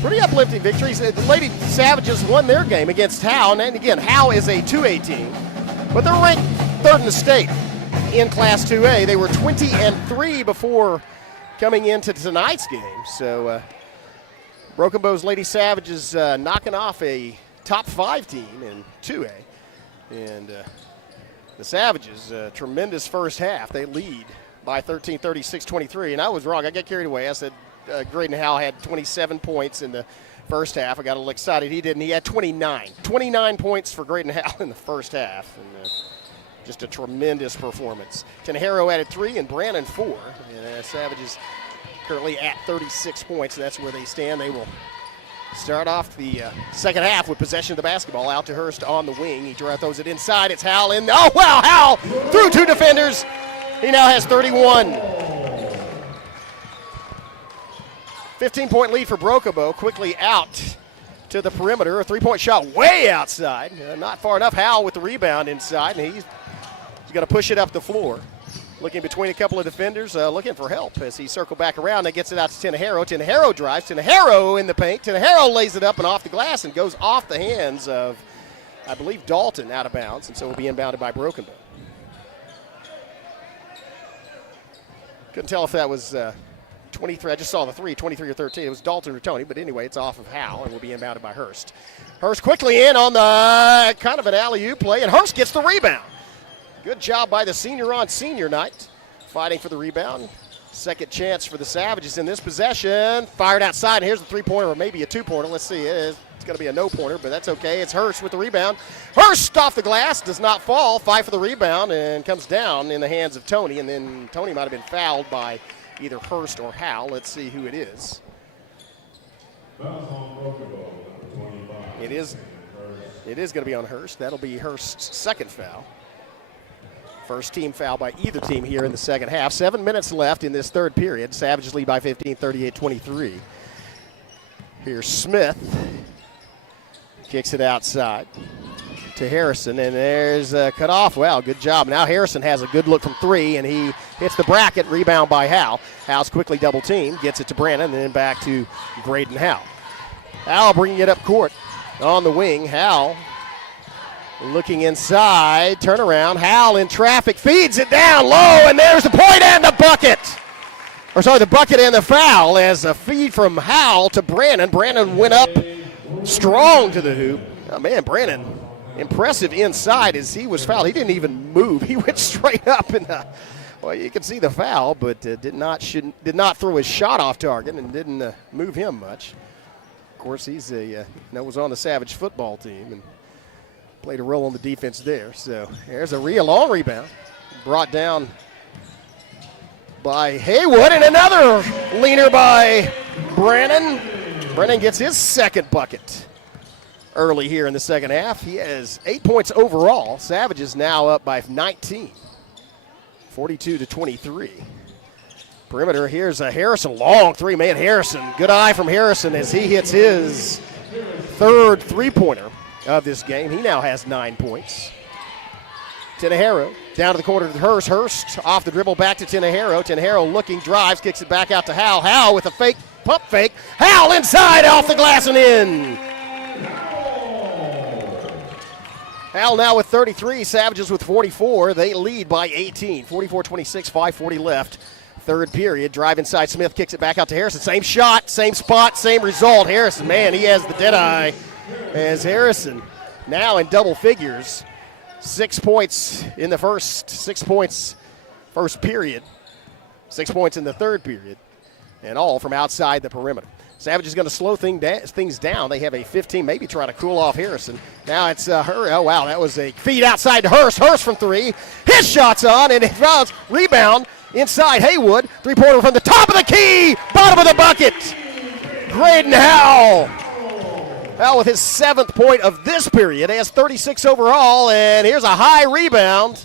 pretty uplifting victories. The Lady Savages won their game against Howe, and again, Howe is a 2A team, but they're ranked third in the state in Class 2A. They were 20-3 before coming into tonight's game. So Broken Bow's Lady Savages knocking off a top 5 team in 2A. And the Savages, tremendous first half. They lead by 13, 36-23. And I was wrong. I got carried away. I said Graydon Howe had 27 points in the first half. I got a little excited. He didn't. He had 29. 29 points for Graydon Howe in the first half. And just a tremendous performance. Tenejero added 3 and Brannon 4. And Savages currently at 36 points. That's where they stand. They will start off the second half with possession of the basketball. Out to Hurst on the wing. He throws it inside. It's Howell in. Oh, wow, Howell through 2 defenders. He now has 31. 15-point lead for Broken Bow. Quickly out to the perimeter. A 3-point shot way outside. Not far enough. Howell with the rebound inside, and he's going to push it up the floor. Looking between a couple of defenders, looking for help as he circled back around and gets it out to Tenejero. Tenejero drives. Tenejero in the paint. Tenejero lays it up and off the glass and goes off the hands of, I believe, Dalton out of bounds, and so will be inbounded by Broken Bow. Couldn't tell if that was 23. I just saw the 3, 23 or 13. It was Dalton or Tony, but anyway, it's off of Howe and will be inbounded by Hurst. Hurst quickly in on the kind of an alley-oop play, and Hurst gets the rebound. Good job by the senior on senior night, fighting for the rebound. Second chance for the Savages in this possession. Fired outside, and here's the 3-pointer, or maybe a 2-pointer. Let's see, it's going to be a no-pointer, but that's okay. It's Hurst with the rebound. Hurst off the glass, does not fall. Fight for the rebound, and comes down in the hands of Tony, and then Tony might have been fouled by either Hurst or Howe. Let's see who it is. It is going to be on Hurst. That'll be Hurst's second foul. First team foul by either team here in the second half. 7 minutes left in this third period. Savages lead by 15, 38-23. Here's Smith. Kicks it outside to Harrison, and there's a cutoff. Wow, good job. Now Harrison has a good look from 3, and he hits the bracket. Rebound by Howe. Howe's quickly double teamed, gets it to Brannon, and then back to Graydon Howe. Howe bringing it up court on the wing. Howe looking inside, turnaround. Howell in traffic, feeds it down low, and there's the point and the bucket. The bucket and the foul as a feed from Howell to Brannon. Brannon went up strong to the hoop. Oh, man, Brannon, impressive inside as he was fouled. He didn't even move. He went straight up, and well, you can see the foul, but did not throw his shot off target and didn't move him much. Of course, he's was on the Savage football team, and played a role on the defense there. So there's a long rebound. Brought down by Haywood, and another leaner by Brennan. Brennan gets his second bucket early here in the second half. He has 8 points overall. Savages now up by 19, 42-23. Perimeter, here's a Harrison, long three, man. Harrison, good eye from Harrison as he hits his third three-pointer of this game. He now has 9 points. Teneharo down to the corner to Hurst. Hurst off the dribble back to Teneharo. Teneharo looking, drives, kicks it back out to Howe. Howe with a fake, pump fake. Howe inside, off the glass and in. Howe now with 33, Savages with 44. They lead by 18, 44-26, 5:40 left. Third period, drive inside, Smith kicks it back out to Harrison. Same shot, same spot, same result. Harrison, man, he has the dead eye as Harrison now in double figures. 6 points in the first, 6 points first period, 6 points in the third period, and all from outside the perimeter. Savage is going to slow things down. They have a 15, maybe trying to cool off Harrison. Now it's her. Oh, wow, that was a feed outside to Hurst. Hurst from three. His shot's on, and it fouls. Rebound inside Haywood. Three-pointer from the top of the key, bottom of the bucket. Graydon Howe. Howe with his 7th point of this period. He has 36 overall, and here's a high rebound.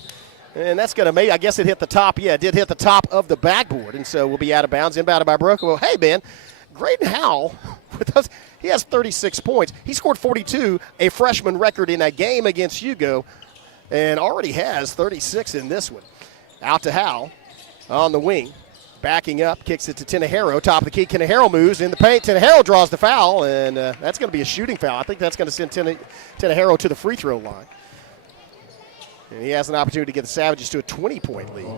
And that's going to make, I guess it hit the top. Yeah, it did hit the top of the backboard, and so we'll be out of bounds. Inbounded by Broken. Well, hey, man. Graydon Howe, he has 36 points. He scored 42, a freshman record in a game against Hugo, and already has 36 in this one. Out to Howe on the wing. Backing up, kicks it to Teneharo. Top of the key, Teneharo moves in the paint. Teneharo draws the foul, and that's going to be a shooting foul. I think that's going to send Teneharo to the free throw line. And he has an opportunity to get the Savages to a 20-point lead.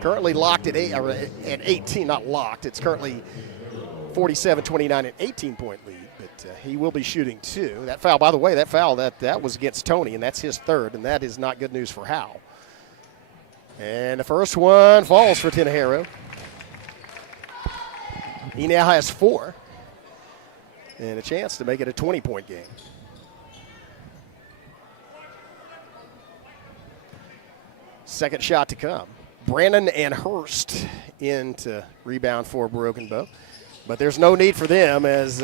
Currently locked at 18, not locked. It's currently 47-29, an 18-point lead, but he will be shooting two. That foul, by the way, that was against Tony, and that's his third, and that is not good news for Howe. And the first one falls for Teneharo. He now has 4 and a chance to make it a 20-point game. Second shot to come. Brannon and Hurst in to rebound for Broken Bow. But there's no need for them as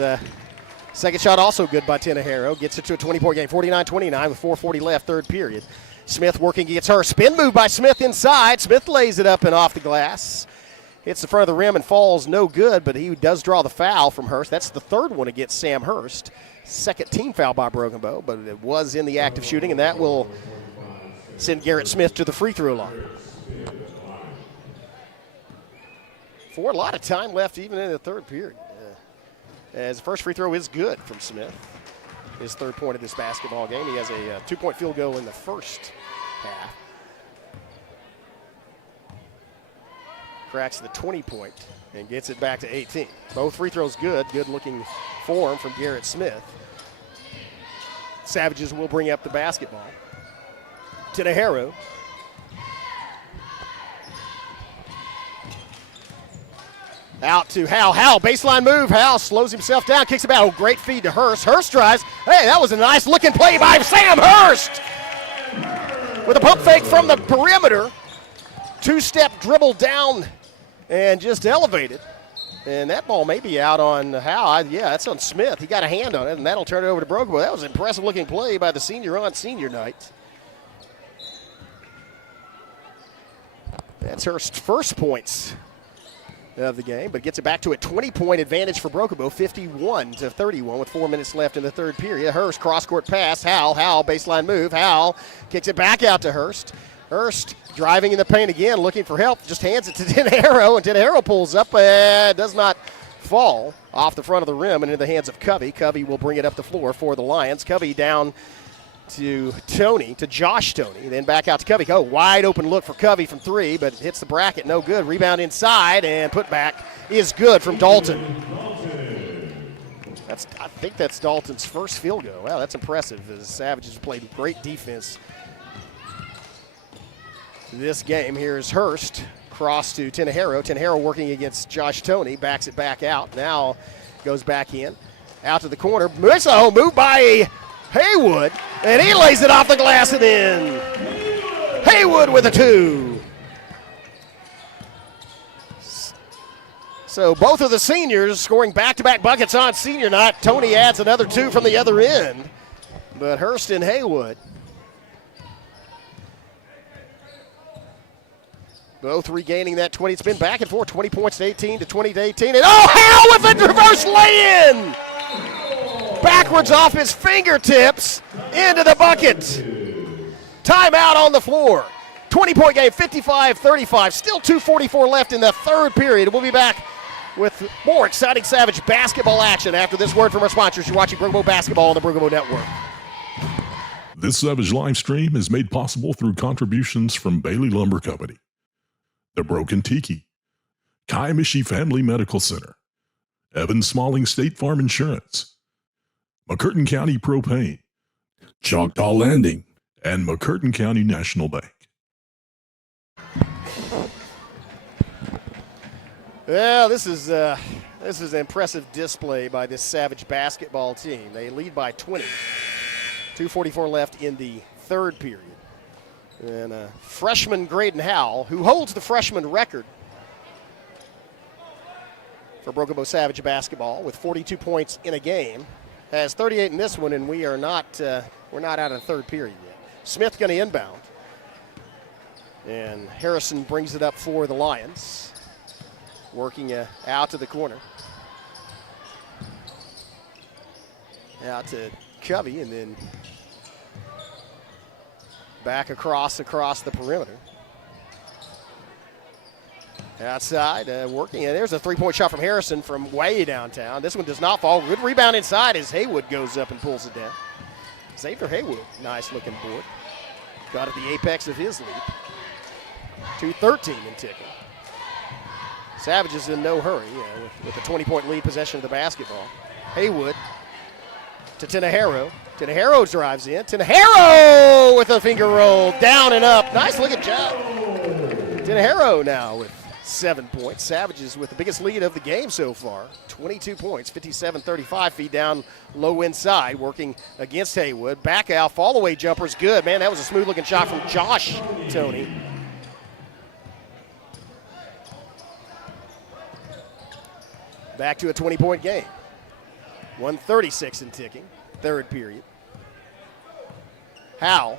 second shot also good by Teneharo. Gets it to a 20-point game, 49-29 with 4:40 left, third period. Smith working against her. Spin move by Smith inside. Smith lays it up and off the glass. Hits the front of the rim and falls no good, but he does draw the foul from Hurst. That's the third one against Sam Hurst. Second team foul by Broken Bow, but it was in the act of shooting, and that will send Garrett Smith to the free throw line. A lot of time left even in the third period. As the first free throw is good from Smith. His third point of this basketball game. He has a 2-point field goal in the first half. Cracks the 20-point and gets it back to 18. Both free throws good. Good-looking form from Garrett Smith. Savages will bring up the basketball. Teneharo. Out to Howe. Howe, baseline move. Howe slows himself down, kicks it back. Oh, great feed to Hurst. Hurst drives. Hey, that was a nice looking play by Sam Hurst. With a pump fake from the perimeter. 2-step dribble down and just elevated. And that ball may be out on Howe. Yeah, that's on Smith. He got a hand on it, and that'll turn it over to Broken. That was an impressive looking play by the senior on senior night. That's Hurst's first points of the game, but gets it back to a 20-point advantage for Broken Bow, 51-31 with 4 minutes left in the third period. Hurst cross-court pass. Howe, baseline move. Howe kicks it back out to Hurst. Hurst driving in the paint again, looking for help. Just hands it to Teneharo, and Teneharo pulls up and does not fall off the front of the rim and into the hands of Covey. Covey will bring it up the floor for the Lions. Covey down to Josh Toney, then back out to Covey. Oh, wide open look for Covey from 3, but hits the bracket, no good. Rebound inside, and put back is good from Dalton. I think that's Dalton's first field goal. Wow, that's impressive. The Savages played great defense this game. Here's Hurst, cross to Teneharo. Teneharo working against Josh Toney, backs it back out. Now goes back in, out to the corner. Move by Haywood. And he lays it off the glass and in. Haywood with a 2. So both of the seniors scoring back-to-back buckets on senior night. Tony adds another 2 from the other end. But Hurst and Haywood both regaining that 20. It's been back and forth, 20 points to 18 to 20 to 18. And Howe with a reverse lay-in! Backwards off his fingertips into the bucket. Timeout on the floor. 20-point game, 55-35. Still 2:44 left in the third period. We'll be back with more exciting Savage basketball action after this word from our sponsors. You're watching Brugamo Basketball on the Brugamo Network. This Savage live stream is made possible through contributions from Bailey Lumber Company, The Broken Tiki, Kiamichi Family Medical Center, Evan Smalling State Farm Insurance, McCurtain County Propane, Choctaw Landing, and McCurtain County National Bank. Yeah, this is an impressive display by this Savage basketball team. They lead by 20. 2:44 left in the third period. And freshman Graydon Howe, who holds the freshman record for Brocabo Savage basketball with 42 points in a game, has 38 in this one, and we're not out of the third period yet. Smith going to inbound. And Harrison brings it up for the Lions. Working out to the corner. Out to Covey, and then back across the perimeter. Outside, working, and there's a three-point shot from Harrison from way downtown. This one does not fall. Good rebound inside as Haywood goes up and pulls it down. Xavier Haywood, nice-looking board. Got at the apex of his lead. 2:13 and ticking. Savages in no hurry with a 20-point lead possession of the basketball. Haywood to Tenahero. Tenahero drives in. Tenahero with a finger roll, down and up. Nice looking job. Tenahero now with 7 points. Savages with the biggest lead of the game so far. 22 points, 57-35, feed down low inside, working against Haywood. Back out, fall away jumper's good. Man, that was a smooth looking shot from Josh Tony. Back to a 20-point game. 1:36 and ticking. Third period. Howe.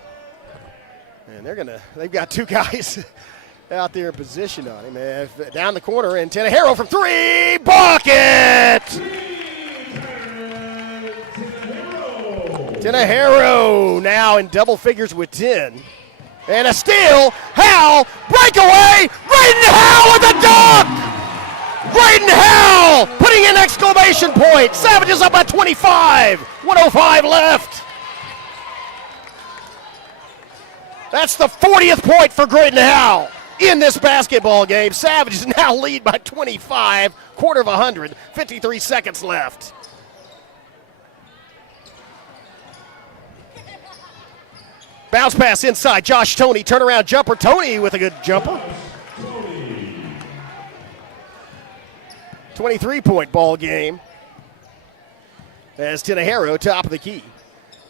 And they've got two guys out there in position on him. Down the corner, and Tenahero from 3. Bucket! Tenahero now in double figures with 10. And a steal. Howe, breakaway. Graydon Howe with a dunk! Graydon Howe putting in exclamation point. Savages up by 25. 1:05 left. That's the 40th point for Graydon Howe in this basketball game. Savages now lead by 25. Quarter of 100. 53 seconds left. Bounce pass inside. Josh Tony. Turnaround jumper. Tony with a good jumper. 23-point ball game as Tenahero top of the key.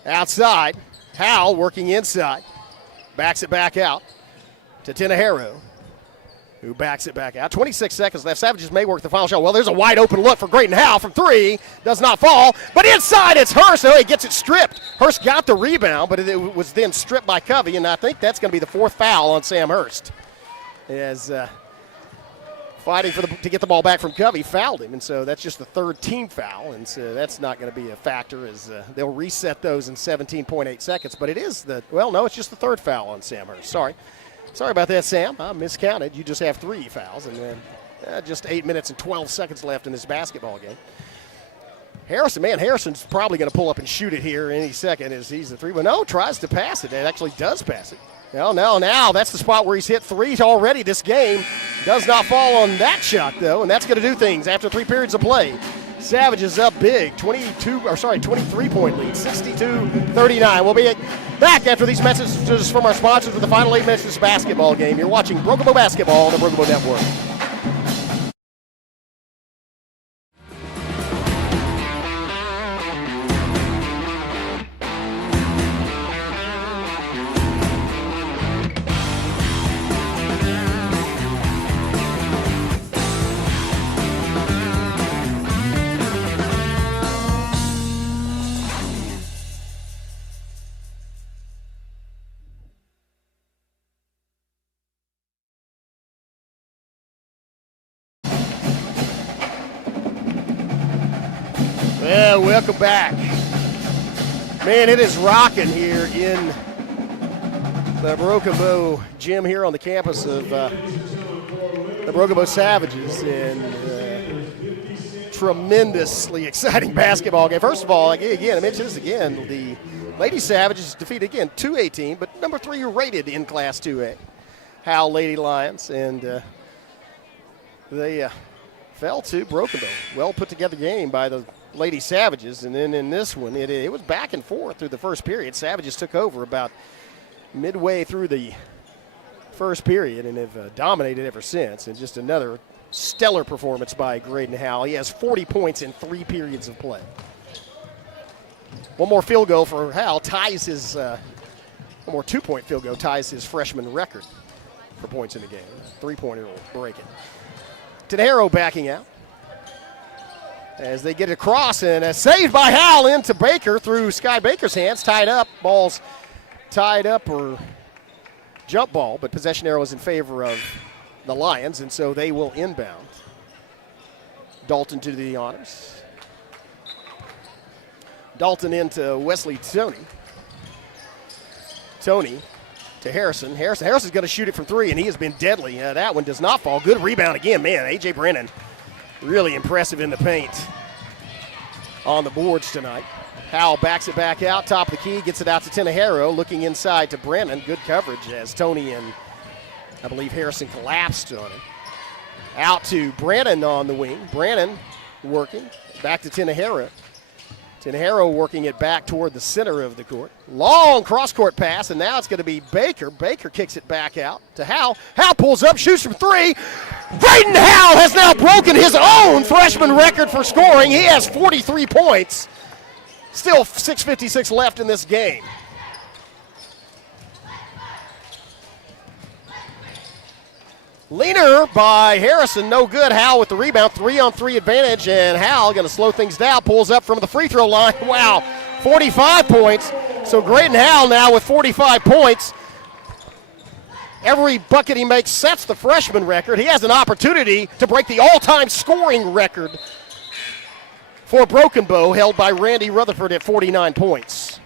Outside, Howe working inside. Backs it back out to Tenahero, who backs it back out. 26 seconds left. Savages may work the final shot. Well, there's a wide open look for Graydon Howe from 3. Does not fall, but inside it's Hurst. Oh, he gets it stripped. Hurst got the rebound, but it was then stripped by Covey, and I think that's going to be the 4th foul on Sam Hurst. As fighting to get the ball back from Covey, fouled him, and so that's just the 3rd team foul, and so that's not going to be a factor as they'll reset those in 17.8 seconds, but it is it's just the 3rd foul on Sam Hurst. Sorry about that, Sam. I miscounted. You just have 3 fouls, and then just 8 minutes and 12 seconds left in this basketball game. Harrison's probably going to pull up and shoot it here any second as he's the 3, but no, tries to pass it. It actually does pass it. Now that's the spot where he's hit 3 already this game. Does not fall on that shot, though, and that's going to do things after 3 periods of play. Savages up big, 23-point lead, 62-39. We'll be back after these messages from our sponsors with the final 8 minutes of this basketball game. You're watching Brocabo Basketball on the Brocabo Network. Well, welcome back. Man, it is rocking here in the Broken Bow gym here on the campus of the Broken Bow Savages. And tremendously exciting basketball game. First of all, again, I mentioned this again, the Lady Savages defeated, again, 2A team, but number 3 rated in Class 2A, Howe Lady Lions. And they fell to Broken Bow. Well put together game by the Lady Savages, and then in this one, it was back and forth through the first period. Savages took over about midway through the first period and have dominated ever since. And just another stellar performance by Graydon Howe. He has 40 points in 3 periods of play. One more field goal for Howe ties his, one more 2-point field goal ties his freshman record for points in the game. 3-pointer will break it. Tenero backing out as they get it across, and saved by Howe into Baker through Sky Baker's hands. Tied up, ball's tied up or jump ball, but possession arrow is in favor of the Lions, and so they will inbound. Dalton to the honors. Dalton into Wesley Tony. Tony to Harrison. Harrison's going to shoot it from 3, and he has been deadly. That one does not fall. Good rebound again. Man, A.J. Brennan really impressive in the paint on the boards tonight. Howe backs it back out, top of the key, gets it out to Tenejero, looking inside to Brennan. Good coverage as Tony and I believe Harrison collapsed on him. Out to Brennan on the wing. Brennan working, back to Tenejero. Tenejero working it back toward the center of the court. Long cross-court pass, and now it's going to be Baker. Baker kicks it back out to Howe. Howe pulls up, shoots from 3. Graydon Howe has now broken his own freshman record for scoring. He has 43 points. Still 6:56 left in this game. Leaner by Harrison, no good. Howe with the rebound, 3-on-3 advantage, and Howe going to slow things down, pulls up from the free throw line. Wow, 45 points. So Graydon Howe now with 45 points. Every bucket he makes sets the freshman record. He has an opportunity to break the all-time scoring record for Broken Bow, held by Randy Rutherford at 49 points.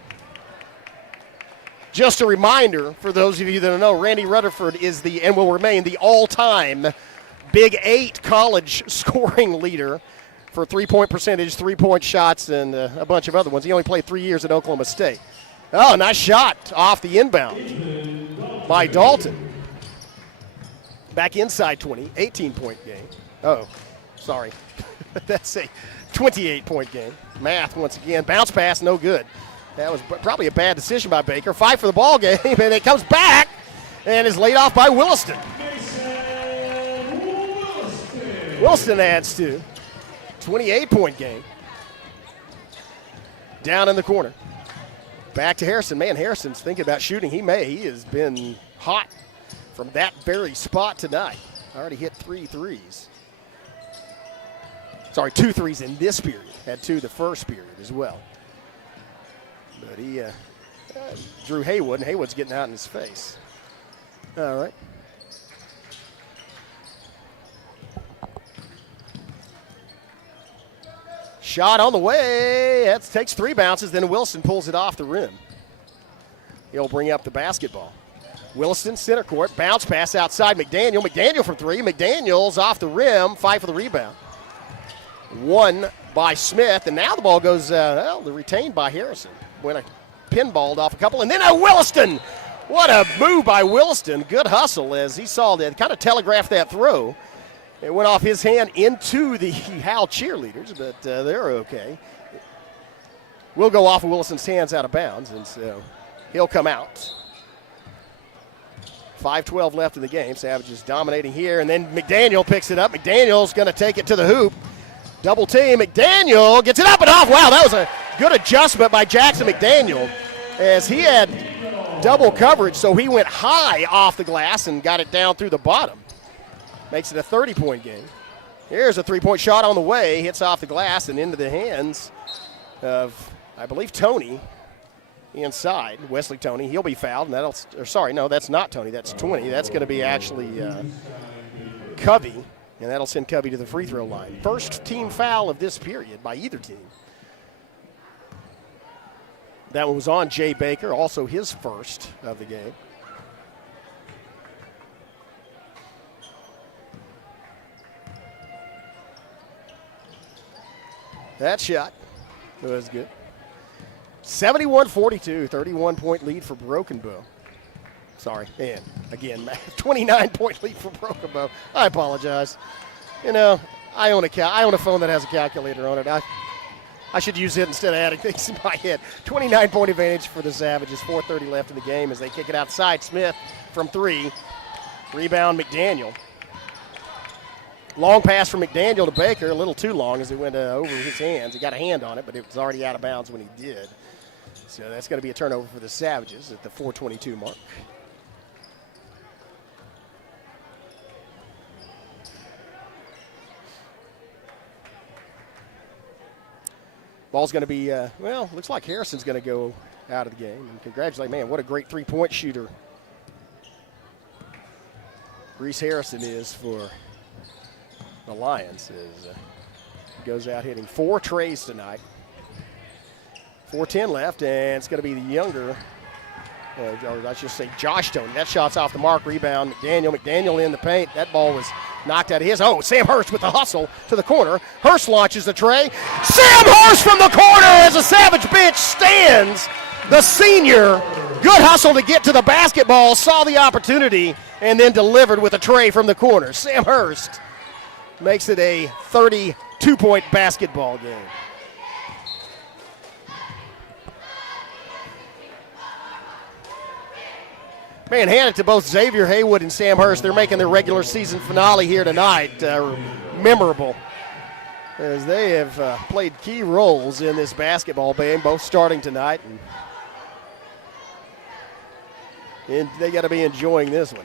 Just a reminder for those of you that don't know, Randy Rutherford is the, and will remain, the all-time Big 8 college scoring leader for three-point percentage, three-point shots, and a bunch of other ones. He only played 3 years at Oklahoma State. Oh, nice shot off the inbound by Dalton. Back inside 20, 18-point game. Oh, sorry. That's a 28-point game. Math once again. Bounce pass, no good. That was probably a bad decision by Baker. Fight for the ball game, and it comes back and is laid off by Williston. Williston adds to 28-point game. Down in the corner. Back to Harrison. Man, Harrison's thinking about shooting. He has been hot from that very spot tonight. Already hit 3 threes. Sorry, 2 threes in this period. Had 2 the first period as well. But he drew Haywood, and Haywood's getting out in his face. All right. Shot on the way. That takes 3 bounces. Then Wilson pulls it off the rim. He'll bring up the basketball. Wilson, center court. Bounce pass outside McDaniel. McDaniel from 3. McDaniel's off the rim. Fight for the rebound. 1 by Smith. And now the ball goes, retained by Harrison. Went a pinballed off a couple. And then a Williston. What a move by Williston. Good hustle as he saw that, kind of telegraphed that throw. It went off his hand into the Howe cheerleaders, but they're okay. Will go off of Wilson's hands out of bounds, and so he'll come out. 5:12 left in the game. Savages dominating here, and then McDaniel picks it up. McDaniel's going to take it to the hoop. Double team. McDaniel gets it up and off. Wow, that was a good adjustment by Jackson McDaniel as he had double coverage, so he went high off the glass and got it down through the bottom. Makes it a 30-point game. Here's a 3-point shot on the way. Hits off the glass and into the hands of, I believe, Tony inside. Wesley Tony. He'll be fouled. And sorry, no, that's not Tony. That's 20. That's going to be actually Covey, and that'll send Covey to the free throw line. First team foul of this period by either team. That one was on Jay Baker, also his first of the game. That shot was good. 71-42, 31-point lead for Broken Bow. Sorry, and again, 29-point lead for Broken Bow. I apologize. You know, I own a phone that has a calculator on it. I should use it instead of adding things in my head. 29-point advantage for the Savages. 4:30 left in the game as they kick it outside. Smith from 3. Rebound McDaniel. Long pass from McDaniel to Baker, a little too long as it went over his hands. He got a hand on it, but it was already out of bounds when he did. So that's going to be a turnover for the Savages at the 4:22 mark. Ball's going to be, looks like Harrison's going to go out of the game. And congratulate, man, what a great three-point shooter Reese Harrison is for the Lions. Goes out hitting 4 trays tonight. 4:10 left, and it's going to be the younger, or I should say Josh Tony. That shot's off the mark, rebound. McDaniel in the paint. That ball was knocked out of his. Oh, Sam Hurst with the hustle to the corner. Hurst launches the tray. Sam Hurst from the corner as the Savage bench stands. The senior, good hustle to get to the basketball, saw the opportunity, and then delivered with a tray from the corner. Sam Hurst makes it a 32-point basketball game. Man, hand it to both Xavier Haywood and Sam Hurst. They're making their regular season finale here tonight memorable, as they have played key roles in this basketball game, both starting tonight. And they got to be enjoying this one.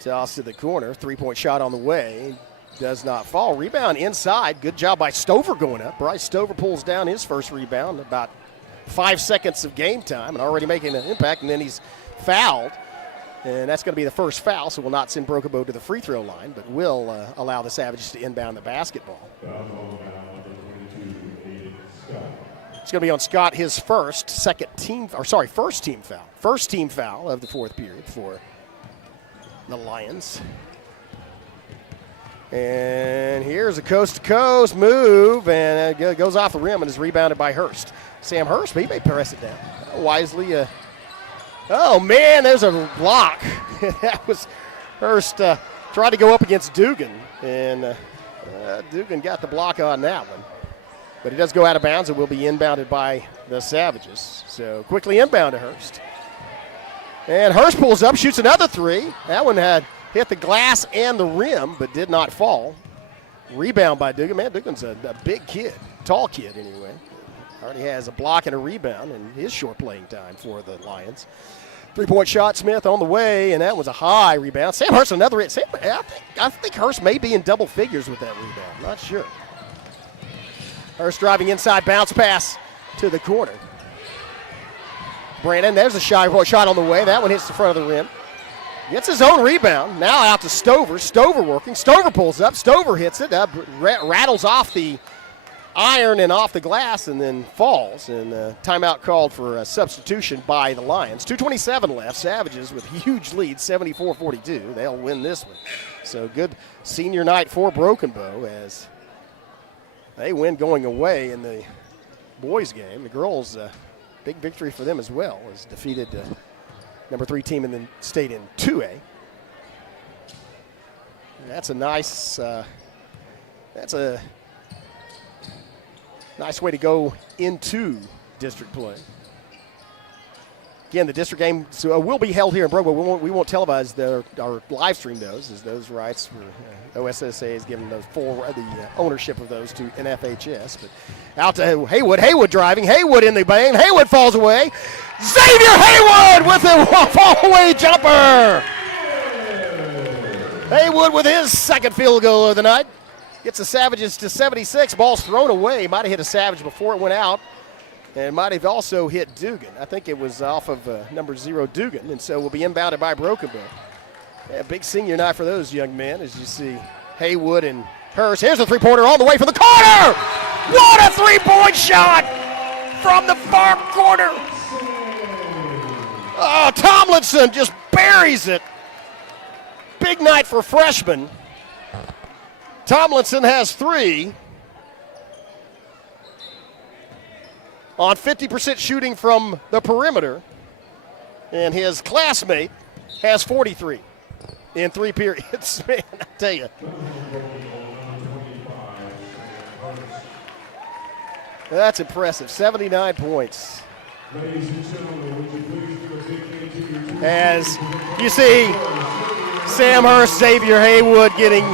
Toss to the corner, three-point shot on the way. Does not fall. Rebound inside. Good job by Stover going up. Bryce Stover pulls down his first rebound. About 5 seconds of game time and already making an impact, and then he's fouled. And that's going to be the first foul, so will not send Broken Bow to the free throw line, but will allow the Savages to inbound the basketball. It's going to be on Scott, his first team foul. First team foul of the fourth period for the Lions. And here's a coast-to-coast move, and it goes off the rim and is rebounded by Hurst. Sam Hurst, he may press it down. Wisely. Oh, man, there's a block. That was Hurst tried to go up against Dugan, and Dugan got the block on that one. But he does go out of bounds and will be inbounded by the Savages. So quickly inbound to Hurst. And Hurst pulls up, shoots another three. That one had hit the glass and the rim, but did not fall. Rebound by Dugan. Man, Dugan's a big kid, tall kid anyway. Already has a block and a rebound in his short playing time for the Lions. Three-point shot, Smith on the way, and that was a high rebound. Sam Hurst, another hit. I think Hurst may be in double figures with that rebound. Not sure. Hurst driving inside, bounce pass to the corner. Brandon, there's a shot on the way. That one hits the front of the rim. Gets his own rebound. Now out to Stover. Stover working. Stover pulls up. Stover hits it. Rattles off the iron and off the glass and then falls. And timeout called for a substitution by the Lions. 2:27 left. Savages with a huge lead, 74-42. They'll win this one. So good senior night for Broken Bow as they win going away in the boys' game. The girls, big victory for them as well, as defeated number 3 team in the state in 2A. And that's a nice way to go into district play. Again, the district games will be held here in Broken Bow. We won't televise or live stream those, as those rights for OSSA has given those the ownership of those to NFHS. But out to Haywood. Haywood driving. Haywood in the lane. Haywood falls away. Xavier Haywood with a fall-away jumper. Haywood with his second field goal of the night. Gets the Savages to 76. Ball's thrown away. Might have hit a Savage before it went out. And might have also hit Dugan. I think it was off of number 0, Dugan. And so will be inbounded by Broken Bow. Yeah, big senior night for those young men, as you see Haywood and Hurst. Here's a three-pointer all the way from the corner. What a three-point shot from the far corner. Oh, Tomlinson just buries it. Big night for freshmen. Tomlinson has 3 on 50% shooting from the perimeter, and his classmate has 43 in 3 periods. Man, I tell you. That's impressive. 79 points. As you see, Sam Hurst, Xavier Haywood getting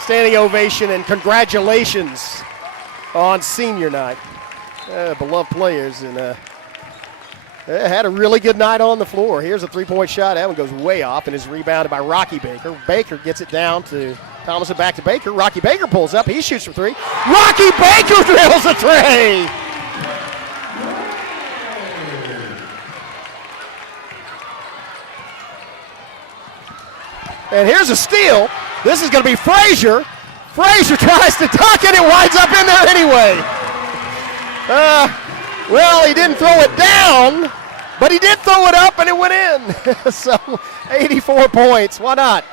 standing ovation and congratulations on senior night. Beloved players, and had a really good night on the floor. Here's a three-point shot. That one goes way off and is rebounded by Rocky Baker. Baker gets it down to Thomason, back to Baker. Rocky Baker pulls up. He shoots for 3. Rocky Baker drills a 3. And here's a steal. This is going to be Frazier. Frazier tries to dunk it. It winds up in there anyway. Well, he didn't throw it down, but he did throw it up and it went in. So 84 points. Why not?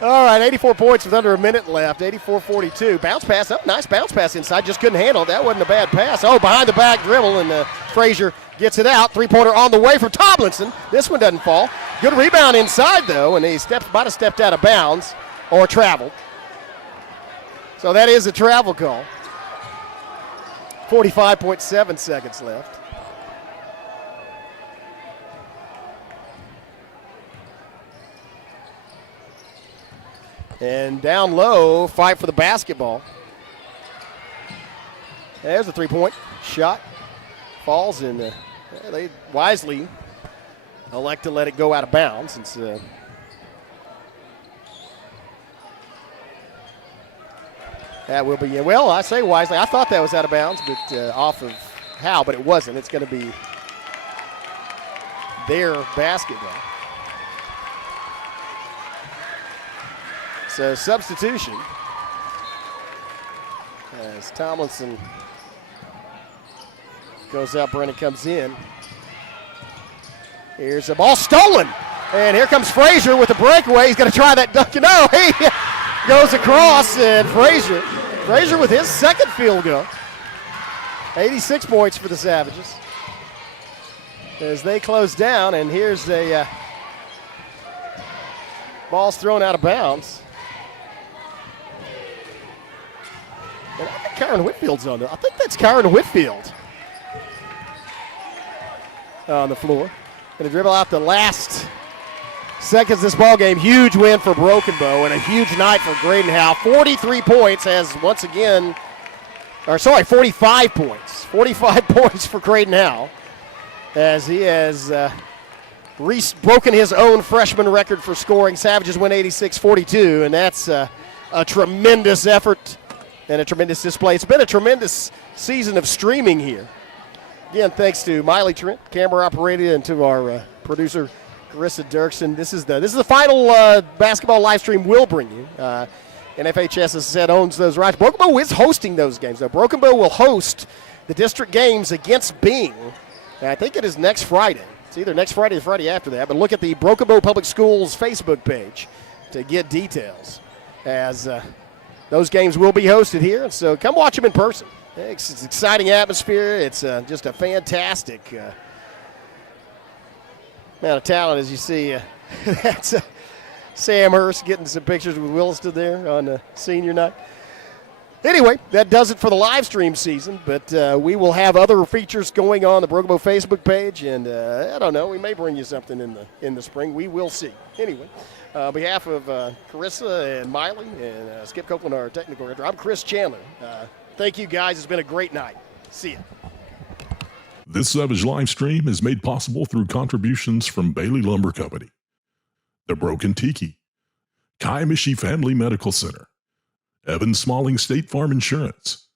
All right, 84 points with under a minute left. 84-42. Bounce pass up. Nice bounce pass inside. Just couldn't handle it. That wasn't a bad pass. Oh, behind the back dribble, and Frazier gets it out. Three-pointer on the way from Tomlinson. This one doesn't fall. Good rebound inside, though, and he might have stepped out of bounds or traveled. So that is a travel call. 45.7 seconds left. And down low, fight for the basketball. There's a three-point shot. Falls, and they wisely elect to let it go out of bounds. Since that will be, well, I say wisely. I thought that was out of bounds, but off of Howe, but it wasn't. It's going to be their basketball. So substitution as Tomlinson goes out, Brennan comes in. Here's the ball stolen, and here comes Frazier with the breakaway. He's going to try that dunk. No, he goes across, and Frazier with his second field goal. 86 points for the Savages as they close down, and here's a ball's thrown out of bounds. And I think Kyron Whitfield's on there. I think that's Kyron Whitfield on the floor. Going to dribble out the last seconds of this ball game. Huge win for Broken Bow and a huge night for Graydon Howe. 43 points has once again, 45 points. 45 points for Graydon Howe as he has broken his own freshman record for scoring. Savages win 86-42, and that's a tremendous effort and a tremendous display. It's been a tremendous season of streaming here. Again, thanks to Miley Trent, camera operator, and to our producer, Carissa Dirksen. This is the final basketball live stream we'll bring you. And FHS, as I said, owns those rights. Broken Bow is hosting those games, though. Broken Bow will host the district games against Bing. And I think it is next Friday. It's either next Friday or Friday after that. But look at the Broken Bow Public Schools Facebook page to get details, as those games will be hosted here. And so come watch them in person. It's an exciting atmosphere. It's just a fantastic amount of talent, as you see. That's Sam Hurst getting some pictures with Williston there on senior night. Anyway, that does it for the live stream season, but we will have other features going on the Broken Bow Facebook page, and I don't know, we may bring you something in the spring. We will see. Anyway, on behalf of Carissa and Miley and Skip Copeland, our technical director, I'm Chris Chandler. Thank you, guys. It's been a great night. See ya. This Savage live stream is made possible through contributions from Bailey Lumber Company, The Broken Tiki, Kiamichi Family Medical Center, Evan Smalling State Farm Insurance,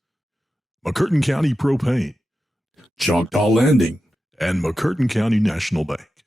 McCurtain County Propane, Choctaw Landing, and McCurtain County National Bank.